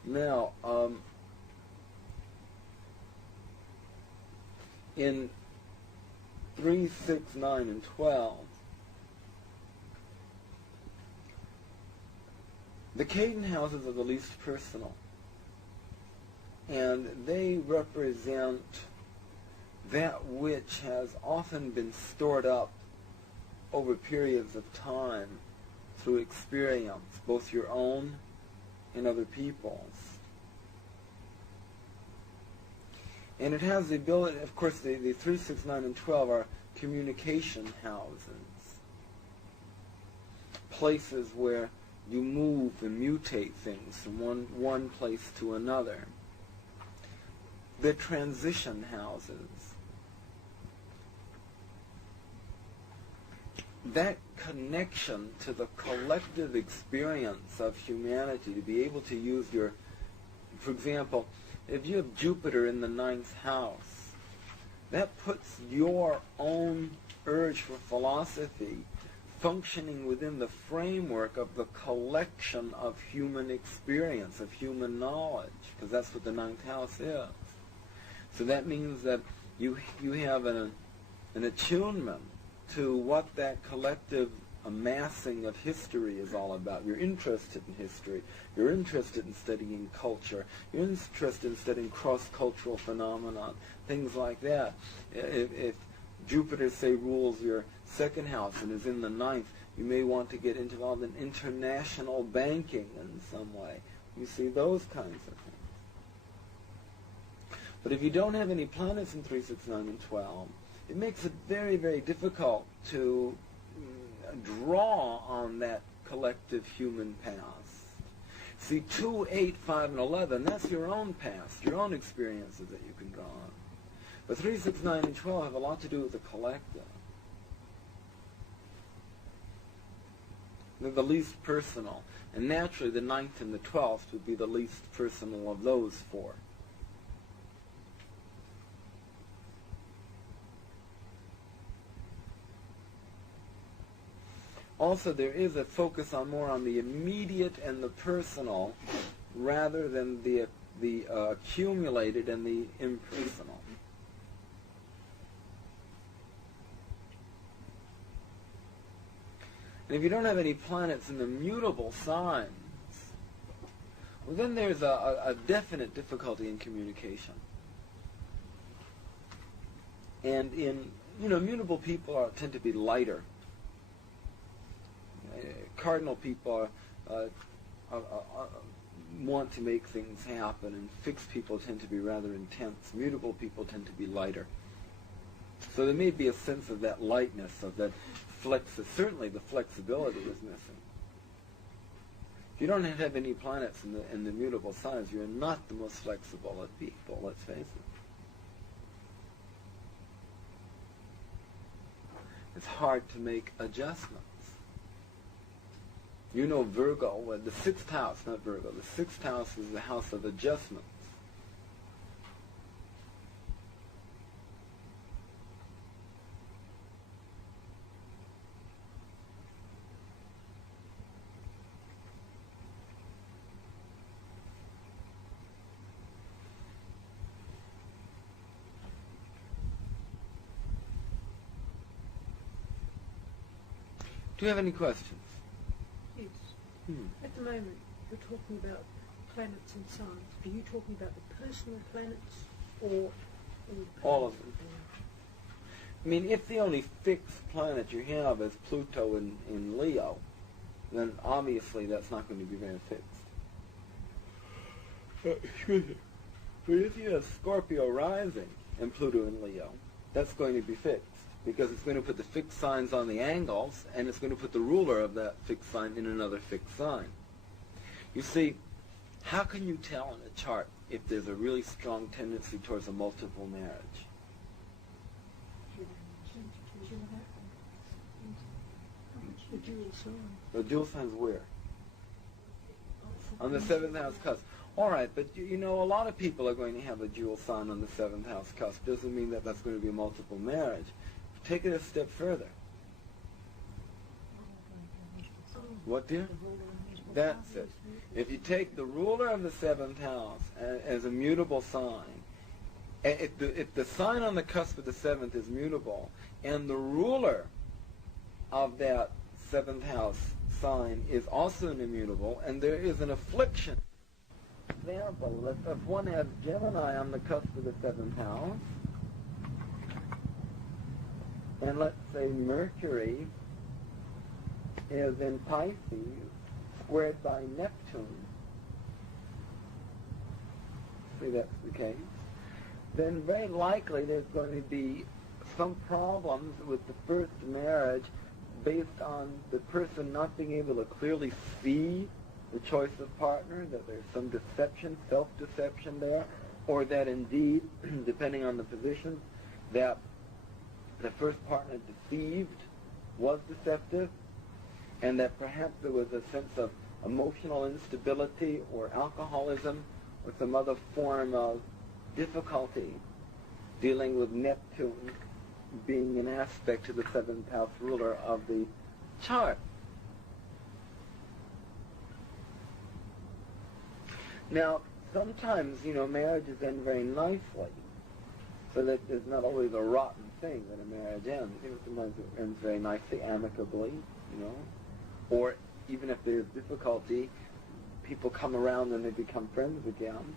Now, in 3, 6, 9, and 12, the Caden houses are the least personal, and they represent that which has often been stored up over periods of time through experience, both your own and other people's. And it has the ability, of course, the 3, 6, 9, and 12 are communication houses, places where you move and mutate things from one place to another. They're transition houses. That connection to the collective experience of humanity, to be able to use your, for example, if you have Jupiter in the 9th house, that puts your own urge for philosophy functioning within the framework of the collection of human experience, of human knowledge, because that's what the 9th house is. So that means that you have an attunement to what that collective amassing of history is all about. You're interested in history. You're interested in studying culture. You're interested in studying cross-cultural phenomena, things like that. If Jupiter, say, rules your 2nd house and is in the 9th, you may want to get involved in international banking in some way. You see those kinds of things. But if you don't have any planets in 3, 6, 9, and 12, it makes it very, very difficult to draw on that collective human past. See, 2, 8, 5, and 11, that's your own past, your own experiences that you can draw on. But 3, 6, 9, and 12 have a lot to do with the collective. They're the least personal. And naturally, the 9th and the 12th would be the least personal of those 4. Also, there is a focus more on the immediate and the personal rather than the accumulated and the impersonal. And if you don't have any planets in the mutable signs, well, then there's a definite difficulty in communication. And mutable people tend to be lighter. Cardinal people want to make things happen, and fixed people tend to be rather intense. Mutable people tend to be lighter. So there may be a sense of that lightness, of that certainly the flexibility is missing. If you don't have any planets in the mutable signs, you're not the most flexible of people, let's face it. It's hard to make adjustments. You know Virgo, the 6th house, not Virgo, the 6th house is the house of adjustments. Do you have any questions? At the moment, we're talking about planets and signs. Are you talking about the personal planets or All of them. I mean, if the only fixed planet you have is Pluto in Leo, then obviously that's not going to be very fixed. Excuse me. But if you have Scorpio rising and Pluto in Leo, that's going to be fixed, because it's going to put the fixed signs on the angles, and it's going to put the ruler of that fixed sign in another fixed sign. You see, how can you tell in a chart if there's a really strong tendency towards a multiple marriage? the dual sign? The dual signs where? On the 7th house cusp. All right, but you know, a lot of people are going to have a dual sign on the 7th house cusp. Doesn't mean that that's going to be a multiple marriage. Take it a step further. What, dear? That's it. If you take the ruler of the 7th house as a mutable sign, if the sign on the cusp of the 7th is mutable, and the ruler of that 7th house sign is also an immutable, and there is an affliction. For example, if one has Gemini on the cusp of the 7th house, and let's say Mercury is in Pisces, squared by Neptune, see that's the case, then very likely there's going to be some problems with the first marriage based on the person not being able to clearly see the choice of partner, that there's some deception, self-deception there, or that indeed, depending on the position, that the first partner deceived, was deceptive, and that perhaps there was a sense of emotional instability or alcoholism or some other form of difficulty dealing with Neptune being an aspect to the 7th house ruler of the chart. Now, sometimes, you know, marriages end very nicely, so that there's not always a rotten thing that a marriage ends. You know, sometimes it ends very nicely, amicably, you know. Or even if there's difficulty, people come around and they become friends again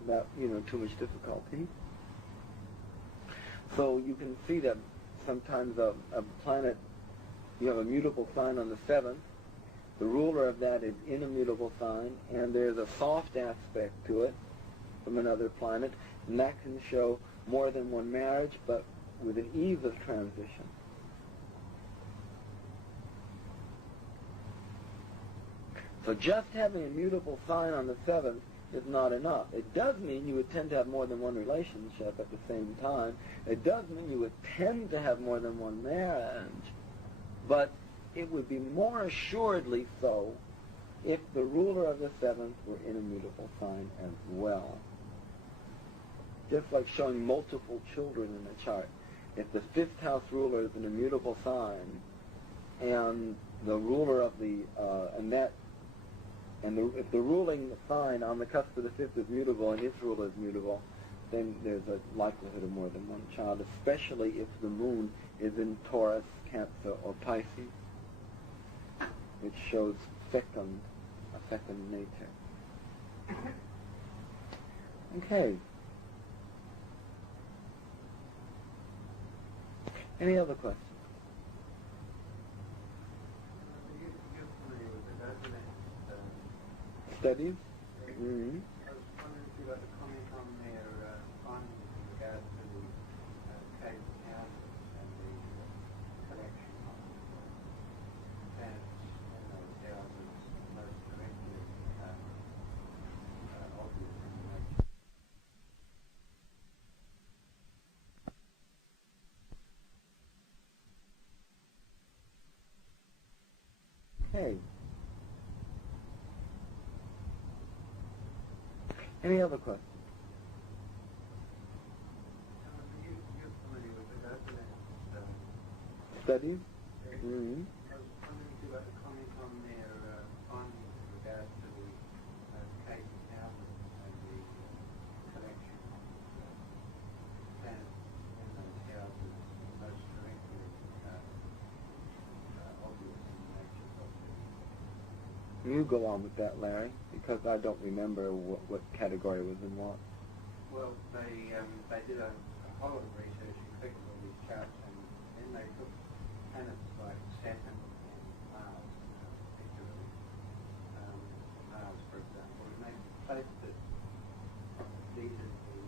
without, you know, too much difficulty. So you can see that sometimes a planet, you have a mutable sign on the 7th, the ruler of that is in a mutable sign, and there's a soft aspect to it from another planet, and that can show more than one marriage, but with an ease of transition. So just having a mutable sign on the 7th is not enough. It does mean you would tend to have more than one relationship at the same time. It does mean you would tend to have more than one marriage, but it would be more assuredly so if the ruler of the 7th were in a mutable sign as well. Just like showing multiple children in a chart. If the 5th house ruler is an immutable sign, and the ruler of the if the ruling sign on the cusp of the 5th is mutable and its ruler is mutable, then there's a likelihood of more than one child, especially if the moon is in Taurus, Cancer, or Pisces, which shows fecund nature. Okay. Any other questions? Studies? Mm-hmm. I was wondering if you'd like to comment on their findings in regard to the cave houses and the collection of planets in those houses most directly obvious in nature. Okay. Any other questions? You're familiar with the Oken Studies? Mm-hmm. I was wondering if you'd like to comment on their findings in regard to the cave houses and the collection of planets in those houses most directly obvious in the nature of the You go on with that, Larry, because I don't remember what category was in what. Well, they did a whole lot of research and collected all these charts, and then they took planets like Saturn and Mars, particularly Mars, for example, and they placed it these are the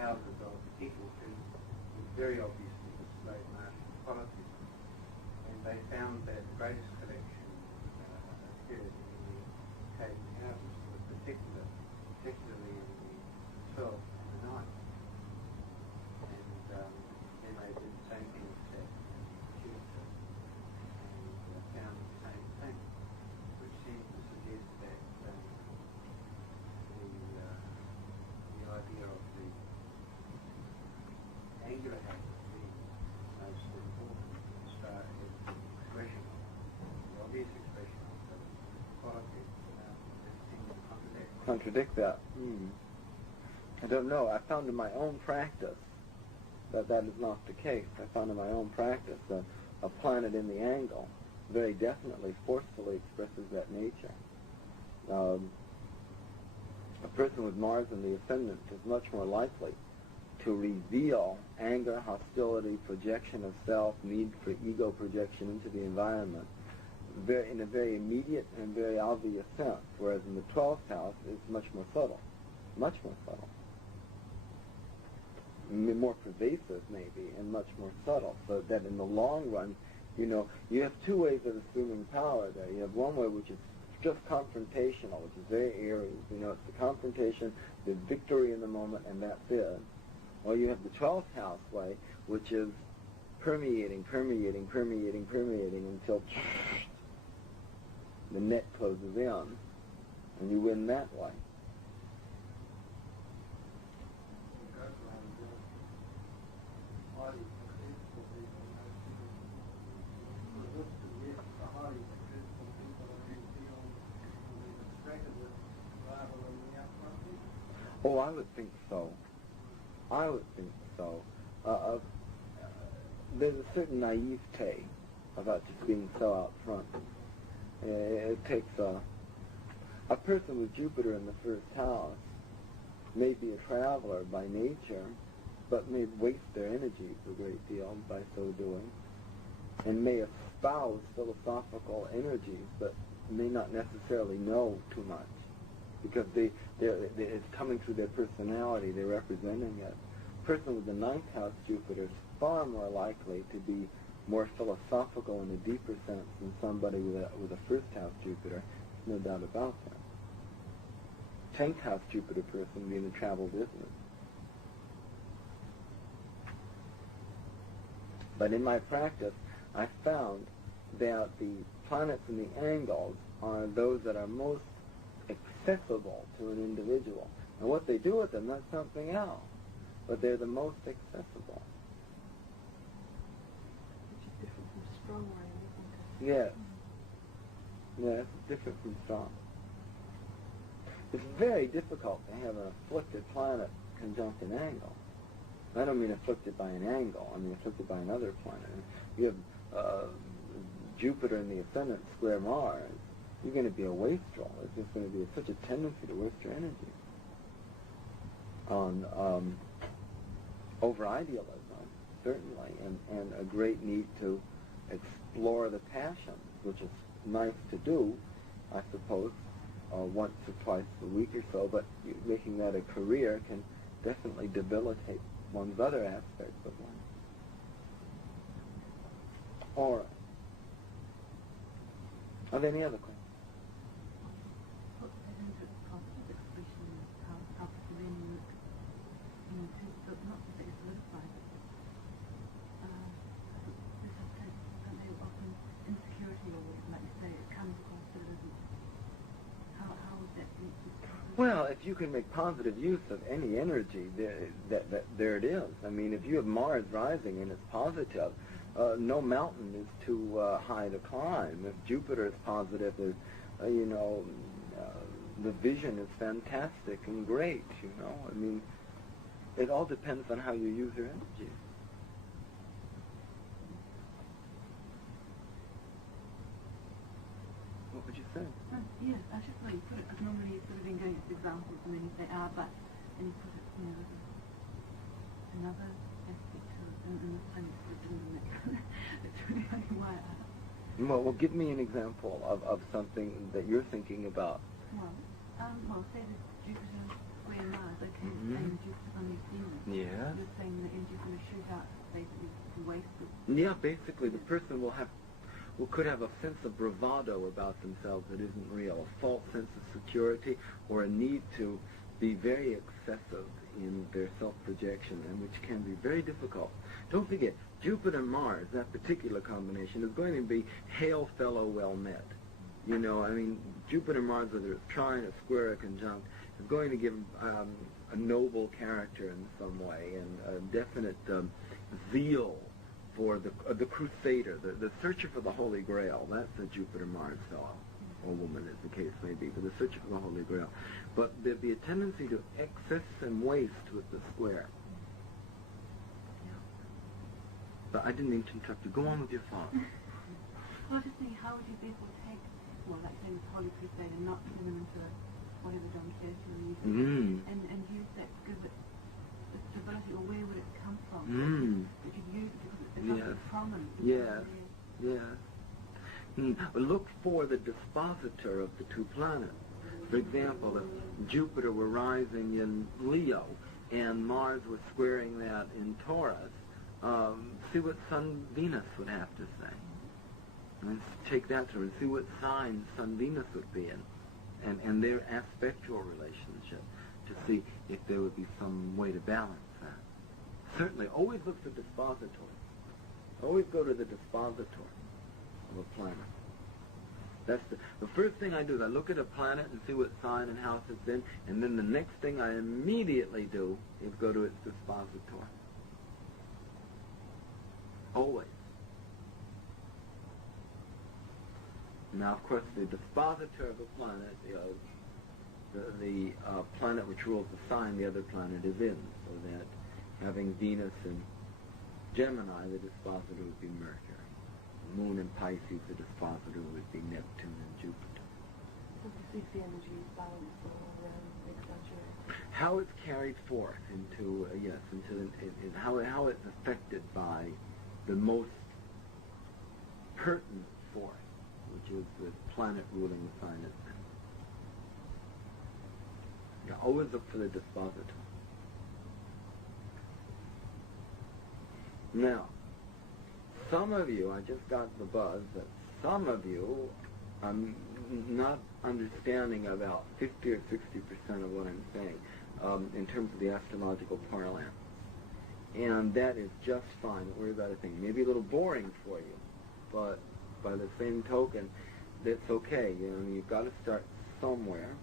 houses of people who were very obviously displayed Martian qualities, and they found that the greatest collection occurred in the cave houses, particularly in the 12th and the 9th. And then they did the same thing with Saturn and Jupiter, and found the same thing, which seems to suggest that the idea of the angular habit being most important star is the expression, the obvious expression of the quality that seems to Contradict that. I don't know. I found in my own practice that is not the case. I found in my own practice that a planet in the angle very definitely, forcefully expresses that nature. A person with Mars in the ascendant is much more likely to reveal anger, hostility, projection of self, need for ego projection into the environment in a very immediate and very obvious sense, whereas in the 12th house it's much more subtle, more pervasive maybe, and much more subtle, so that in the long run, you have two ways of assuming power there. You have one way which is just confrontational, which is very Aries. It's the confrontation, the victory in the moment, and that's it. Or you have the 12th house way, which is permeating until the net closes in, and you win that way. Oh, I would think so. There's a certain naivete about just being so out front. It takes a person with Jupiter in the first house may be a traveler by nature, but may waste their energies a great deal by so doing, and may espouse philosophical energies, but may not necessarily know too much, because it's coming through their personality, they're representing it. A person with the 9th house Jupiter is far more likely to be more philosophical in a deeper sense than somebody with a 1st house Jupiter. There's no doubt about that. 10th house Jupiter person would be in the travel business. But in my practice, I found that the planets in the angles are those that are most accessible to an individual. And what they do with them, that's something else. But they're the most accessible. Which is different from strong rain, isn't it? Yes. Yes, it's different from strong. It's very difficult to have an afflicted planet conjunct an angle. I don't mean afflicted by an angle, I mean afflicted by another planet. You have Jupiter in the ascendant square Mars, you're going to be a wastrel. It's just going to be such a tendency to waste your energy on over-idealism, certainly, and a great need to explore the passions, which is nice to do, I suppose, once or twice a week or so, but making that a career can definitely debilitate one's other aspects of life. All right. Are there any other questions? Well, if you can make positive use of any energy, there it is. I mean, if you have Mars rising and it's positive, no mountain is too high to climb. If Jupiter is positive, the vision is fantastic and great, I mean, it all depends on how you use your energy. What'd you say? Yes, I just like you put it, as normally you've sort of been going at examples and then you say, but, and you put it, another aspect to it, and the planets are doing that. That's really only why Well, give me an example of something that you're thinking about. Well, say that Jupiter square Mars, okay, saying Jupiter's on New Zealand. Yeah. You're saying the energy's going to shoot out, basically, the waste of... Yeah, basically the person could have a sense of bravado about themselves that isn't real, a false sense of security, or a need to be very excessive in their self-projection, and which can be very difficult. Don't forget, Jupiter-Mars, that particular combination, is going to be hail fellow well met. You know, I mean, Jupiter-Mars, whether it's trine, a square, or conjunct, is going to give a noble character in some way, and a definite zeal for the crusader, the searcher for the Holy Grail. That's a Jupiter-Mars fellow, or woman, as the case may be, but the searcher for the Holy Grail. But there'd be a tendency to excess and waste with the square. But I didn't mean to interrupt you. Go on with your thoughts. Well, I was just thinking, how would you therefore take, like saying the Holy Crusade and not put them into whatever Don Quixote or using, and use that to give it the stability, or where would it come from? You could use it because it's not prominent. Look for the dispositor of the two planets. For example, if Jupiter were rising in Leo and Mars was squaring that in Taurus, see what Sun Venus would have to say. And take that through and see what signs Sun Venus would be in, and their aspectual relationship, to see if there would be some way to balance that. Certainly, always look for dispository. Always go to the dispository of a planet. That's the first thing I do is I look at a planet and see what sign and house it's in, and then the next thing I immediately do is go to its dispository. Always. Now, of course, the dispositor of a planet, the planet which rules the sign the other planet is in, so that having Venus in Gemini, the dispositor would be Mercury. Moon in Pisces, the dispositor would be Neptune and Jupiter. So to see if the energy is balanced or exaggerated. How it's carried forth into how it's affected by the most pertinent force, which is the planet ruling the sign it's in. You always look for the dispositor. Now, some of you, I just got the buzz that some of you are not understanding about 50 or 60% of what I'm saying in terms of the astrological parlance. And that is just fine. Don't worry about a thing. Maybe a little boring for you, but by the same token, that's okay. You know, you've got to start somewhere.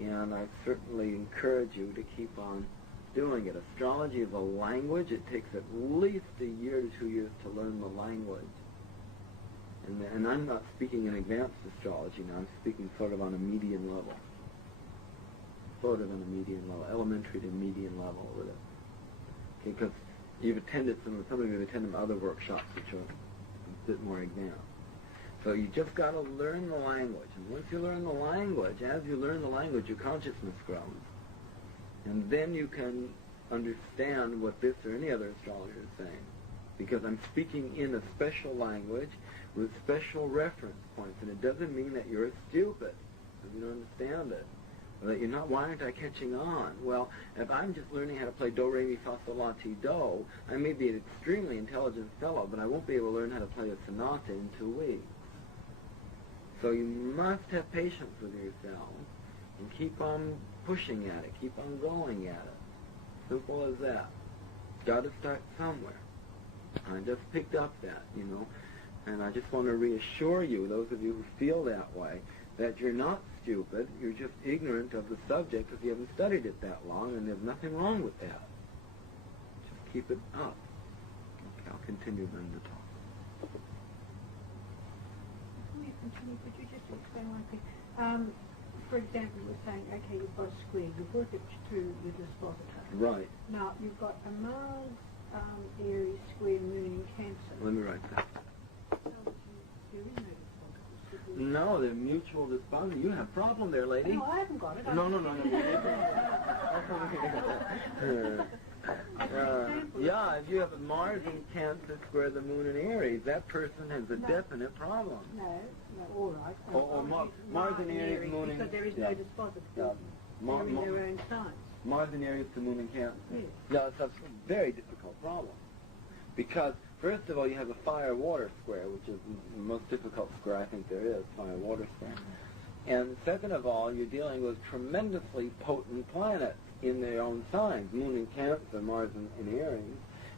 And I certainly encourage you to keep on doing it. Astrology is a language. It takes at least a year to 2 years to learn the language. And I'm not speaking in advanced astrology now. I'm speaking sort of on a median level. Sort of on a median level, elementary to median level with it. Okay, because you've attended some of you have attended other workshops which are a bit more advanced. So you just got to learn the language. And once you learn the language, as you learn the language, your consciousness grows. And then you can understand what this or any other astrologer is saying. Because I'm speaking in a special language with special reference points. And it doesn't mean that you're stupid, if you don't understand it. Or that you're not, why aren't I catching on? Well, if I'm just learning how to play do, re, mi, fa, sol, la, ti, do, I may be an extremely intelligent fellow, but I won't be able to learn how to play a sonata in 2 weeks. So you must have patience with yourself and keep on pushing at it, keep on going at it. Simple as that. Got to start somewhere. I just picked up that, you know, and I just want to reassure you, those of you who feel that way, that you're not stupid, you're just ignorant of the subject if you haven't studied it that long, and there's nothing wrong with that. Just keep it up. Okay, I'll continue then to talk. Before you continue, could you just explain one thing? For example, you're saying, okay, you've got a square, you've worked it to the dispositor. Right. Now, you've got a Mars, Aries square, Moon in Cancer. Let me write that. So you're in the dispositor. No, they're mutual dispositive. You have a problem there, lady. No, I haven't got it. No. Yeah, if you have Mars in Cancer square the Moon in Aries, that person has a definite problem. No, all right. Or Mars in Aries, Moon in... Because there is no dispositive. Yeah. They're in their own signs. Mars in Aries to Moon in Cancer. Yes. Yeah, it's a very difficult problem. Because, first of all, you have a fire-water square, which is the most difficult square I think there is, fire-water square. And second of all, you're dealing with tremendously potent planets in their own signs, Moon in Cancer, Mars in Aries,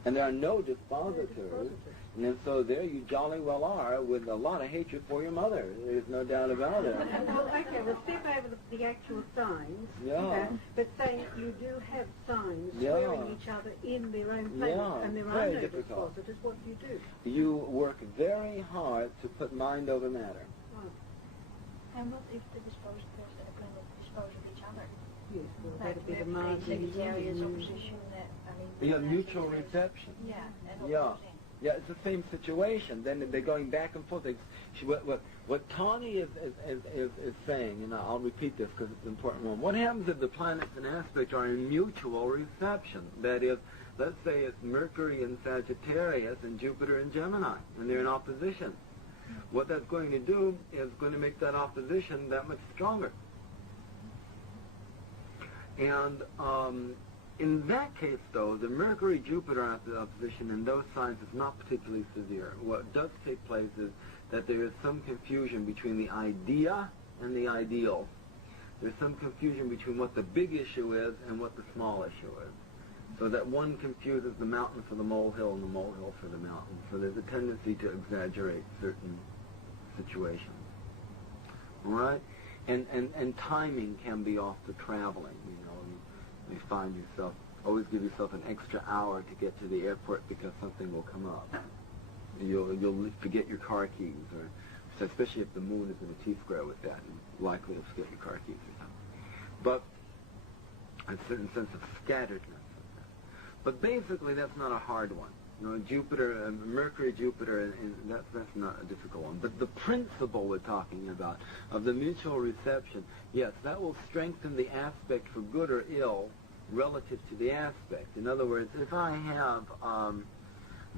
and there are no dispositors, and so there you jolly well are with a lot of hatred for your mother. There's no doubt about it. Well, okay, we'll skip over the actual signs. Yeah. But saying you do have signs squaring each other in their own planets, and there are very no difficult. dispositors, what do you do? You work very hard to put mind over matter. And what if the dispositors are going to dispose of each other? Yes, well, Like that'd be the Mercury, Mars and Sagittarius Venus. opposition, that, I mean... You have mutual reception. Yeah, and Yeah. opposing. Yeah, it's the same situation. Then they're going back and forth. What Tawny is saying, and I'll repeat this because it's an important one. What happens if the planets and aspects are in mutual reception? That is, let's say it's Mercury in Sagittarius and Jupiter in Gemini, and they're in opposition. What that's going to do is going to make that opposition that much stronger. And in that case, though, the Mercury-Jupiter opposition in those signs is not particularly severe. What does take place is that there is some confusion between the idea and the ideal. There's some confusion between what the big issue is and what the small issue is. So that one confuses the mountain for the molehill and the molehill for the mountain. So there's a tendency to exaggerate certain situations. All right? And timing can be off the traveling, you know. You find yourself, always give yourself an extra hour to get to the airport because something will come up. You'll forget your car keys, or especially if the moon is in a T-square with that, you're likely to forget your car keys or something. But a certain sense of scatteredness. But basically, that's not a hard one. You know, Jupiter, Mercury, Jupiter, and that's not a difficult one. But the principle we're talking about of the mutual reception, yes, that will strengthen the aspect for good or ill relative to the aspect. In other words, if I have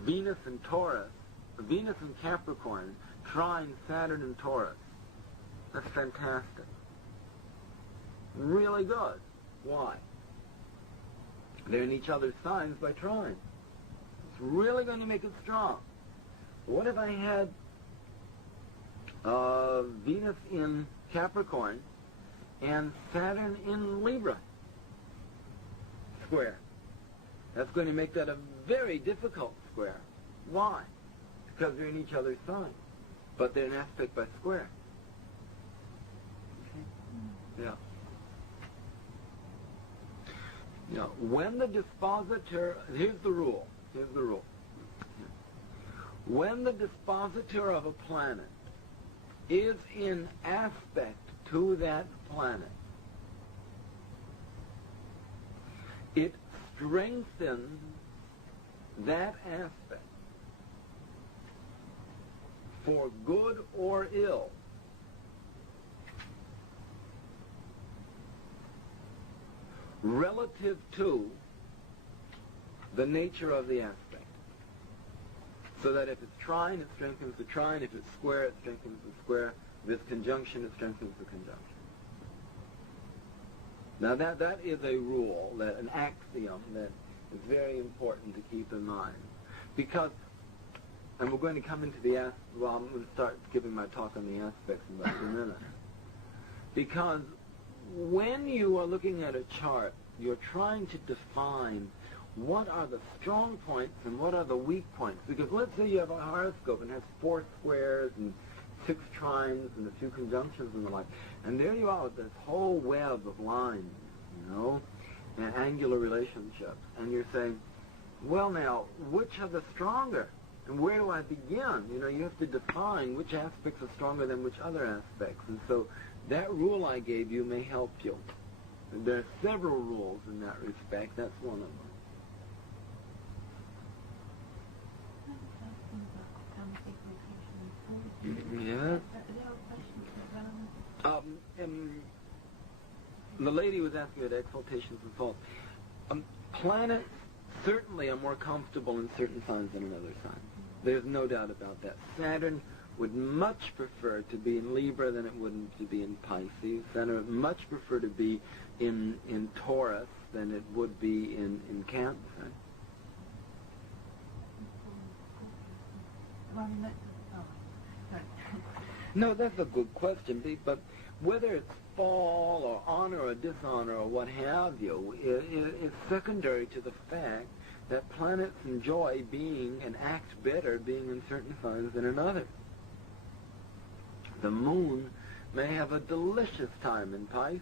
Venus and Taurus, Venus and Capricorn, trine Saturn and Taurus, that's fantastic. Really good. Why? They're in each other's signs by trine. It's really going to make it strong. But what if I had Venus in Capricorn and Saturn in Libra square? That's going to make that a very difficult square. Why? Because they're in each other's signs, but they're an aspect by square. Okay? Yeah. Now, when the dispositor, here's the rule. When the dispositor of a planet is in aspect to that planet, it strengthens that aspect for good or ill. Relative to the nature of the aspect. So that if it's trine, it strengthens the trine. If it's square, it strengthens the square. If it's conjunction, it strengthens the conjunction. Now that is a rule, an axiom that is very important to keep in mind. Because, and we're going to come into the aspects, well, I'm going to start giving my talk on the aspects in about 2 minutes. Because when you are looking at a chart, you're trying to define what are the strong points and what are the weak points. Because let's say you have a horoscope and it has 4 squares and 6 trines and a few conjunctions and the like. And there you are with this whole web of lines, you know, and angular relationships. And you're saying, well now, which are the stronger? And where do I begin? You know, you have to define which aspects are stronger than which other aspects. And so that rule I gave you may help you. And there are several rules in that respect. That's one of them. The Yes? whole question the lady was asking about exaltations and falls. Planets certainly are more comfortable in certain signs than in other signs. There's no doubt about that. Saturn would much prefer to be in Libra than it would to be in Pisces. Saturn would much prefer to be in Taurus than it would be in Cancer. Well, I mean, that's, sorry. No, that's a good question, but whether it's fall or honor or dishonor or what have you, is secondary to the fact that planets enjoy being and act better being in certain signs than in others. The moon may have a delicious time in Pisces,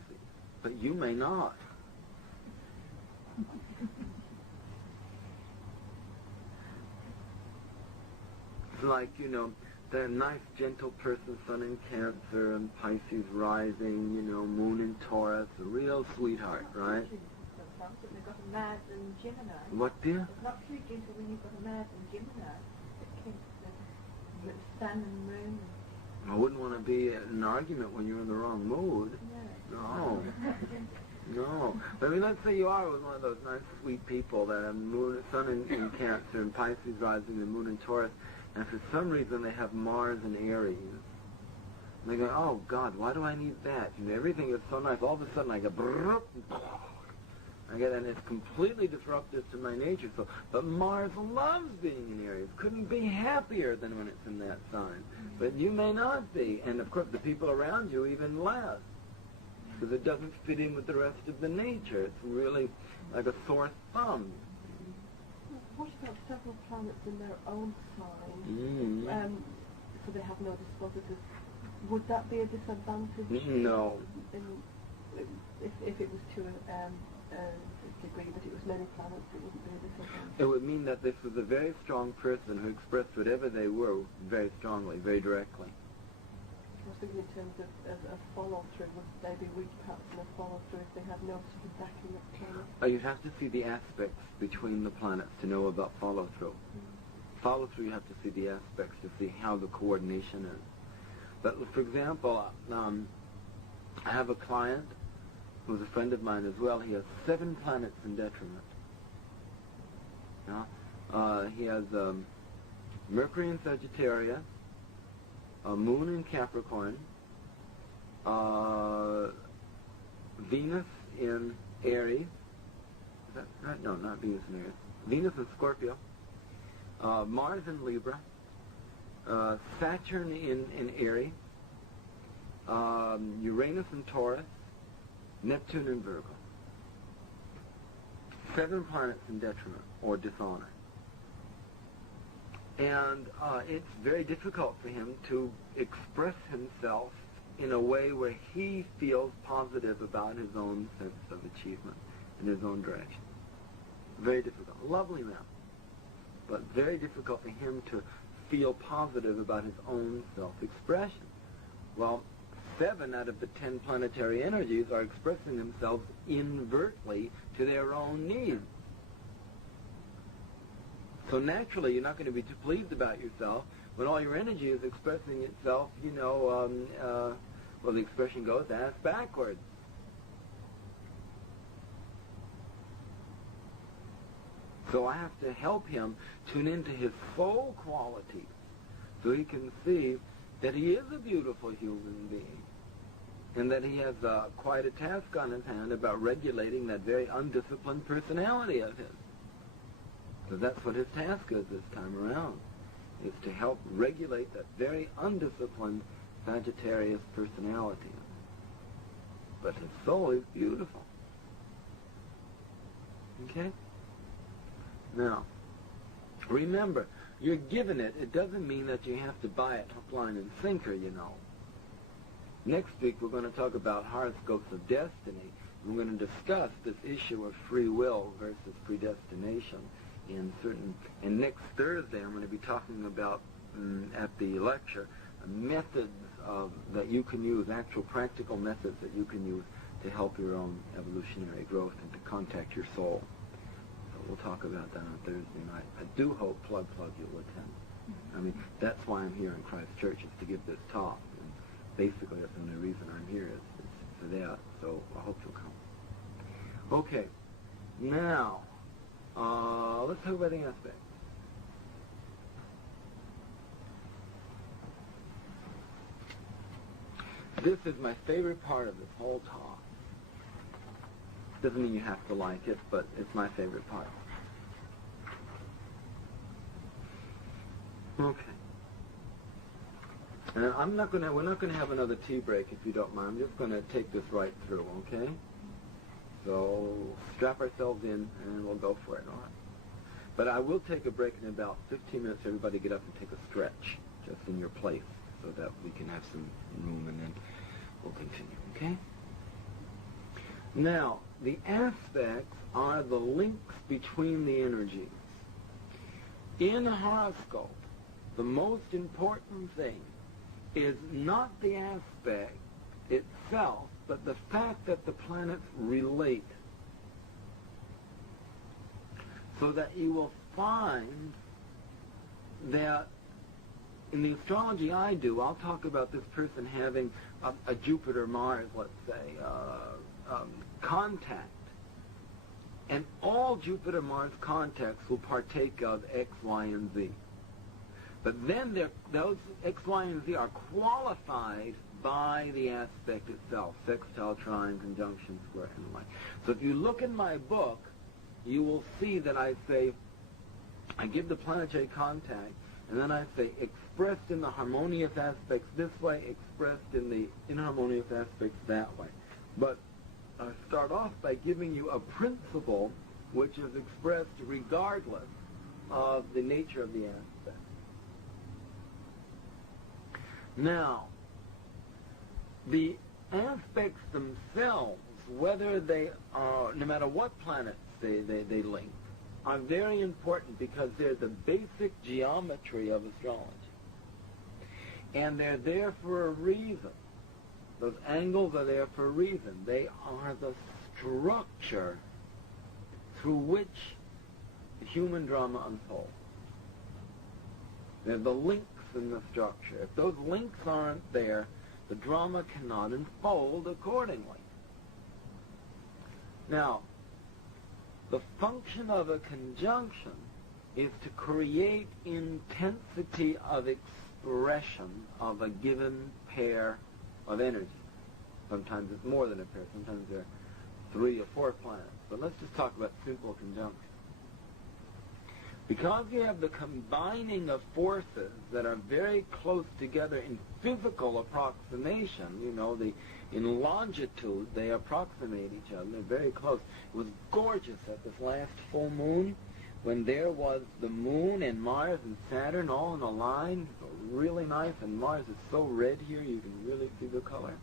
but you may not. It's like, the nice, gentle person, sun in Cancer and Pisces rising, moon in Taurus, a real sweetheart, right? They've got a Mars and Gemini. What, dear? It's not too gentle when you've got a Mars and Gemini. It can, the sun and moon. I wouldn't want to be in an argument when you're in the wrong mood. No. No. I mean, let's say you are with one of those nice, sweet people that have sun in Cancer and Pisces rising and moon in Taurus, and for some reason they have Mars in Aries. And they go, oh, God, why do I need that? Everything is so nice. All of a sudden I go, and it's completely disruptive to my nature. But Mars loves being in Aries. Couldn't be happier than when it's in that sign. But you may not be. And, of course, the people around you even less. Because it doesn't fit in with the rest of the nature. It's really like a sore thumb. What about several planets in their own sign? So they have no dispositive. Would that be a disadvantage? No. If it was to a degree that it was many planets, it wouldn't be a disadvantage. It would mean that this was a very strong person who expressed whatever they were very strongly, very directly. I was thinking in terms of follow-through. Would they be weak perhaps in a follow-through if they had no sort of backing up planet? You have to see the aspects between the planets to know about follow-through. Follow-through, you have to see the aspects to see how the coordination is. But, for example, I have a client who's a friend of mine as well. He has 7 planets in detriment. He has Mercury in Sagittarius, a moon in Capricorn, Venus in Aries. Is that right? No, not Venus in Aries. Venus in Scorpio, Mars in Libra, Saturn in Aries, Uranus in Taurus, Neptune in Virgo. 7 planets in detriment or dishonor. And it's very difficult for him to express himself in a way where he feels positive about his own sense of achievement and his own direction. Very difficult. Lovely man, but very difficult for him to feel positive about his own self-expression. Well, 7 out of the 10 planetary energies are expressing themselves invertly to their own needs. So naturally, you're not going to be too pleased about yourself when all your energy is expressing itself, well, the expression goes, ass backwards. So I have to help him tune into his soul qualities so he can see that he is a beautiful human being and that he has quite a task on his hand about regulating that very undisciplined personality of his. So that's what his task is this time around, is to help regulate that very undisciplined Sagittarius personality. But his soul is beautiful. Okay? Now, remember, you're given it. It doesn't mean that you have to buy it hook, line, and sinker, Next week we're going to talk about horoscopes of destiny. We're going to discuss this issue of free will versus predestination. And next Thursday I'm going to be talking about, at the lecture, methods that you can use, actual practical methods that you can use to help your own evolutionary growth and to contact your soul. So we'll talk about that on Thursday night. I do hope, plug, you'll attend. I mean, that's why I'm here in Christ Church, is to give this talk. And basically, that's the only reason I'm here, is for that, so I hope you'll come. Okay, now, let's talk about the aspects. This is my favorite part of this whole talk. Doesn't mean you have to like it, but it's my favorite part. Okay. And we're not gonna have another tea break if you don't mind. I'm just gonna take this right through, okay? So strap ourselves in and we'll go for it, all right? But I will take a break in about 15 minutes. Everybody get up and take a stretch just in your place so that we can have some room, and then we'll continue, okay? Now, the aspects are the links between the energies. In a horoscope, the most important thing is not the aspect itself, but the fact that the planets relate. So that you will find that in the astrology I do, I'll talk about this person having a Jupiter-Mars, let's say, contact. And all Jupiter-Mars contacts will partake of X, Y, and Z. But then those X, Y, and Z are qualified by the aspect itself, sextile, trine, conjunction, square, and the like. So if you look in my book, you will see that I say, I give the planetary contact, and then I say, expressed in the harmonious aspects this way, expressed in the inharmonious aspects that way. But I start off by giving you a principle which is expressed regardless of the nature of the aspect. Now, the aspects themselves, whether they are, no matter what planets they link, are very important because they're the basic geometry of astrology. And they're there for a reason. Those angles are there for a reason. They are the structure through which the human drama unfolds. They're the links in the structure. If those links aren't there, the drama cannot unfold accordingly. Now, the function of a conjunction is to create intensity of expression of a given pair of energy. Sometimes it's more than a pair. Sometimes there are 3 or 4 planets. But let's just talk about simple conjunction. Because you have the combining of forces that are very close together in physical approximation, in longitude they approximate each other, they're very close. It was gorgeous at this last full moon when there was the moon and Mars and Saturn all in a line. Really nice, and Mars is so red here you can really see the color.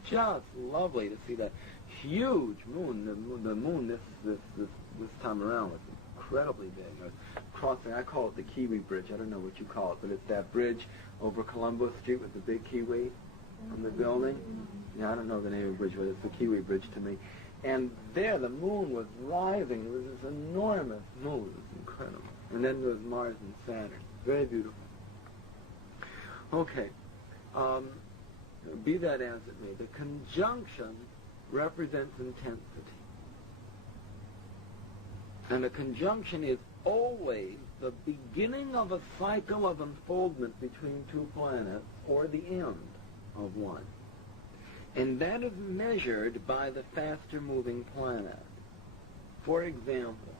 It's just lovely to see that huge moon. The moon this time around was incredibly big. I was crossing, I call it the Kiwi Bridge. I don't know what you call it, but it's that bridge over Columbus Street with the big kiwi on the building. Yeah, I don't know the name of the bridge, but it's the Kiwi Bridge to me. And there the moon was rising. It was this enormous moon. It was incredible. And then there was Mars and Saturn. Very beautiful. Okay. Be that as it may, the conjunction represents intensity. And a conjunction is always the beginning of a cycle of unfoldment between 2 planets, or the end of one. And that is measured by the faster moving planet. For example,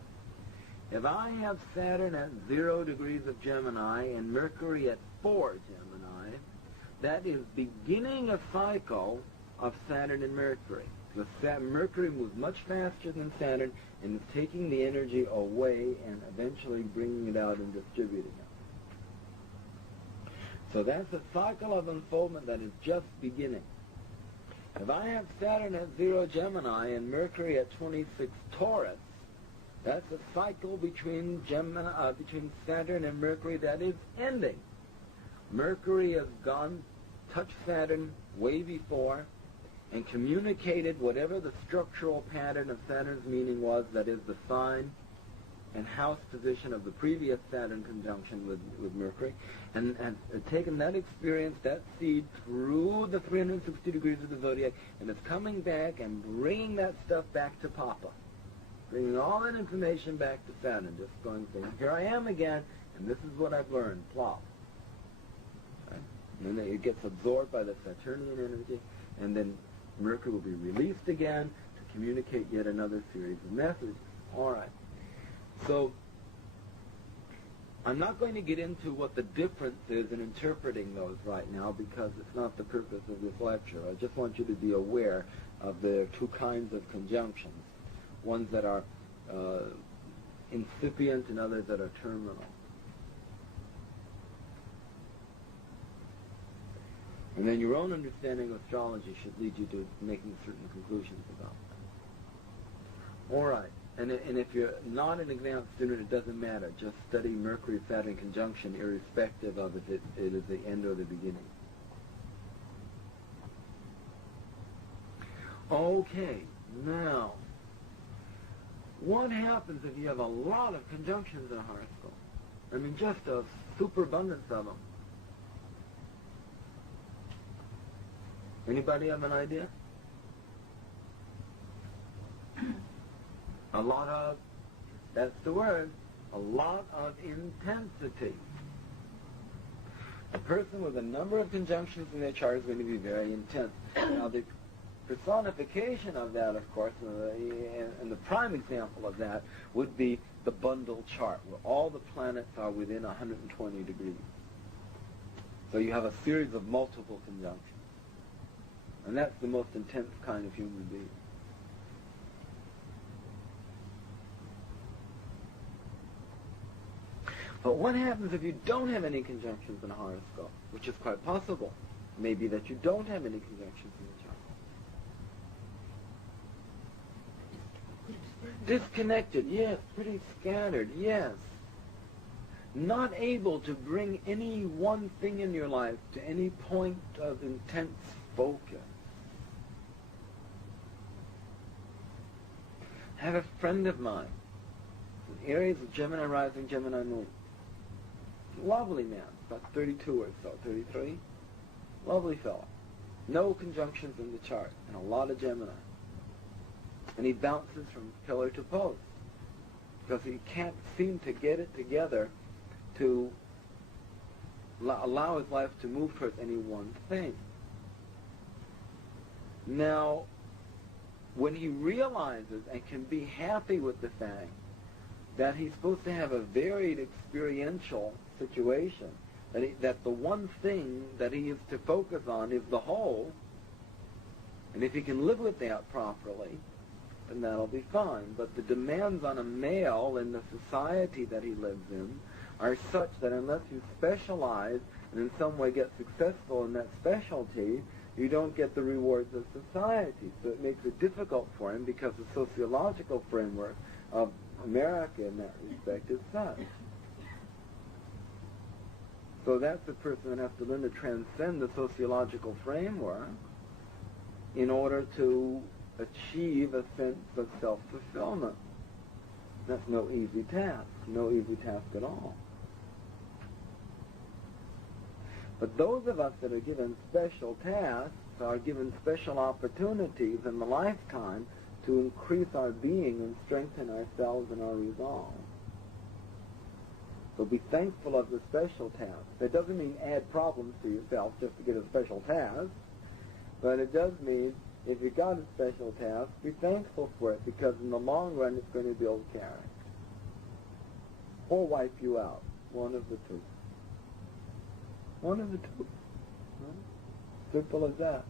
if I have Saturn at 0 degrees of Gemini and Mercury at 4 Gemini, that is beginning a cycle of Saturn and Mercury. Mercury moves much faster than Saturn and is taking the energy away and eventually bringing it out and distributing it. So that's a cycle of unfoldment that is just beginning. If I have Saturn at 0 Gemini and Mercury at 26 Taurus, that's a cycle between Saturn and Mercury that is ending. Mercury has touched Saturn way before, and communicated whatever the structural pattern of Saturn's meaning was, that is the sign, and house position of the previous Saturn conjunction with Mercury, and taken that experience, that seed, through the 360 degrees of the zodiac, and it's coming back and bringing that stuff back to Papa. Bringing all that information back to Saturn, just going, saying, here I am again, and this is what I've learned, plop. Right? And then it gets absorbed by the Saturnian energy, and then Mercury will be released again to communicate yet another series of messages. All right. So, I'm not going to get into what the difference is in interpreting those right now, because it's not the purpose of this lecture. I just want you to be aware of the two kinds of conjunctions, ones that are incipient and others that are terminal. And then your own understanding of astrology should lead you to making certain conclusions about that. All right. And if you're not an exam student, it doesn't matter. Just study Mercury-Saturn conjunction, irrespective of if it is the end or the beginning. Okay, now, what happens if you have a lot of conjunctions in a horoscope? I mean, just a superabundance of them. Anybody have an idea? A lot of, that's the word, a lot of intensity. A person with a number of conjunctions in their chart is going to be very intense. Now, the personification of that, of course, and the prime example of that would be the bundle chart, where all the planets are within 120 degrees. So you have a series of multiple conjunctions. And that's the most intense kind of human being. But what happens if you don't have any conjunctions in a horoscope, which is quite possible? Maybe that you don't have any conjunctions in the chart. Disconnected, yes. Pretty scattered, yes. Not able to bring any one thing in your life to any point of intense focus. I have a friend of mine, an Aries with Gemini rising, Gemini moon. Lovely man, about 32 or so, 33. Lovely fellow. No conjunctions in the chart, and a lot of Gemini. And he bounces from pillar to post, because he can't seem to get it together to allow his life to move towards any one thing. Now, when he realizes and can be happy with the fact that he's supposed to have a varied experiential situation, that the one thing that he is to focus on is the whole, and if he can live with that properly, then that'll be fine. But the demands on a male in the society that he lives in are such that unless you specialize and in some way get successful in that specialty, you don't get the rewards of society. So it makes it difficult for him, because the sociological framework of America in that respect is such. So that's the person that has to learn to transcend the sociological framework in order to achieve a sense of self-fulfillment. That's no easy task, no easy task at all. But those of us that are given special tasks are given special opportunities in the lifetime to increase our being and strengthen ourselves and our resolve. So be thankful of the special task. That doesn't mean add problems to yourself just to get a special task, but it does mean if you got a special task, be thankful for it, because in the long run it's going to build character. Or wipe you out. One of the two. One of the two. Simple as that.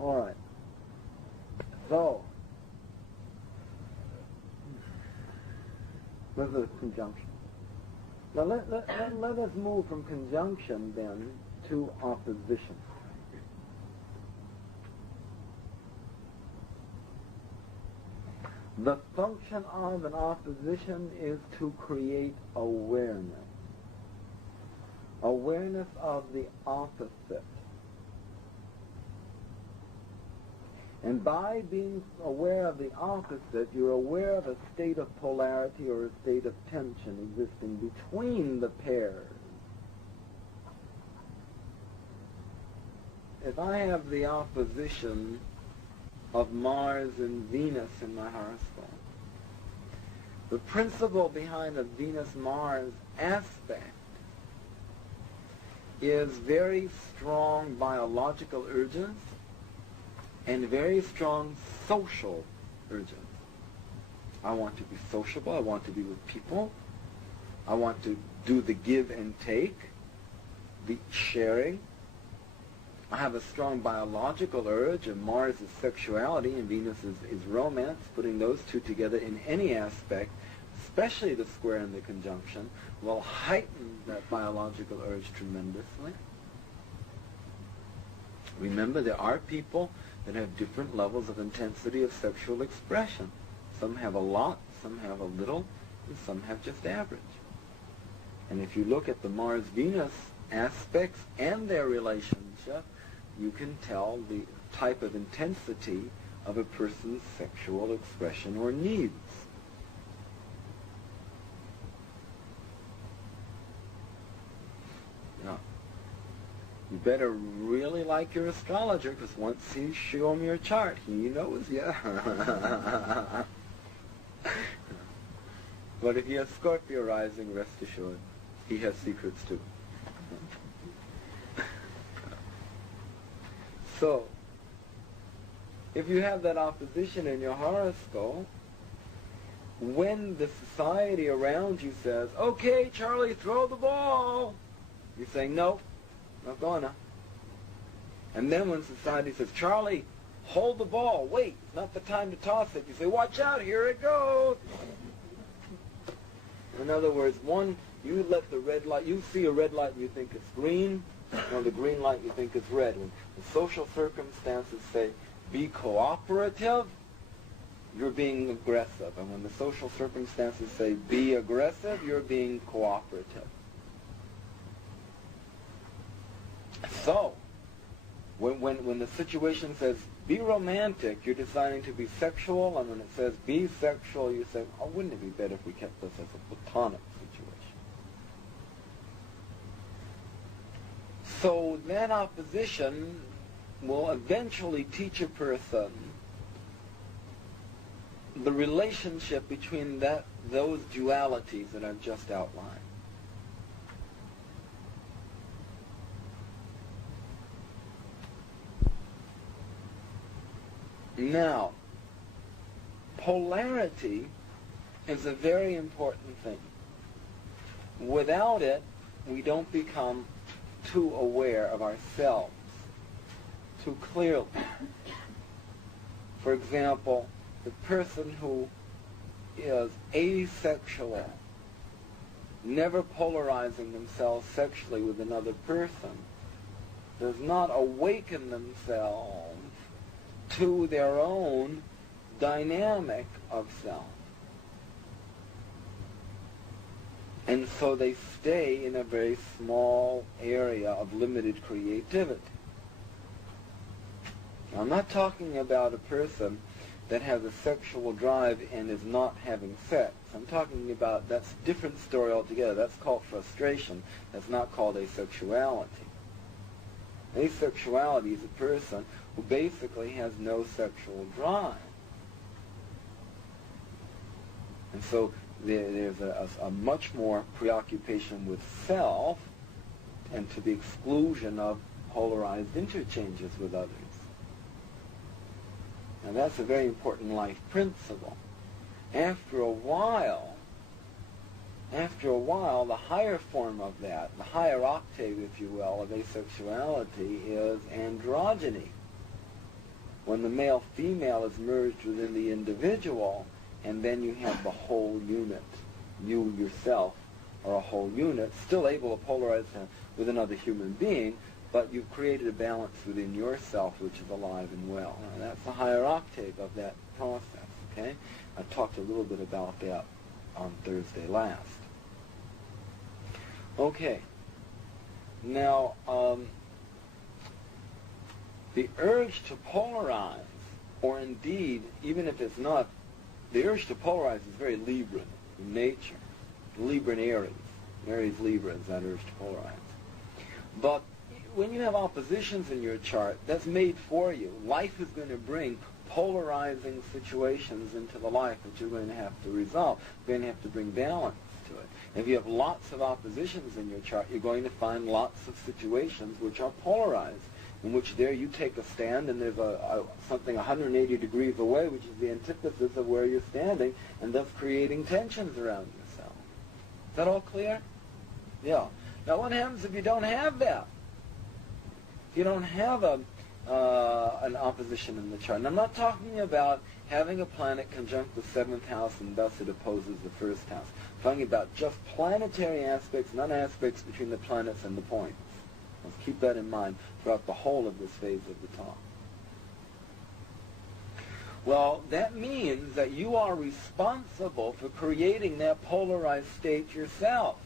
All right. So, this is conjunction. Now let us move from conjunction then to opposition. The function of an opposition is to create awareness. Awareness of the opposite. And by being aware of the opposite, you're aware of a state of polarity or a state of tension existing between the pairs. If I have the opposition of Mars and Venus in my horoscope, the principle behind a Venus-Mars aspect is very strong biological urges and very strong social urges. I want to be sociable, I want to be with people, I want to do the give and take, the sharing. I have a strong biological urge, and Mars is sexuality and Venus is romance. Putting those two together in any aspect, especially the square and the conjunction, will heighten that biological urge tremendously. Remember, there are people that have different levels of intensity of sexual expression. Some have a lot, some have a little, and some have just average. And if you look at the Mars-Venus aspects and their relationship, you can tell the type of intensity of a person's sexual expression or needs. Now, you better really like your astrologer, because once he's shown your chart, he knows you. But if he has Scorpio rising, rest assured, he has secrets too. So, if you have that opposition in your horoscope, when the society around you says, okay, Charlie, throw the ball, you're saying, no, not gonna. And then when society says, Charlie, hold the ball, wait, it's not the time to toss it, you say, watch out, here it goes. In other words, one, you let the red light, you see a red light and you think it's green, or the green light you think is red. When the social circumstances say, be cooperative, you're being aggressive. And when the social circumstances say, be aggressive, you're being cooperative. So, when the situation says, be romantic, you're deciding to be sexual, and when it says, be sexual, you say, oh, wouldn't it be better if we kept this as a platonic situation? So that opposition will eventually teach a person the relationship between those dualities that I've just outlined. Now, polarity is a very important thing. Without it, we don't become too aware of ourselves too clearly. For example, the person who is asexual, never polarizing themselves sexually with another person, does not awaken themselves to their own dynamic of self. And so they stay in a very small area of limited creativity. Now, I'm not talking about a person that has a sexual drive and is not having sex. I'm talking about, that's a different story altogether. That's called frustration. That's not called asexuality. Asexuality is a person who basically has no sexual drive. And so there's a much more preoccupation with self and to the exclusion of polarized interchanges with others. Now that's a very important life principle. After a while, the higher form of that, the higher octave, if you will, of asexuality is androgyny. When the male-female is merged within the individual, and then you have the whole unit. You yourself are a whole unit, still able to polarize with another human being, but you've created a balance within yourself which is alive and well. And that's the higher octave of that process, okay? I talked a little bit about that on Thursday last. Okay. Now, the urge to polarize or indeed, even if it's not, the urge to polarize is very Libran in nature. Libran Aries. Aries Libra is that urge to polarize. But when you have oppositions in your chart, that's made for you. Life is going to bring polarizing situations into the life that you're going to have to resolve. You're going to have to bring balance to it. If you have lots of oppositions in your chart, you're going to find lots of situations which are polarized, in which there you take a stand and there's something 180 degrees away, which is the antithesis of where you're standing, and thus creating tensions around yourself. Is that all clear? Yeah. Now what happens if you don't have that? If you don't have an opposition in the chart. And I'm not talking about having a planet conjunct the 7th house and thus it opposes the 1st house. I'm talking about just planetary aspects, not aspects between the planets and the points. Let's keep that in mind throughout the whole of this phase of the talk. Well, that means that you are responsible for creating that polarized state yourself.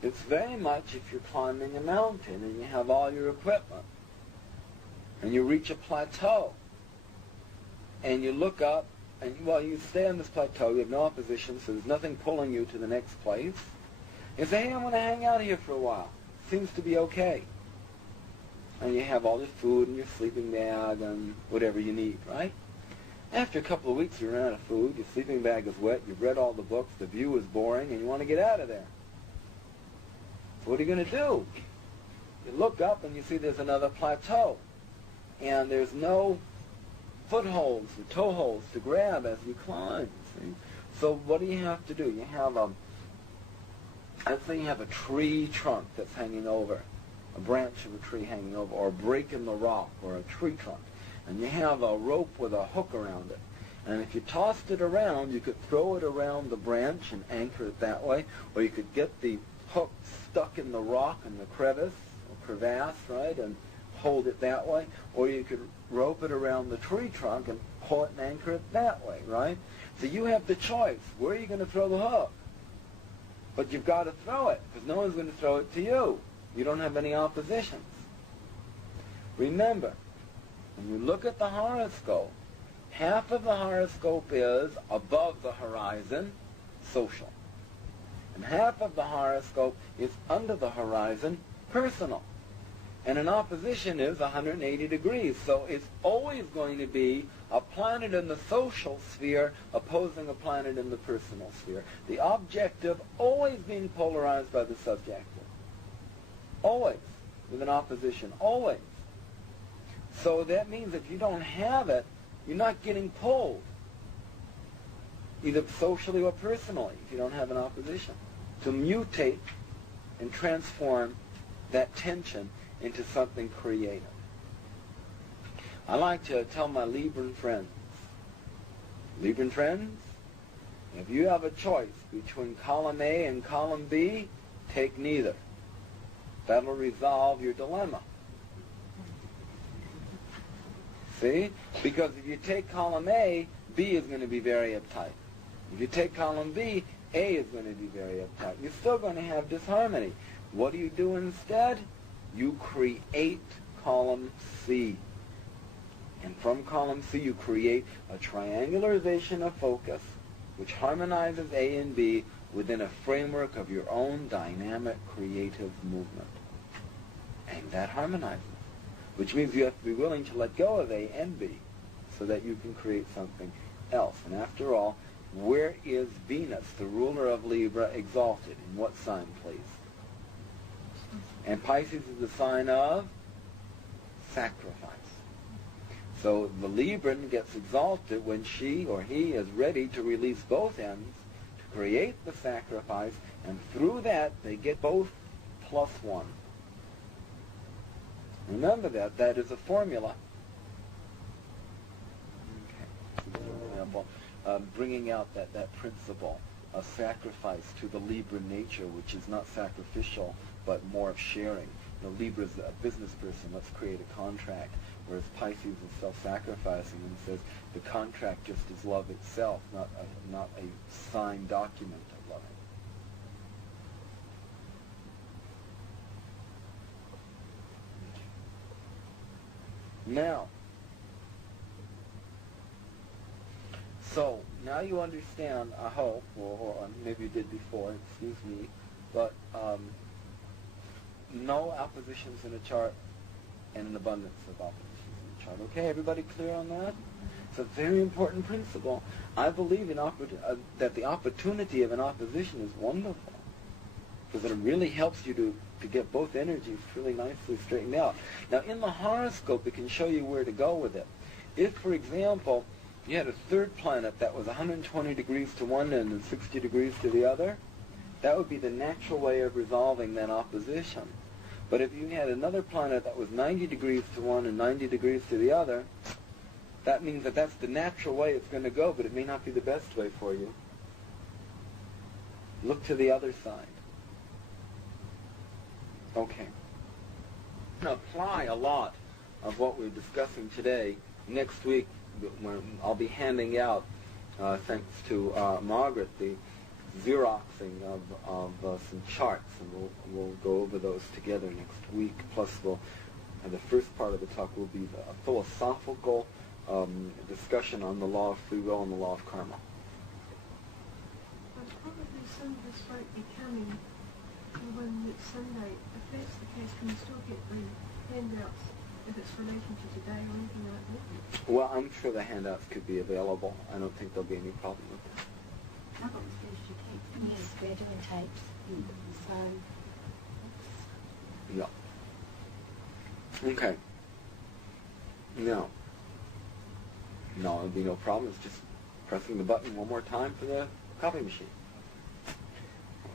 It's very much if you're climbing a mountain and you have all your equipment and you reach a plateau and you look up and, well, you stay on this plateau, you have no opposition, so there's nothing pulling you to the next place. You say, hey, I'm going to hang out here for a while. Seems to be okay. And you have all your food and your sleeping bag and whatever you need, right? After a couple of weeks, you run out of food, your sleeping bag is wet, you've read all the books, the view is boring, and you want to get out of there. So what are you going to do? You look up and you see there's another plateau. And there's no footholds or toeholds to grab as you climb. See? So what do you have to do? You have let's say you have a tree trunk that's hanging over, a branch of a tree hanging over, or a break in the rock, or a tree trunk. And you have a rope with a hook around it. And if you tossed it around, you could throw it around the branch and anchor it that way, or you could get the hook stuck in the rock in the crevice, or crevasse, right, and hold it that way, or you could rope it around the tree trunk and pull it and anchor it that way, right? So you have the choice. Where are you going to throw the hook? But you've got to throw it, because no one's going to throw it to you. You don't have any oppositions. Remember, when you look at the horoscope, half of the horoscope is above the horizon, social. And half of the horoscope is under the horizon, personal. And an opposition is 180 degrees. So it's always going to be a planet in the social sphere opposing a planet in the personal sphere. The objective always being polarized by the subjective. Always. With an opposition. Always. So that means if you don't have it, you're not getting pulled. Either socially or personally, if you don't have an opposition. To mutate and transform that tension into something creative. I like to tell my Libran friends, if you have a choice between column A and column B, take neither. That'll resolve your dilemma. See? Because if you take column A, B is going to be very uptight. If you take column B, A is going to be very uptight. You're still going to have disharmony. What do you do instead? You create column C. And from column C, you create a triangularization of focus, which harmonizes A and B within a framework of your own dynamic creative movement. And that harmonizes. Which means you have to be willing to let go of A and B so that you can create something else. And after all, where is Venus, the ruler of Libra, exalted? In what sign, please? And Pisces is the sign of sacrifice. So the Libran gets exalted when she or he is ready to release both ends, to create the sacrifice, and through that they get both plus one. Remember that. That is a formula. Okay. For example, bringing out that principle of sacrifice to the Libra nature, which is not sacrificial, but more of sharing. You know, Libra's a business person. Let's create a contract. Whereas Pisces is self-sacrificing and says the contract just is love itself, not a signed document of loving. Now, So, now you understand, I hope, or maybe you did before, excuse me, but no oppositions in a chart and an abundance of oppositions in the chart. Okay, everybody clear on that? It's a very important principle. I believe in that the opportunity of an opposition is wonderful, because it really helps you to get both energies really nicely straightened out. Now, in the horoscope, it can show you where to go with it. If, for example, you had a third planet that was 120 degrees to one end and 60 degrees to the other, that would be the natural way of resolving that opposition. But if you had another planet that was 90 degrees to one and 90 degrees to the other, that means that that's the natural way it's going to go, but it may not be the best way for you. Look to the other side. Okay. Now apply a lot of what we're discussing today. Next week, when I'll be handing out, thanks to Margaret, the Xeroxing of some charts, and we'll go over those together next week. Plus, the first part of the talk will be a philosophical discussion on the law of free will and the law of karma. But probably some of us won't be coming when it's Sunday. If that's the case, can we still get the handouts if it's relating to today or anything like that? Well, I'm sure the handouts could be available. I don't think there'll be any problem with that. I thought we finished your tapes. Yes, we're doing tapes. So, Yeah. Okay. No, it'll be no problem. It's just pressing the button one more time for the copy machine.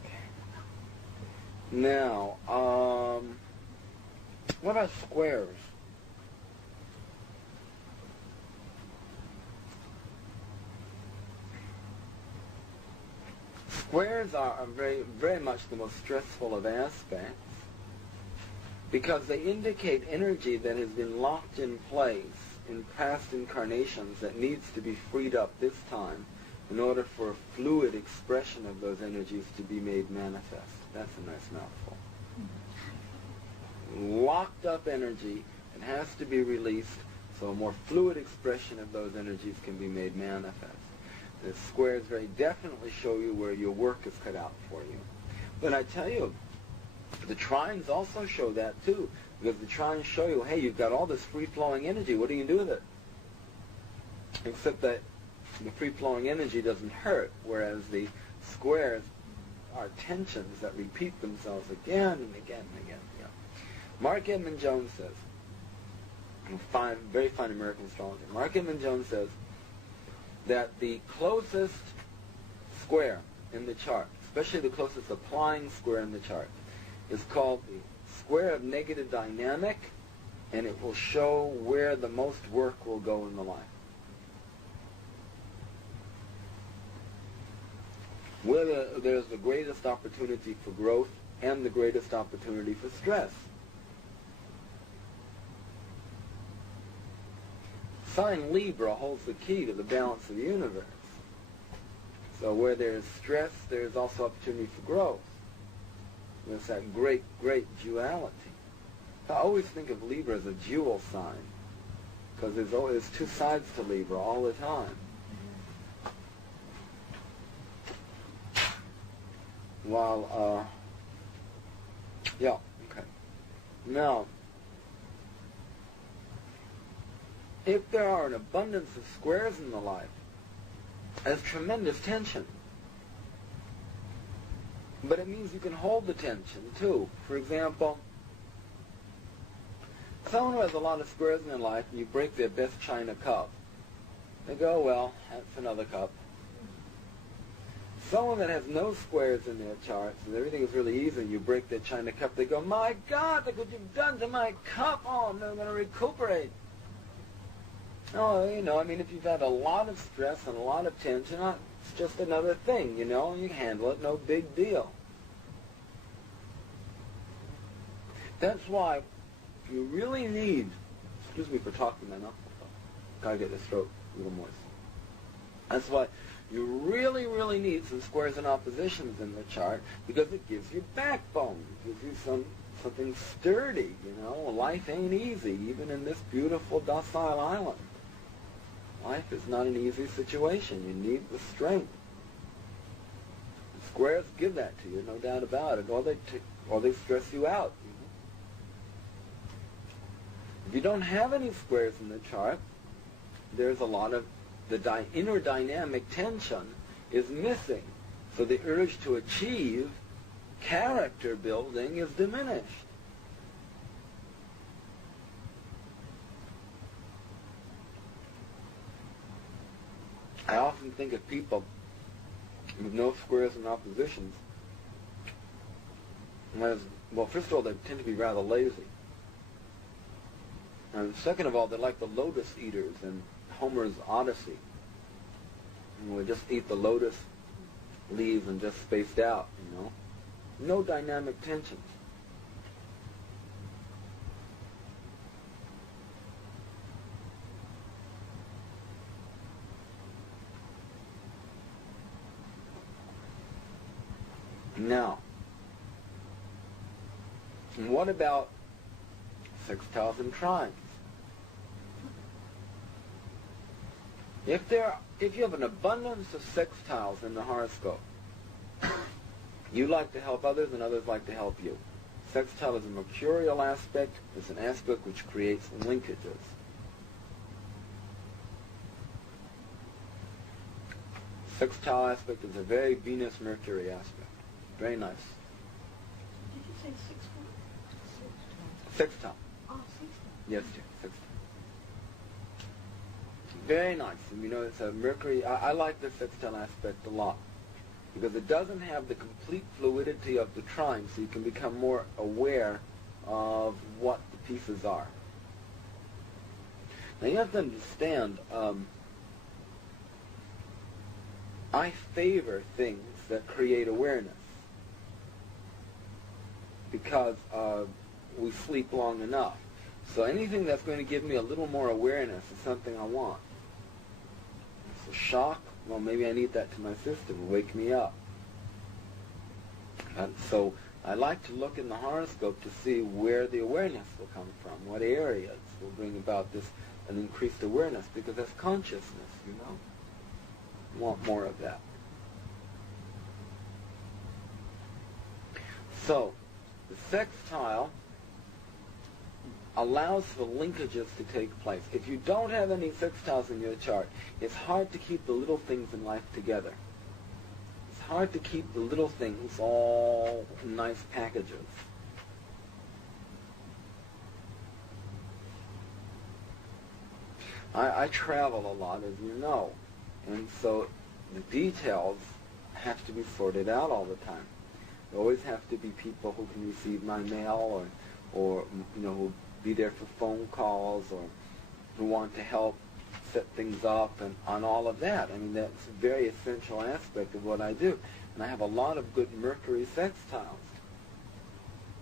Okay. Now, what about squares? Squares are very, very much the most stressful of aspects because they indicate energy that has been locked in place in past incarnations that needs to be freed up this time in order for a fluid expression of those energies to be made manifest. That's a nice mouthful. Locked up energy, it has to be released so a more fluid expression of those energies can be made manifest. The squares very definitely show you where your work is cut out for you. But I tell you, the trines also show that too, because the trines show you, hey, you've got all this free-flowing energy, what do you do with it? Except that the free-flowing energy doesn't hurt, whereas the squares are tensions that repeat themselves again and again and again. Yeah. Mark Edmund Jones says, very fine American astrologer, Mark Edmund Jones says that the closest square in the chart, especially the closest applying square in the chart, is called the square of negative dynamic, and it will show where the most work will go in the life. Where there's the greatest opportunity for growth and the greatest opportunity for stress. Sign Libra holds the key to the balance of the universe. So where there's stress, there's also opportunity for growth. There's that great, great duality. I always think of Libra as a dual sign, because there's two sides to Libra all the time. While, yeah, okay. Now, if there are an abundance of squares in the life, there's tremendous tension. But it means you can hold the tension, too. For example, someone who has a lot of squares in their life, and you break their best china cup, they go, well, that's another cup. Someone that has no squares in their charts, and everything is really easy, and you break their china cup, they go, my God, look what you've done to my cup. Oh, I'm never going to recuperate. Oh, I mean, if you've had a lot of stress and a lot of tension, it's just another thing, you handle it, no big deal. That's why you really need, excuse me for talking, man, gotta get this throat a little moist. That's why you really, really need some squares and oppositions in the chart, because it gives you backbone, it gives you something sturdy, Life ain't easy, even in this beautiful, docile island. Life is not an easy situation. You need the strength. The squares give that to you, no doubt about it, or they stress you out. If you don't have any squares in the chart, there's a lot of the inner dynamic tension is missing. So the urge to achieve character building is diminished. I often think of people with no squares and oppositions as, well, first of all, they tend to be rather lazy. And second of all, they're like the lotus eaters in Homer's Odyssey. And we just eat the lotus leaves and just spaced out, you know. No dynamic tension. Now, what about sextiles and trines? If you have an abundance of sextiles in the horoscope, you like to help others and others like to help you. Sextile is a mercurial aspect. It's an aspect which creates linkages. Sextile aspect is a very Venus-Mercury aspect. Very nice. Did you say 6 1? Sextile. Oh, 6 Yes, dear. Sextile. Very nice. And you know, it's a Mercury. I like the sextile aspect a lot because it doesn't have the complete fluidity of the trine, so you can become more aware of what the pieces are. Now you have to understand, I favor things that create awareness because we sleep long enough. So anything that's going to give me a little more awareness is something I want. So shock, well, maybe I need that to my system, wake me up. So I like to look in the horoscope to see where the awareness will come from, what areas will bring about this an increased awareness, because that's consciousness, you know. Want more of that. So, the sextile allows for linkages to take place. If you don't have any sextiles in your chart, it's hard to keep the little things in life together. It's hard to keep the little things all in nice packages. I travel a lot, as you know, and so the details have to be sorted out all the time. There always have to be people who can receive my mail, or you know, who be there for phone calls, or who want to help set things up, and on all of that. I mean, that's a very essential aspect of what I do. And I have a lot of good Mercury sextiles.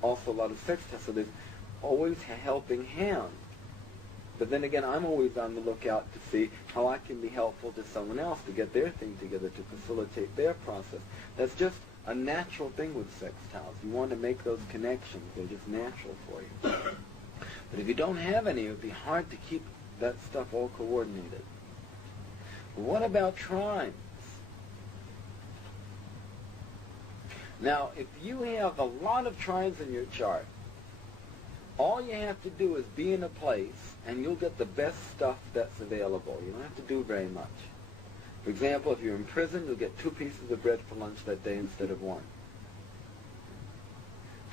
Also a lot of sextiles, so there's always a helping hand. But then again, I'm always on the lookout to see how I can be helpful to someone else to get their thing together, to facilitate their process. That's just a natural thing with sextiles. You want to make those connections. They're just natural for you. But if you don't have any, it would be hard to keep that stuff all coordinated. But what about trines? Now, if you have a lot of trines in your chart, all you have to do is be in a place and you'll get the best stuff that's available. You don't have to do very much. For example, if you're in prison, you'll get 2 pieces of bread for lunch that day instead of 1.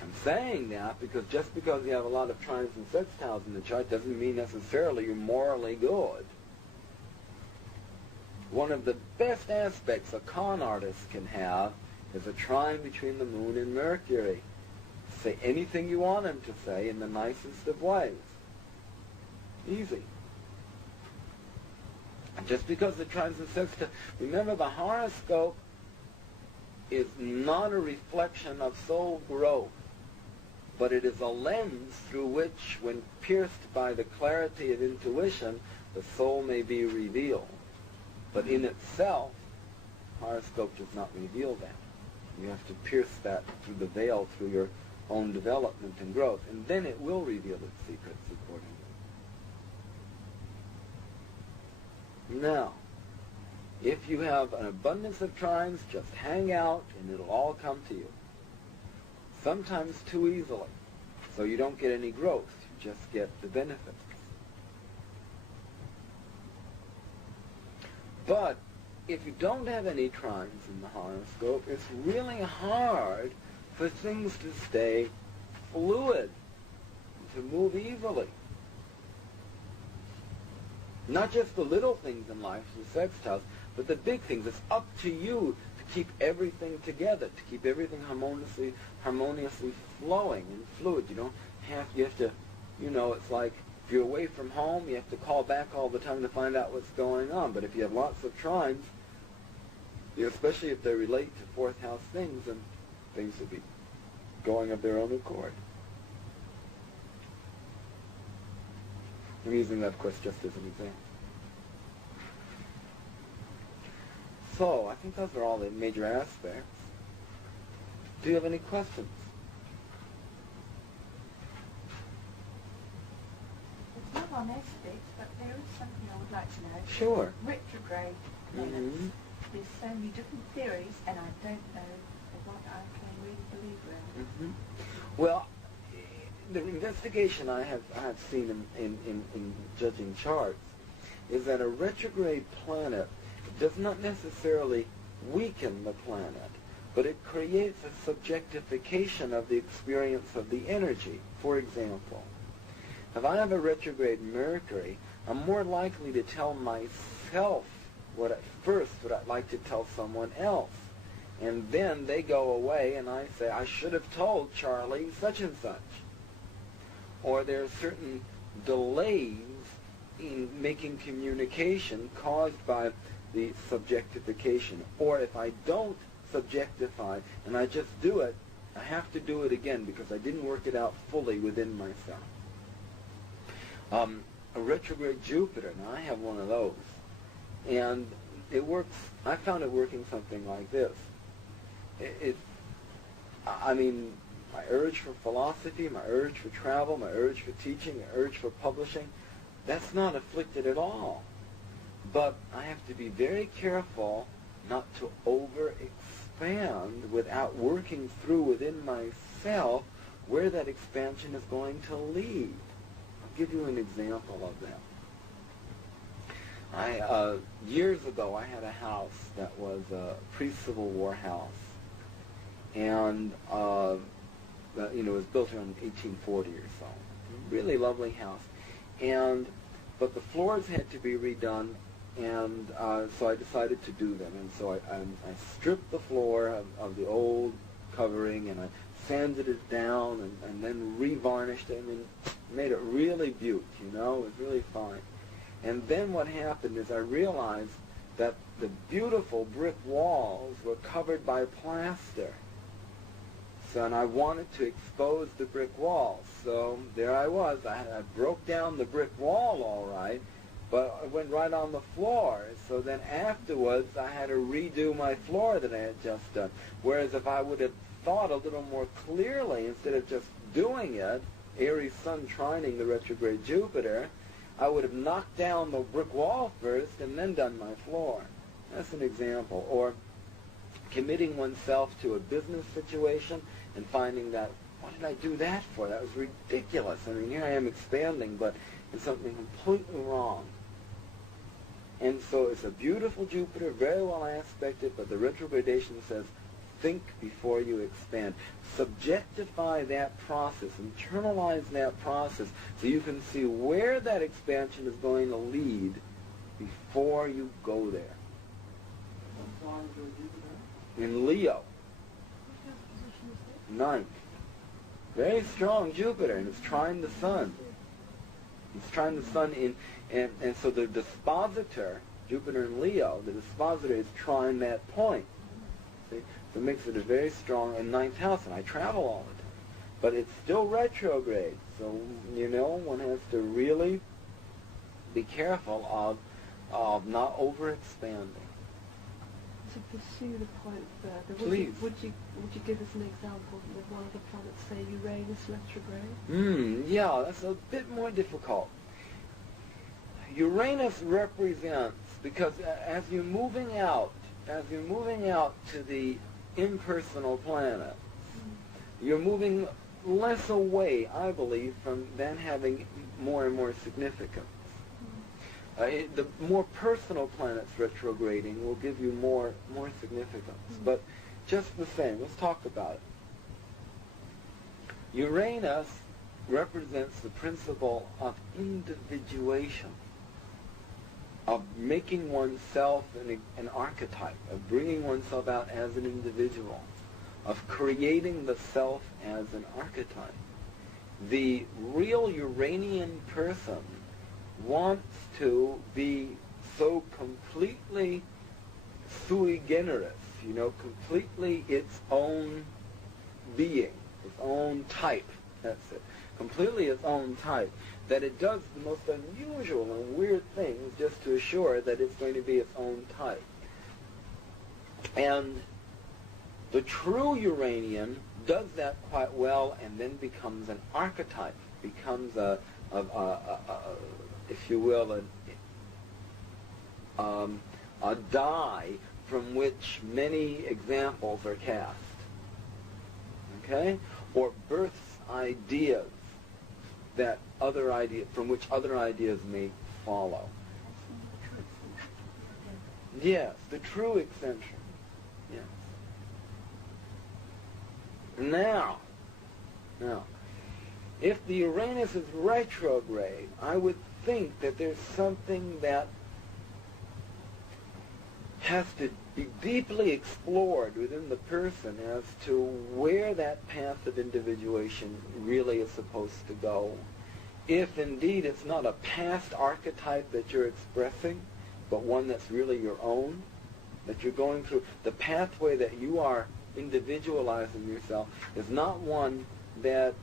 I'm saying that because just because you have a lot of trines and sextiles in the chart doesn't mean necessarily you're morally good. One of the best aspects a con artist can have is a trine between the moon and Mercury. Say anything you want him to say in the nicest of ways. Easy. And just because the trines and sextiles, remember the horoscope is not a reflection of soul growth, but it is a lens through which, when pierced by the clarity of intuition, the soul may be revealed. But in itself, horoscope does not reveal that. You have to pierce that through the veil, through your own development and growth, and then it will reveal its secrets accordingly. Now, if you have an abundance of trines, just hang out and it'll all come to you. Sometimes too easily, so you don't get any growth, you just get the benefits. But if you don't have any trines in the horoscope, it's really hard for things to stay fluid, to move easily. Not just the little things in life, the sextiles, but the big things. It's up to you to keep everything together, to keep everything harmoniously flowing and fluid. You have to, it's like if you're away from home, you have to call back all the time to find out what's going on. But if you have lots of trines, especially if they relate to fourth house things, then things will be going of their own accord. I'm using that, of course, just as an example. So, I think those are all the major aspects. Do you have any questions? It's not on aspects, but there is something I would like to know. Sure. Retrograde planets. There's so many different theories, and I don't know what I can really believe around. Well, the investigation I have seen in judging charts is that a retrograde planet does not necessarily weaken the planet, but it creates a subjectification of the experience of the energy. For example, if I have a retrograde Mercury, I'm more likely to tell myself what I'd like to tell someone else. And then they go away and I say, I should have told Charlie such and such. Or there are certain delays in making communication caused by the subjectification. Or if I don't subjectify and I just do it, I have to do it again because I didn't work it out fully within myself. A retrograde Jupiter, now I have one of those. And it works, I found it working something like this. My urge for philosophy, my urge for travel, my urge for teaching, my urge for publishing, that's not afflicted at all. But I have to be very careful not to overexpand without working through within myself where that expansion is going to lead. I'll give you an example of that. Years ago, I had a house that was a pre-Civil War house, and it was built around 1840 or so. Really lovely house, but the floors had to be redone, and so I decided to do them. And so I stripped the floor of the old covering, and I sanded it down, and then revarnished it, and made it really beaut. It was really fine. And then what happened is I realized that the beautiful brick walls were covered by plaster. So, and I wanted to expose the brick walls. So there I was. I broke down the brick wall all right, but it went right on the floor. So then afterwards I had to redo my floor that I had just done. Whereas if I would have thought a little more clearly instead of just doing it, Aries Sun trining the retrograde Jupiter, I would have knocked down the brick wall first and then done my floor. That's an example. Or committing oneself to a business situation and finding that, what did I do that for? That was ridiculous. Here I am expanding, but it's something completely wrong. And so it's a beautiful Jupiter, very well aspected, but the retrogradation says, think before you expand. Subjectify that process, internalize that process, so you can see where that expansion is going to lead before you go there. In Leo, 9th. Very strong Jupiter, and it's trying the Sun. It's trying the Sun and so the dispositor, Jupiter in Leo, the dispositor is trying that point. See? So it makes it a very strong and 9th house, and I travel all the time. But it's still retrograde, so one has to really be careful of not overexpanding. To pursue the point further, Please. Would you give us an example of one of the planets, say Uranus retrograde? Yeah, that's a bit more difficult. Uranus represents because as you're moving out to the impersonal planet, you're moving less away, I believe, from then having more and more significance. The more personal planets retrograding will give you more significance. But just the same, let's talk about it. Uranus represents the principle of individuation, of making oneself an archetype, of bringing oneself out as an individual, of creating the self as an archetype. The real Uranian person wants to be so completely sui generis, completely its own being, its own type, that's it, completely its own type, that it does the most unusual and weird things just to assure that it's going to be its own type. And the true Uranian does that quite well and then becomes an archetype, becomes if you will, a die from which many examples are cast. Okay? Or births ideas from which other ideas may follow. Yes, the true extension. Yes. Now, if the Uranus is retrograde, I would think that there's something that has to be deeply explored within the person as to where that path of individuation really is supposed to go. If indeed it's not a past archetype that you're expressing, but one that's really your own, that you're going through, the pathway that you are individualizing yourself is not one that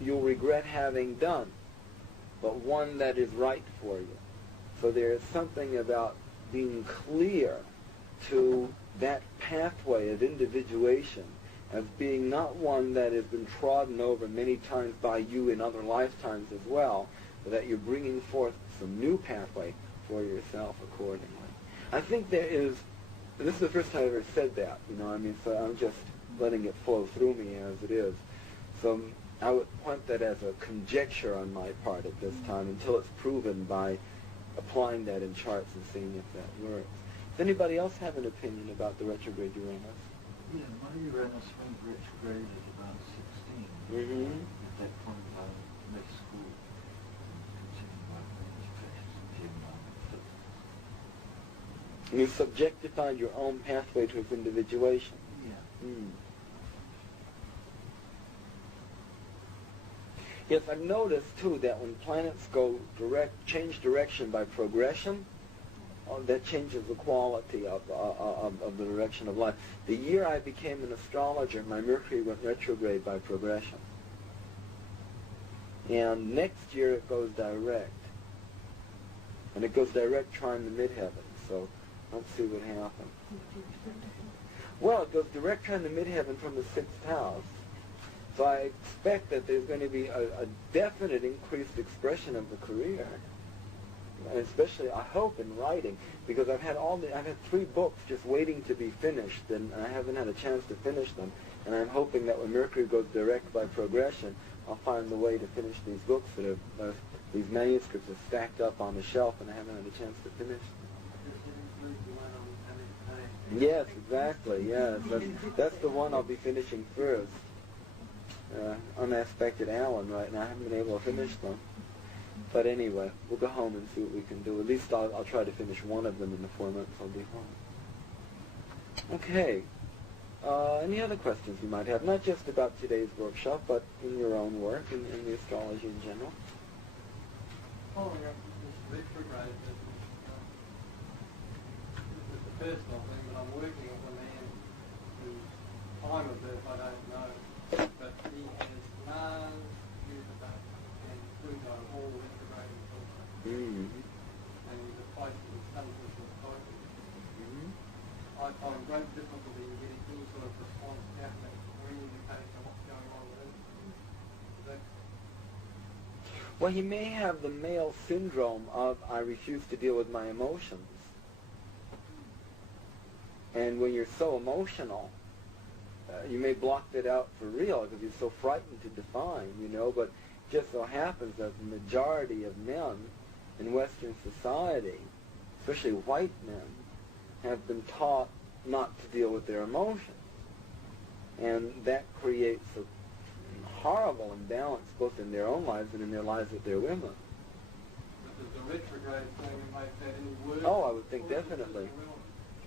you'll regret having done, but one that is right for you. So there is something about being clear to that pathway of individuation as being not one that has been trodden over many times by you in other lifetimes as well, but that you're bringing forth some new pathway for yourself accordingly. I think there is, and this is the first time I've ever said that, so I'm just letting it flow through me as it is. So I would point that as a conjecture on my part at this time until it's proven by applying that in charts and seeing if that works. Does anybody else have an opinion about the retrograde Uranus? Yeah, my Uranus went retrograde at about 16. Mm-hmm. At that point, I left school and continued my administration. You subjectified your own pathway to its individuation. Yeah. Mm. Yes, I've noticed too that when planets change direction by progression, that changes the quality of the direction of life. The year I became an astrologer, my Mercury went retrograde by progression. And next year it goes direct. And it goes direct trying the midheaven, so let's see what happens. Well, it goes direct trying the midheaven from the 6th house. So I expect that there's going to be a definite increased expression of the career. And especially, I hope, in writing, because I've had 3 books just waiting to be finished, and I haven't had a chance to finish them. And I'm hoping that when Mercury goes direct by progression, I'll find the way to finish these books that have, these manuscripts are stacked up on the shelf, and I haven't had a chance to finish them. Yes, exactly, yes. That's the one I'll be finishing first. Unaspected Alan right now. I haven't been able to finish them. But anyway, we'll go home and see what we can do. At least I'll try to finish one of them in the 4 months I'll be home. Okay. Any other questions you might have? Not just about today's workshop, but in your own work and in the astrology in general. Following up this retrograde, this is a personal thing, but I'm working with a man whose time of birth I don't know, but he has Mars, Jupiter, and Pluto all retrograding also. Mm-hmm. And he's a place in the sun system cycle. Mm-hmm. I find great difficulty in getting any sort of response out of that, or any indication of what's going on with it. Is that... Well, he may have the male syndrome of, I refuse to deal with my emotions. And when you're so emotional, you may block that out for real because you're so frightened to define, but it just so happens that the majority of men in Western society, especially white men, have been taught not to deal with their emotions. And that creates a horrible imbalance both in their own lives and in their lives with their women. But does the retrograde thing make that any worse? Oh, I would think definitely.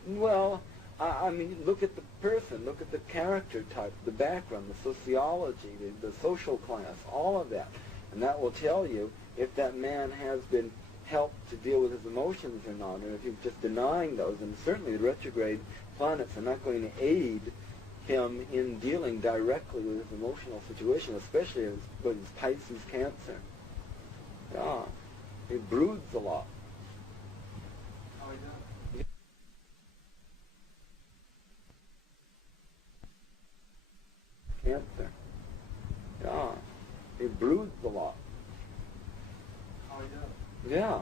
Well, I mean, look at the person, look at the character type, the background, the sociology, the social class, all of that. And that will tell you if that man has been helped to deal with his emotions or not, or if he's just denying those. And certainly the retrograde planets are not going to aid him in dealing directly with his emotional situation, especially with his Pisces Cancer. Yeah, he broods a lot. Oh, he does. Cancer. Yeah, he broods a lot. Oh, he does. Yeah,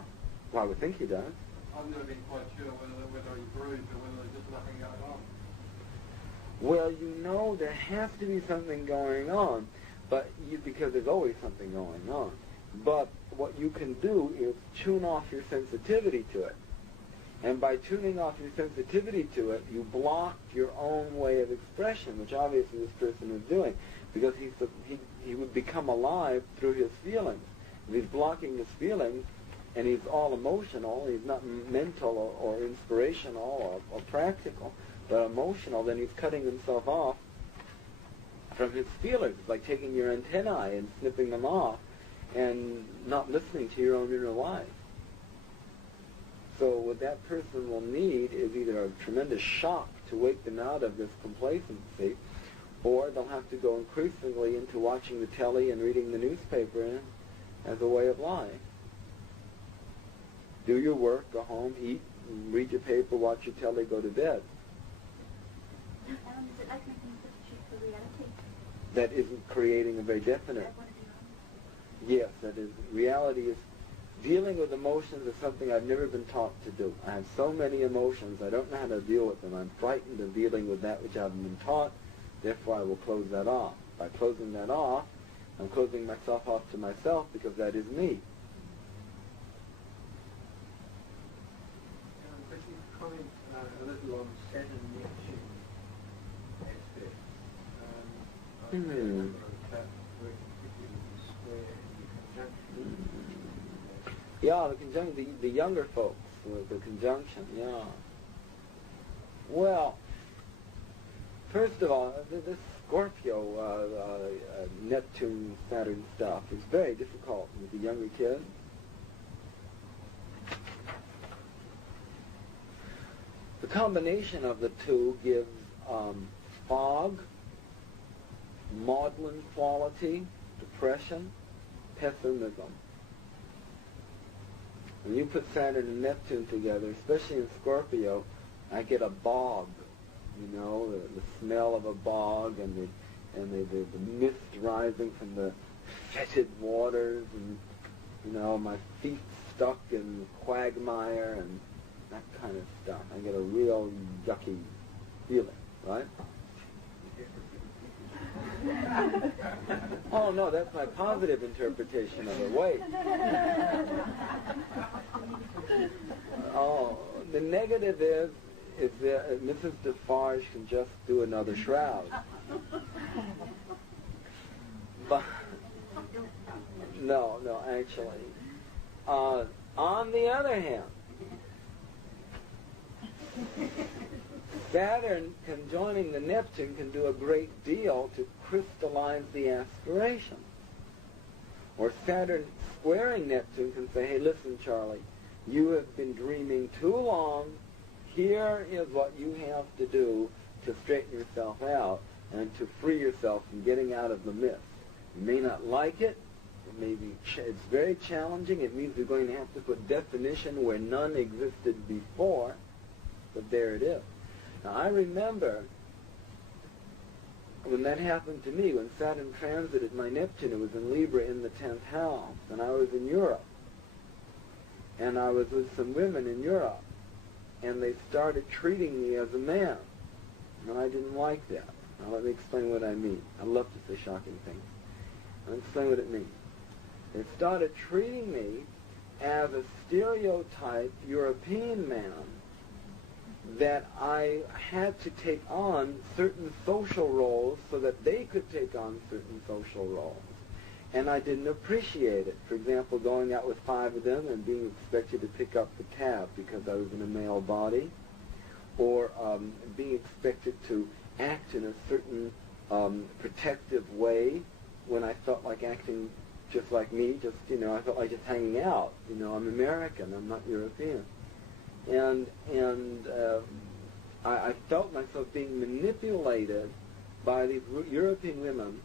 well, I would think he does. I've never been quite sure whether he broods or whether there's just nothing going on. Well, there has to be something going on, because there's always something going on. But what you can do is tune off your sensitivity to it. And by tuning off your sensitivity to it, you block your own way of expression, which obviously this person is doing, because he would become alive through his feelings. If he's blocking his feelings, and he's all emotional, he's not mental or inspirational or practical, but emotional, then he's cutting himself off from his feelings. It's like taking your antennae and snipping them off and not listening to your own inner life. So what that person will need is either a tremendous shock to wake them out of this complacency, or they'll have to go increasingly into watching the telly and reading the newspaper as a way of life. Do your work, go home, eat, read your paper, watch your telly, go to bed. Is it like making a substitute for reality? That isn't creating a very definite. Yes, that is. Reality is dealing with emotions is something I've never been taught to do. I have so many emotions, I don't know how to deal with them. I'm frightened of dealing with that which I haven't been taught, therefore I will close that off. By closing that off, I'm closing myself off to myself because that is me. Could you comment a little on Saturn Neptune aspect? I remember a chap working particularly with the square and the conjunction. Yeah, the conjunction, the younger folks with the conjunction, yeah. Well, first of all, this Scorpio, Neptune, Saturn stuff is very difficult with the younger kids. The combination of the two gives fog, maudlin quality, depression, pessimism. When you put Saturn and Neptune together, especially in Scorpio, I get a bog, the smell of a bog and the mist rising from the fetid waters, and my feet stuck in quagmire and that kind of stuff. I get a real yucky feeling, right? Oh no, that's my positive interpretation of it. Wait. Oh, the negative is that Mrs. Defarge can just do another shroud. But no, actually. On the other hand, Saturn conjoining the Neptune can do a great deal to crystallize the aspiration. Or Saturn squaring Neptune can say, hey, listen, Charlie, you have been dreaming too long. Here is what you have to do to straighten yourself out and to free yourself from getting out of the mist. You may not like it. It's very challenging. It means you're going to have to put definition where none existed before. But there it is. Now, I remember when that happened to me, when Saturn transited my Neptune, it was in Libra in the 10th house, and I was in Europe. And I was with some women in Europe, and they started treating me as a man, and I didn't like that. Now let me explain what I mean. I love to say shocking things. I'll explain what it means. They started treating me as a stereotype European man, that I had to take on certain social roles so that they could take on certain social roles. And I didn't appreciate it. For example, going out with 5 of them and being expected to pick up the tab because I was in a male body, or being expected to act in a certain protective way when I felt like acting just like me, I felt like just hanging out. I'm American, I'm not European. And I felt myself being manipulated by these European women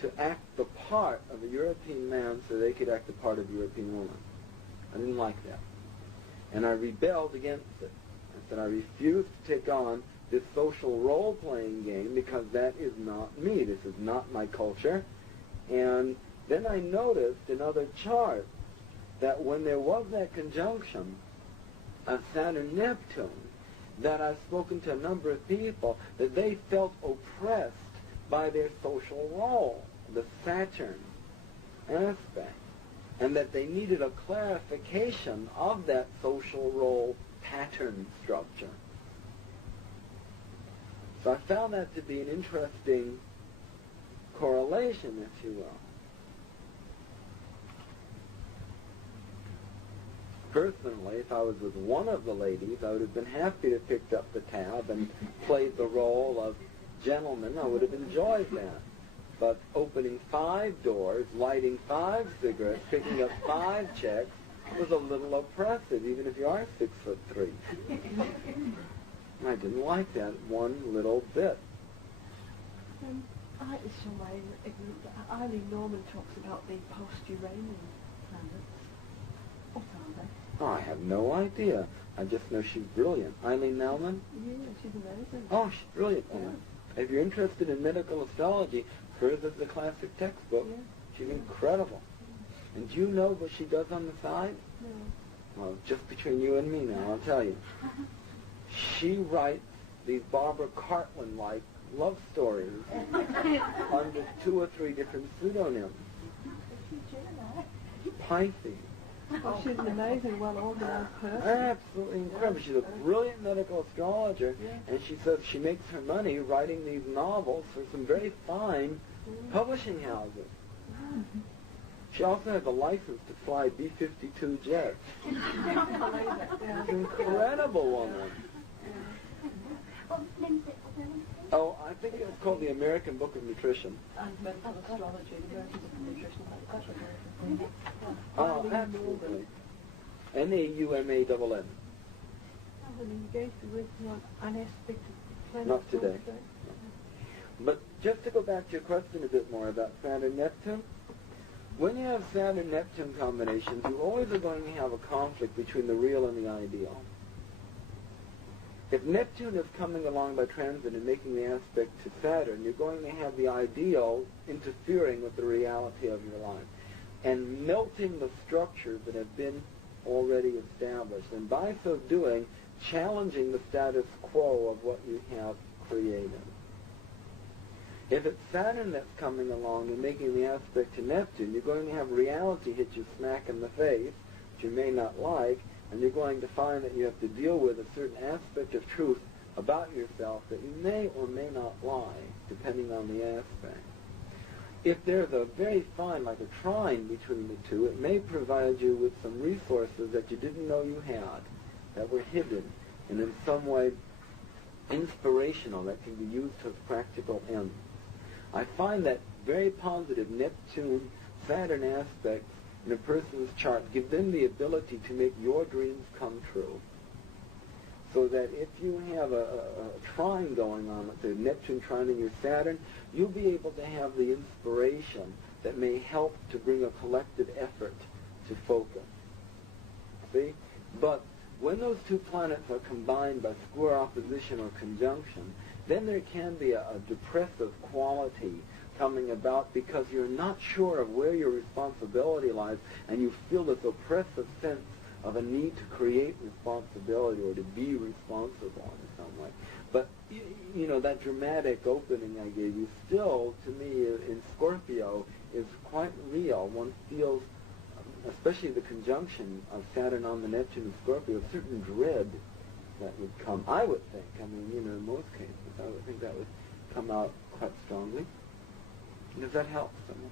to act the part of a European man so they could act the part of a European woman. I didn't like that. And I rebelled against it. I said I refuse to take on this social role-playing game because that is not me. This is not my culture. And then I noticed in other charts that when there was that conjunction of Saturn-Neptune, that I've spoken to a number of people that they felt oppressed by their social role, the Saturn aspect, and that they needed a clarification of that social role pattern structure. So I found that to be an interesting correlation, if you will. Personally, if I was with one of the ladies, I would have been happy to have picked up the tab and played the role of gentleman. I would have enjoyed that. But opening 5 doors, lighting 5 cigarettes, picking up 5 checks was a little oppressive, even if you are 6'3". I didn't like that one little bit. I it's so ignorant, but Eileen Norman talks about the post-Uranian planets. What are they? Oh, I have no idea. I just know she's brilliant. Eileen Nauman? Yeah, she's amazing. Oh, she's brilliant. Yeah. If you're interested in medical astrology, hers is the classic textbook. Yeah. She's incredible. And do you know what she does on the side? No. Well, just between you and me now, I'll tell you. She writes these Barbara Cartland-like love stories under 2 or 3 different pseudonyms. Pisces. Oh, she's an amazing, well-organized person. Absolutely incredible. She's a brilliant medical astrologer, and she says she makes her money writing these novels for some very fine publishing houses. She also has a license to fly B-52 jets. She's an incredible woman. Oh, I think it was called the American Book of Nutrition. And medical astrology, the American Book of Nutrition. That's what Oh, absolutely. Naumann. And then you go to working on an aspect of the planet. Not today. But just to go back to your question a bit more about Saturn-Neptune, when you have Saturn-Neptune combinations, you always are going to have a conflict between the real and the ideal. If Neptune is coming along by transit and making the aspect to Saturn, you're going to have the ideal interfering with the reality of your life and melting the structures that have been already established, and by so doing, challenging the status quo of what you have created. If it's Saturn that's coming along and making the aspect to Neptune, you're going to have reality hit you smack in the face, which you may not like, and you're going to find that you have to deal with a certain aspect of truth about yourself that you may or may not like, depending on the aspect. If there's a very fine, like a trine between the two, it may provide you with some resources that you didn't know you had, that were hidden, and in some way inspirational, that can be used to practical ends. I find that very positive Neptune-Saturn aspects in a person's chart give them the ability to make your dreams come true. So that if you have a trine going on, let's say Neptune trining your Saturn, you'll be able to have the inspiration that may help to bring a collective effort to focus. See? But when those two planets are combined by square opposition or conjunction, then there can be a depressive quality coming about because you're not sure of where your responsibility lies, and you feel this oppressive sense of a need to create responsibility or to be responsible in some way. But, you know, that dramatic opening I gave you still, to me, in Scorpio, is quite real. One feels, especially the conjunction of Saturn on the Neptune and Scorpio, a certain dread that would come, I would think. I mean, you know, in most cases, I would think that would come out quite strongly. Does that help someone?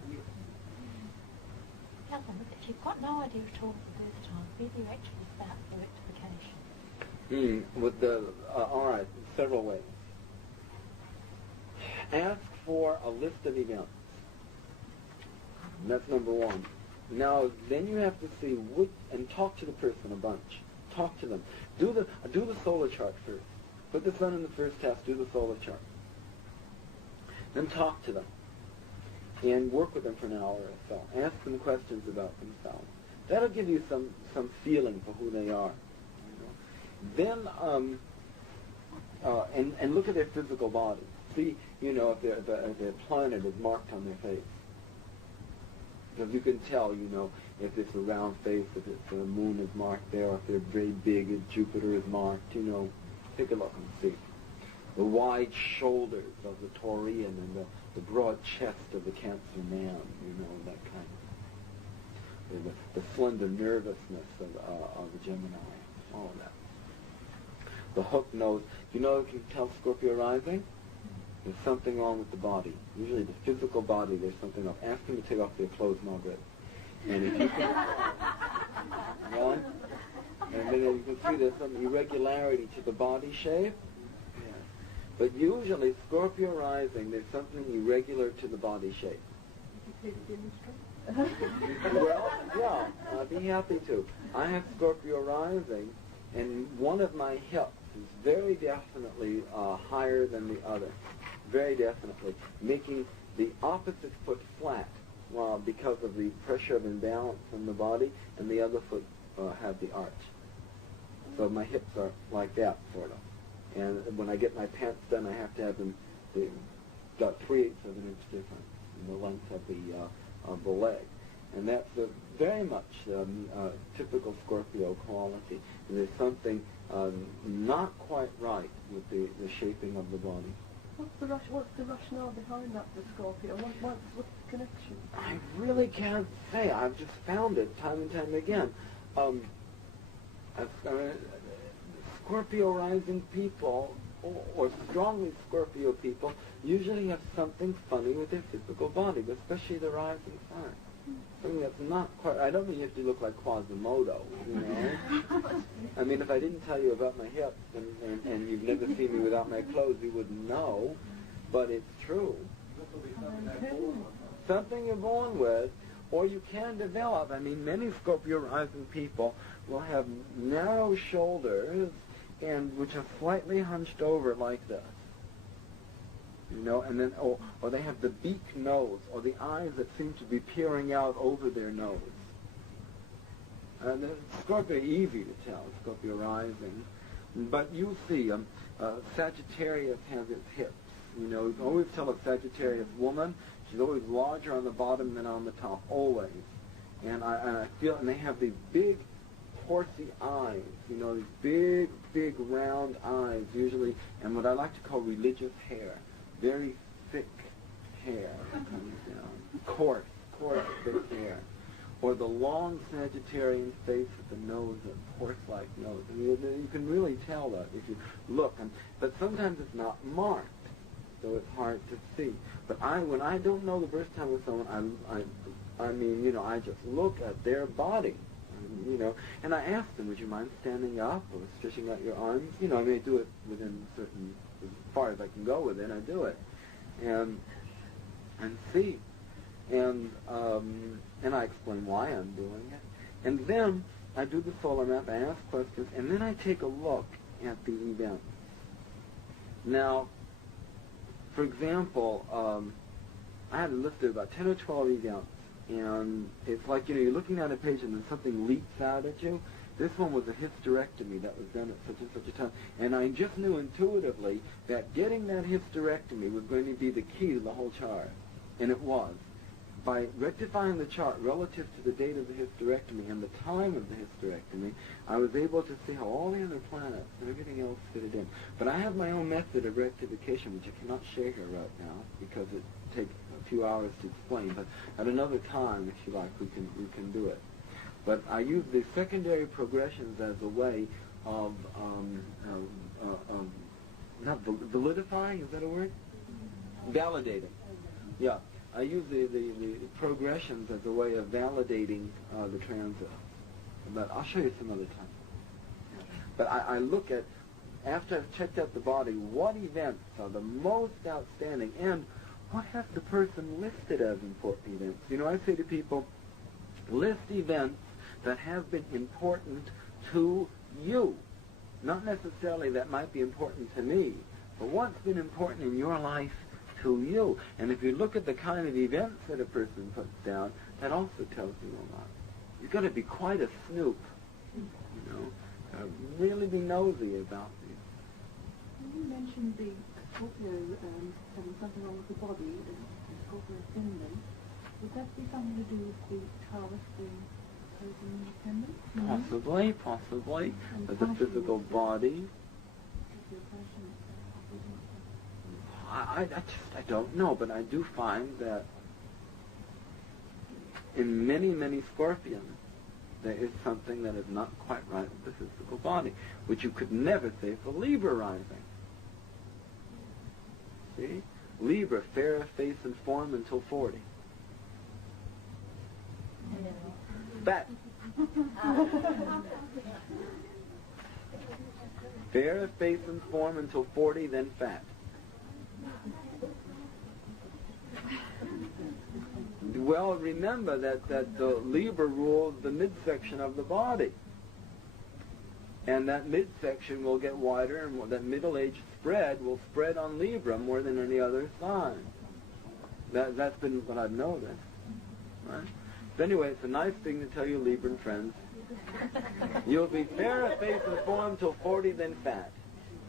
Yeah, if you've got no idea at all of the birth time, where do you actually start the rectification? With the, all right, several ways. Ask for a list of events. That's number one. Now, then you have to see which, and talk to the person a bunch. Talk to them. Do the solar chart first. Put the sun in the first house, do the solar chart. Then talk to them. And work with them for an hour or so. Ask them questions about themselves. That'll give you some feeling for who they are. You know? Then, and look at their physical body. See, you know, if their planet is marked on their face. Because you can tell, you know, if it's a round face, if it's the moon is marked there, or if they're very big, if Jupiter is marked, you know, take a look and see. The wide shoulders of the Taurian and the broad chest of the Cancer man, you know, that kind of, the slender nervousness of the Gemini, all of that. The hook nose, you know, you can tell Scorpio rising. There's something wrong with the body. Usually the physical body, there's something wrong. Ask them to take off their clothes, Margaret. And if you can, one, and then you can see there's some irregularity to the body shape. Yeah. But usually Scorpio rising, there's something irregular to the body shape. Well, yeah, I'd be happy to. I have Scorpio rising, and one of my hips is very definitely higher than the other. Very definitely. Making the opposite foot flat because of the pressure of imbalance in the body, and the other foot have the arch. So my hips are like that, sort of. And when I get my pants done, I have to have them about 3/8 of an inch difference in the length of the leg. And that's very much typical Scorpio quality. There's something not quite right with the shaping of the body. What's the rationale behind that for Scorpio? What's the connection? I really can't say. I've just found it time and time again. Scorpio rising people, or strongly Scorpio people, usually have something funny with their physical body, especially the rising sign. Something that's not quite, I don't mean you have to look like Quasimodo, you know. I mean, if I didn't tell you about my hips and you've never seen me without my clothes, you wouldn't know, but it's true. Something you're born with, or you can develop. I mean, many Scorpio rising people will have narrow shoulders and which are slightly hunched over like this. You know, and then, or they have the beak nose, or the eyes that seem to be peering out over their nose. And Scorpio, easy to tell, Scorpio rising. But you see, Sagittarius has its hips. You know, you can always tell a Sagittarius woman, she's always larger on the bottom than on the top, always. And I feel, and they have these big, horsey eyes, you know, these big, round eyes, usually, and what I like to call religious hair. Very thick hair comes down, coarse, thick hair. Or the long Sagittarian face with the nose, a horse-like nose. I mean, you can really tell that if you look. But sometimes it's not marked, so it's hard to see. But when I don't know the birth time of someone, I mean, you know, I just look at their body, you know, and I ask them, would you mind standing up or stretching out your arms? You know, I mean, I do it within certain, as far as I can go with it, I do it, and see, and I explain why I'm doing it, and then I do the solar map, I ask questions, and then I take a look at the events. Now, for example, I had listed about 10 or 12 events, and it's like, you know, you're looking at a page and then something leaps out at you, This one was a hysterectomy that was done at such and such a time. And I just knew intuitively that getting that hysterectomy was going to be the key to the whole chart. And it was. By rectifying the chart relative to the date of the hysterectomy and the time of the hysterectomy, I was able to see how all the other planets and everything else fitted in. But I have my own method of rectification, which I cannot share here right now because it takes a few hours to explain. But at another time, if you like, we can do it. But I use the secondary progressions as a way of not validifying, is that a word? Validating. Yeah. I use the progressions as a way of validating the transit. But I'll show you some other time. Yeah. But I look at, after I've checked out the body, what events are the most outstanding and what has the person listed as important events. You know, I say to people, list events that have been important to you. Not necessarily that might be important to me, but what's been important in your life to you. And if you look at the kind of events that a person puts down, that also tells you a lot. You've got to be quite a snoop, you know, really be nosy about these. You mentioned the Scorpio having something wrong with the body, the Scorpio ascendant. Would that be something to do with the Taurus being opposing the ascendant? Possibly. But the physical body. I don't know, but I do find that in many, many Scorpions, there is something that is not quite right with the physical body, which you could never say for Libra rising. See? Libra, fair of face and form until 40. Fat. Fair of face and form until 40, then fat. Well, remember that the Libra rules the midsection of the body. And that midsection will get wider, and that middle age spread will spread on Libra more than any other sign. That's been what I've noticed. Right? So anyway, it's a nice thing to tell you, Libran friends. You'll be fair of face and form till 40, then fat.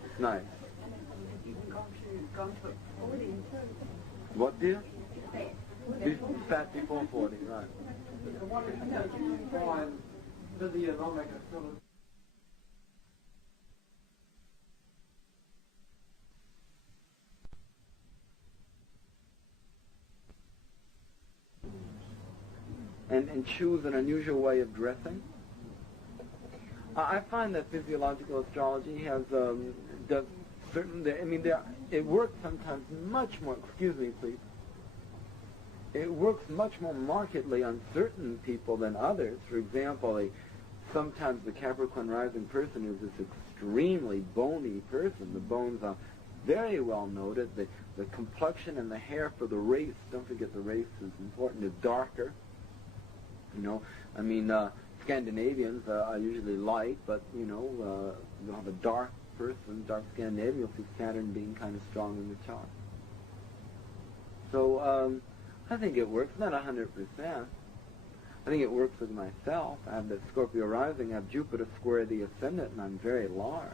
It's nice. What, dear? Fat before 40, right. And choose an unusual way of dressing. I find that physiological astrology has does certain. I mean, it works sometimes much more. Excuse me, please. It works much more markedly on certain people than others. For example, sometimes the Capricorn rising person is this extremely bony person. The bones are very well noted. The complexion and the hair for the race, don't forget the race is important, is darker. You know, I mean, Scandinavians are usually light, but, you know, you'll have a dark person, dark Scandinavian, you'll see Saturn being kind of strong in the chart. So, I think it works, not 100%. I think it works with myself. I have the Scorpio rising, I have Jupiter square the ascendant, and I'm very large.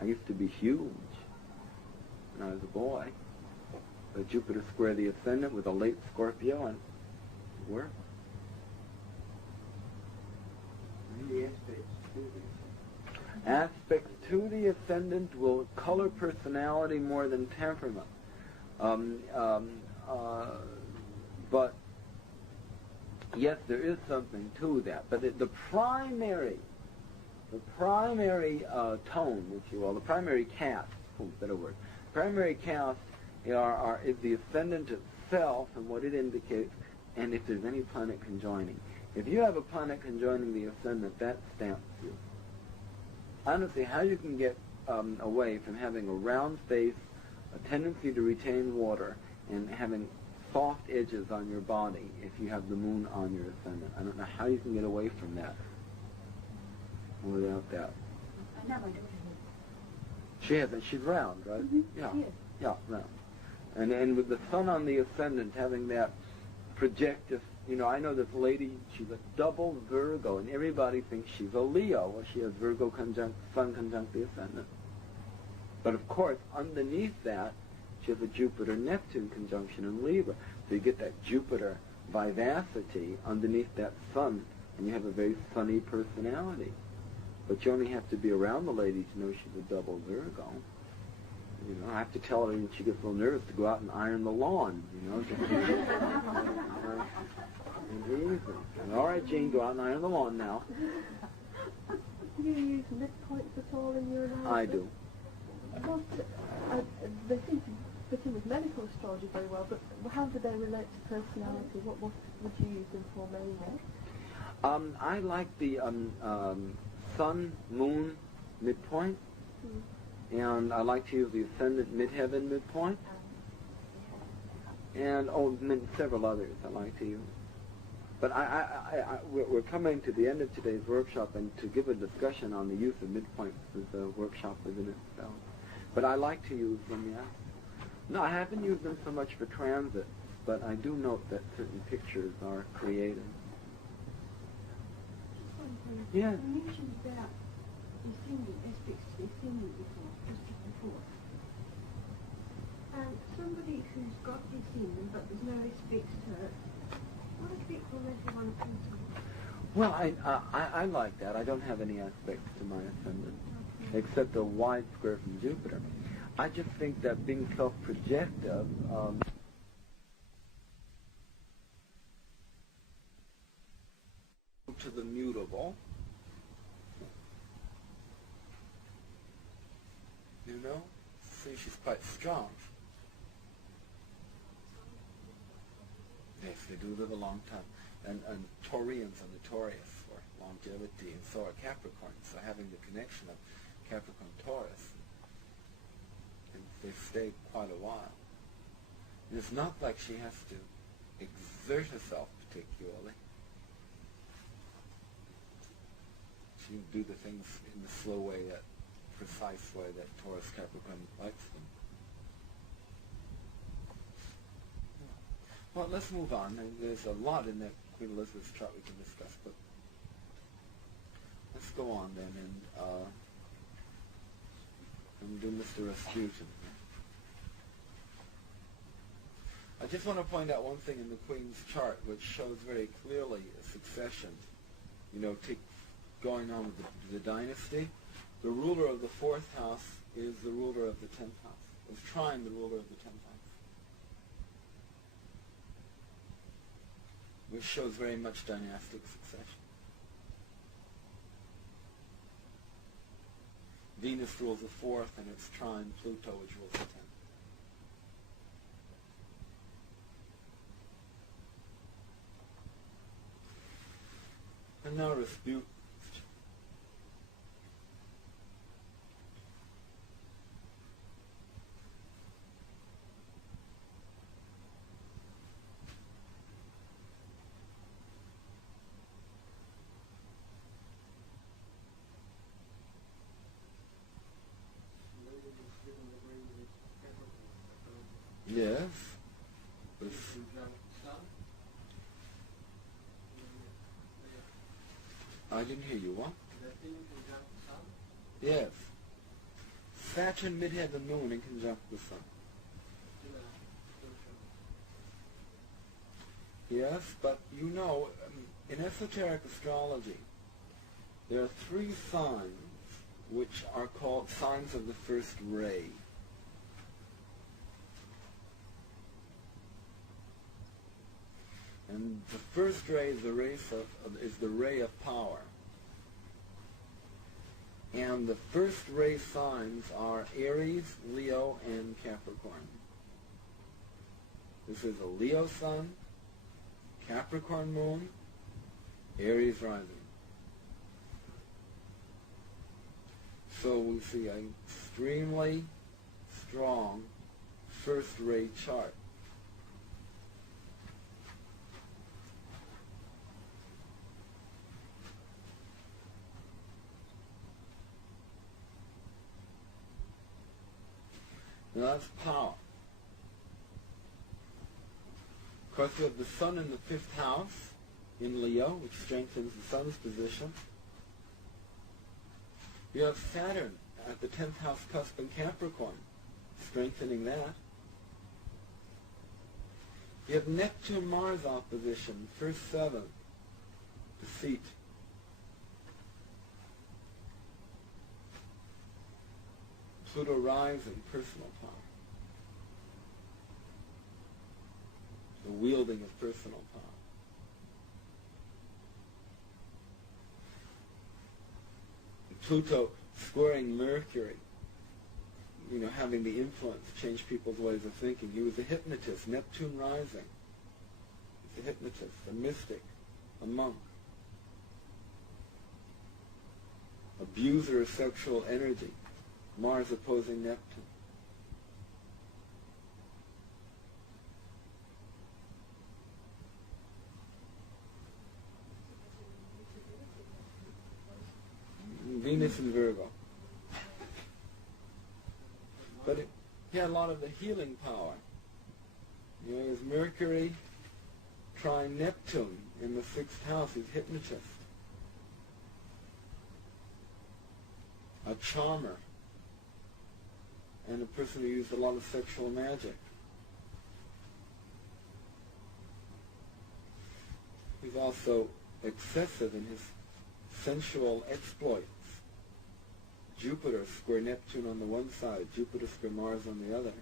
I used to be huge when I was a boy. But Jupiter square the ascendant with a late Scorpio, and it works. Aspects to the ascendant will color personality more than temperament. But yes, there is something to that. But the primary tone, if you will, the primary cast, better word, primary cast is the ascendant itself and what it indicates, and if there's any planet conjoining. If you have a planet conjoining the ascendant, that stamps you. I don't see how you can get away from having a round face, a tendency to retain water, and having soft edges on your body if you have the moon on your ascendant. I don't know how you can get away from that without that. I know my daughter. She hasn't. She's round, right? Mm-hmm. Yeah. She is. Yeah, round. And with the sun on the ascendant having that projective. You know, I know this lady, she's a double Virgo, and everybody thinks she's a Leo. Well, she has Virgo conjunct Sun conjunct the ascendant. But of course, underneath that, she has a Jupiter-Neptune conjunction in Libra. So you get that Jupiter vivacity underneath that Sun, and you have a very funny personality. But you only have to be around the lady to know she's a double Virgo. You know, I have to tell her when she gets a little nervous to go out and iron the lawn, you know. And all right, Jane, go out and iron the lawn now. Do you use midpoints at all in your analysis? I do. Well, they seem to fit in with medical astrology very well, but how do they relate to personality? What would you use them for mainly? I like the Sun, Moon midpoint, and I like to use the Ascendant Midheaven midpoint, and several others I like to use. But we're coming to the end of today's workshop, and to give a discussion on the use of midpoints is a workshop within itself. But I like to use them, yeah. No, I haven't used them so much for transit, but I do note that certain pictures are created. Yeah. You mentioned about descendant aspects to the ascendant before, just before. Somebody who's got the ascendant but there's no aspects to it, what effect will that have on a person? Well, I like that. I don't have any aspects to my ascendant, except a wide square from Jupiter. I just think that being self-projective to the mutable, you know, see, she's quite strong. Yes, they do live a long time. And Taurians are notorious for longevity, and so are Capricorns. So having the connection of Capricorn-Taurus, and they stay quite a while. And it's not like she has to exert herself particularly. She can do the things in the slow way, that precise way that Taurus-Capricorn likes them. Well, let's move on. There's a lot in that Queen Elizabeth's chart we can discuss, but let's go on then and do Mr. Rasputin. I just want to point out one thing in the Queen's chart which shows very clearly a succession, you know, going on with the dynasty. The ruler of the 4th house is the ruler of the 10th house. It's trine the ruler of the 10th house, which shows very much dynastic succession. Venus rules the 4th, and it's trine Pluto, which rules the 10th. And now Rasputin. Yes. I didn't hear you. What? Yes. Saturn midhead the moon in conjunct the sun. Yes, but you know, in esoteric astrology, there are 3 signs which are called signs of the first ray. And the first ray is the ray of power. And the first ray signs are Aries, Leo, and Capricorn. This is a Leo sun, Capricorn moon, Aries rising. So we see an extremely strong first ray chart. Now that's power. course, you have the Sun in the 5th house in Leo, which strengthens the Sun's position. You have Saturn at the 10th house cusp in Capricorn, strengthening that. You have Neptune-Mars opposition, 1st, 7th, deceit. Pluto rising, personal power. The wielding of personal power. Pluto squaring Mercury, having the influence change people's ways of thinking. He was a hypnotist, Neptune rising. He's a hypnotist, a mystic, a monk. Abuser of sexual energy. Mars opposing Neptune. Venus and Virgo. But he had a lot of the healing power. It was Mercury trine Neptune in the 6th house. He's a hypnotist. A charmer. And a person who used a lot of sexual magic. He's also excessive in his sensual exploits. Jupiter square Neptune on the one side, Jupiter square Mars on the other.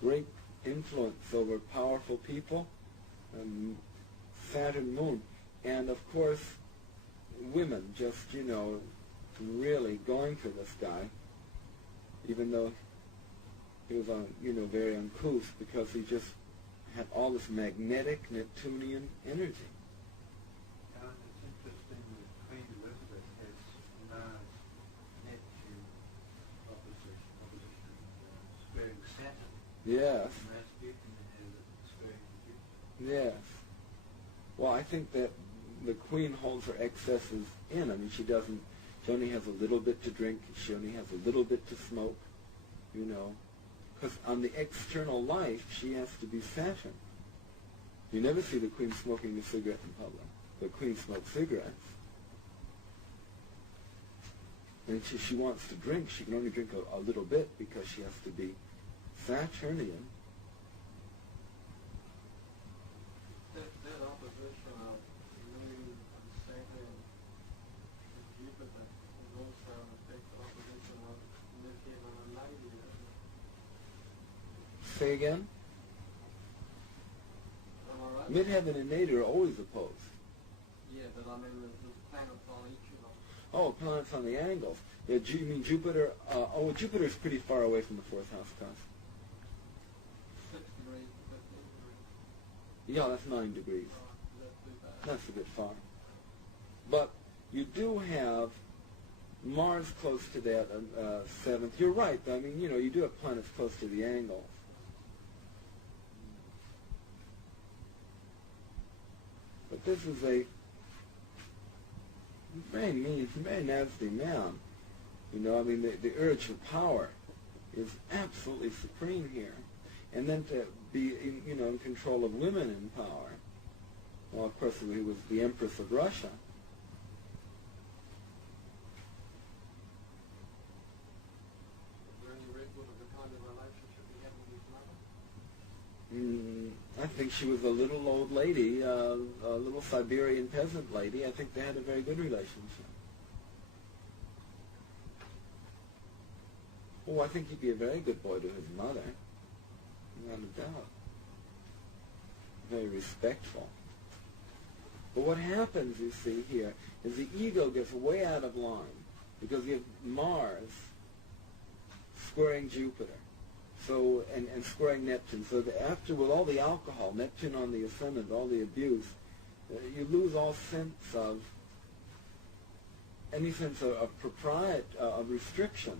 Great influence over powerful people, Saturn, Moon. And of course, women just, really going for this guy, even though he was, very uncouth, because he just had all this magnetic Neptunian energy. It's interesting that Queen Elizabeth has Mars, Neptune, opposition squaring Saturn. Yes. Rasputin has it squaring Jupiter. Yes. Well, I think that the Queen holds her excesses in. I mean, she only has a little bit to drink, she only has a little bit to smoke, Because on the external life, she has to be Saturn. You never see the Queen smoking a cigarette in public. The Queen smokes cigarettes. And if she wants to drink, she can only drink a little bit because she has to be Saturnian. That opposition of Moon and Saturn and Jupiter is also a big opposition of Neptune and Lady. Say again? Am I right? Midheaven and Nadir are always opposed. Yeah, but I mean there's planets on each of them. Oh, planets on the angles. Yeah, you mean Jupiter? Jupiter is pretty far away from the 4th house cusp. 6 degrees to 15 degrees. Yeah, that's 9 degrees. That's too bad. That's a bit far. But you do have Mars close to that 7th. You're right. I mean, you do have planets close to the angles. But this is a very mean, very nasty man. The urge for power is absolutely supreme here. And then to be, in control of women in power. Well, of course, he was the Empress of Russia. Is there any record of the kind of relationship he had with his mother? I think she was a little old lady, a little Siberian peasant lady. I think they had a very good relationship. Oh, I think he'd be a very good boy to his mother. Without a doubt. Very respectful. But what happens, you see, here, is the ego gets way out of line. Because you have Mars squaring Jupiter. So, and squaring Neptune. So after, with all the alcohol, Neptune on the ascendant, all the abuse, you lose all sense of, any sense of propriety, of restriction.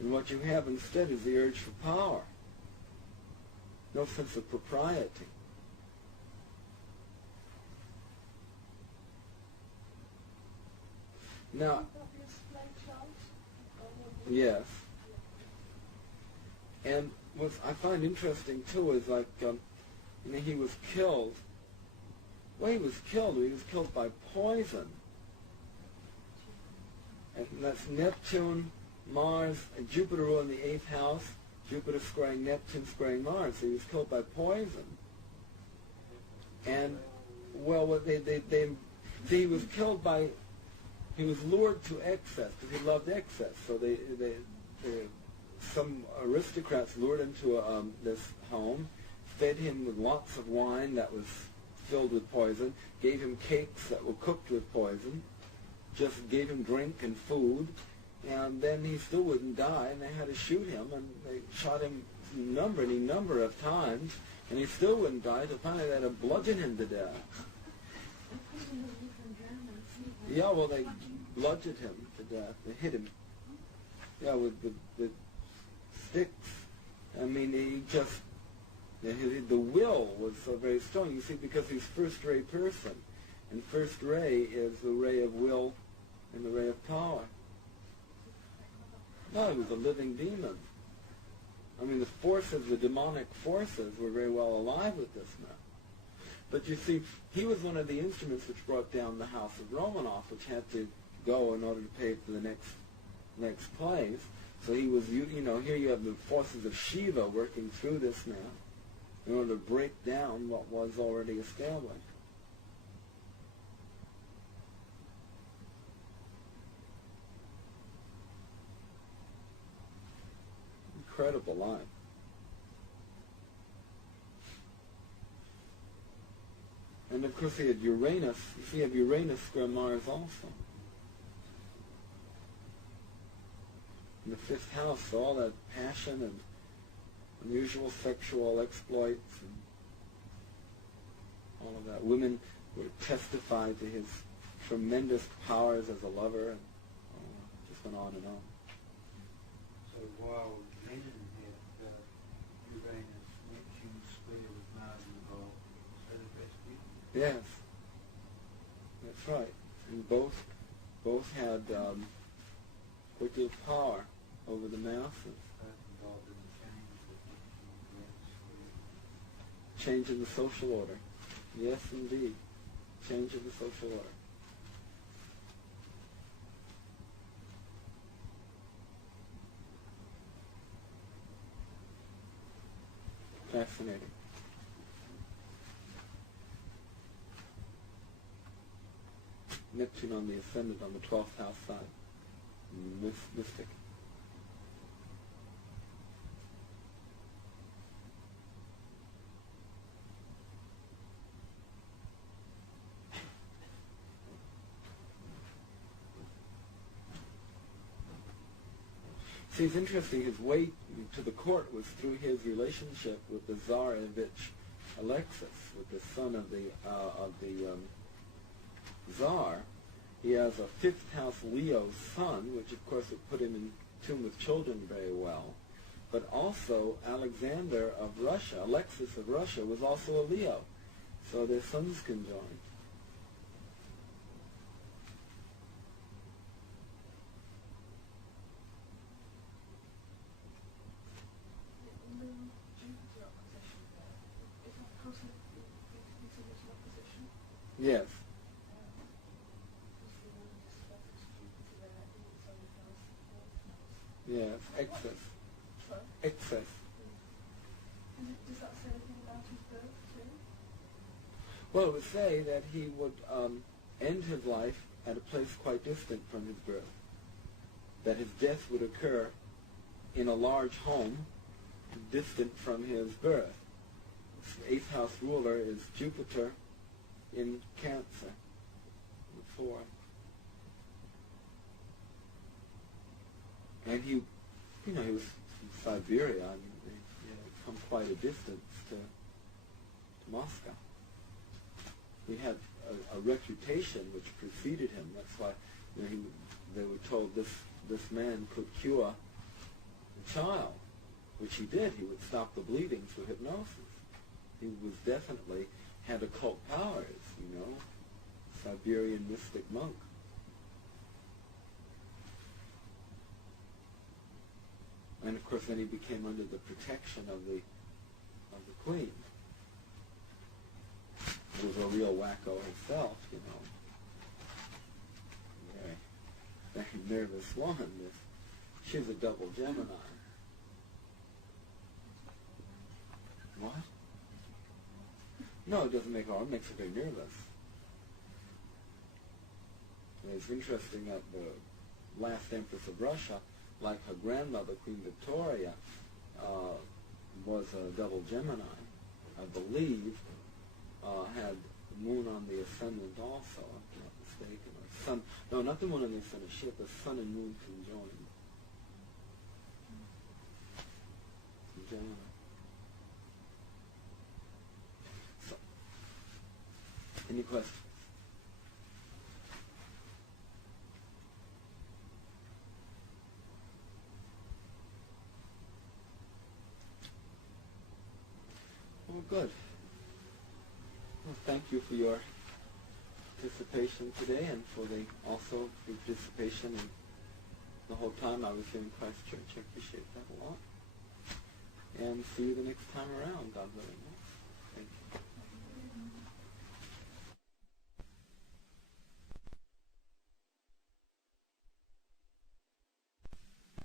And what you have instead is the urge for power. No sense of propriety. Now, yes. And what I find interesting too is like, he was killed. Well, he was killed by poison. And that's Neptune, Mars, and Jupiter were in the 8th house. Jupiter squaring Neptune squaring Mars. So he was killed by poison. And, well, he was killed by, he was lured to excess because he loved excess. So some aristocrats lured him to this home, fed him with lots of wine that was filled with poison, gave him cakes that were cooked with poison, just gave him drink and food, and then he still wouldn't die, and they had to shoot him, and they shot him any number of times, and he still wouldn't die, so finally they had to bludgeon him to death. Yeah, well, they bludgeoned him to death. They hit him, yeah, with sticks. I mean, he just, the will was so very strong. You see, because he's first-ray person, and first ray is the ray of will and the ray of power. No, he was a living demon. I mean, the forces, the demonic forces, were very well alive with this man. But you see, he was one of the instruments which brought down the house of Romanov, which had to go in order to pay for the next place. So he was, here you have the forces of Shiva working through this man in order to break down what was already established. Incredible life. And of course he had Uranus. You see, you have Uranus square Mars also. In the 5th house, so all that passion and unusual sexual exploits and all of that. Women were testified to his tremendous powers as a lover, and just went on and on. So while Lenin had Uranus, Neptune square with Mars involved, so the best people. Yes, that's right. And both had great deal of power over the masses. Involved in the change of Neptune square. Change in the social order. Yes, indeed. Change in the social order. Fascinating. Neptune on the ascendant on the 12th house side. Mystic. See, it's interesting, his way to the court was through his relationship with the Tsarevich Alexis, with the son of the Tsar. He has a 5th house Leo son, which of course would put him in tune with children very well. But also Alexander of Russia, Alexis of Russia, was also a Leo. So their sons conjoined. Yes. Yes, excess. Excess. Does that say anything about his birth too? Well, it would say that he would end his life at a place quite distant from his birth. That his death would occur in a large home distant from his birth. The 8th house ruler is Jupiter in Cancer, the 4th. And he was from Siberia, and he had come quite a distance to Moscow. He had a reputation which preceded him. That's why they were told this man could cure a child, which he did. He would stop the bleeding through hypnosis. He was definitely had occult powers, Siberian mystic monk. And of course then he became under the protection of the queen. He was a real wacko himself, you know. Very nervous woman. She's a double Gemini. What? No, it doesn't make her. It makes her very nervous. And it's interesting that the last Empress of Russia, like her grandmother, Queen Victoria, was a double Gemini. I believe had the moon on the ascendant also, if I'm not mistaken. Or sun. No, not the moon on the ascendant. She had the sun and moon conjoined. Gemini. So, any questions? Well, good. Well, thank you for your participation today, and for also your participation in the whole time I was here in Christchurch. I appreciate that a lot. And see you the next time around, God willing.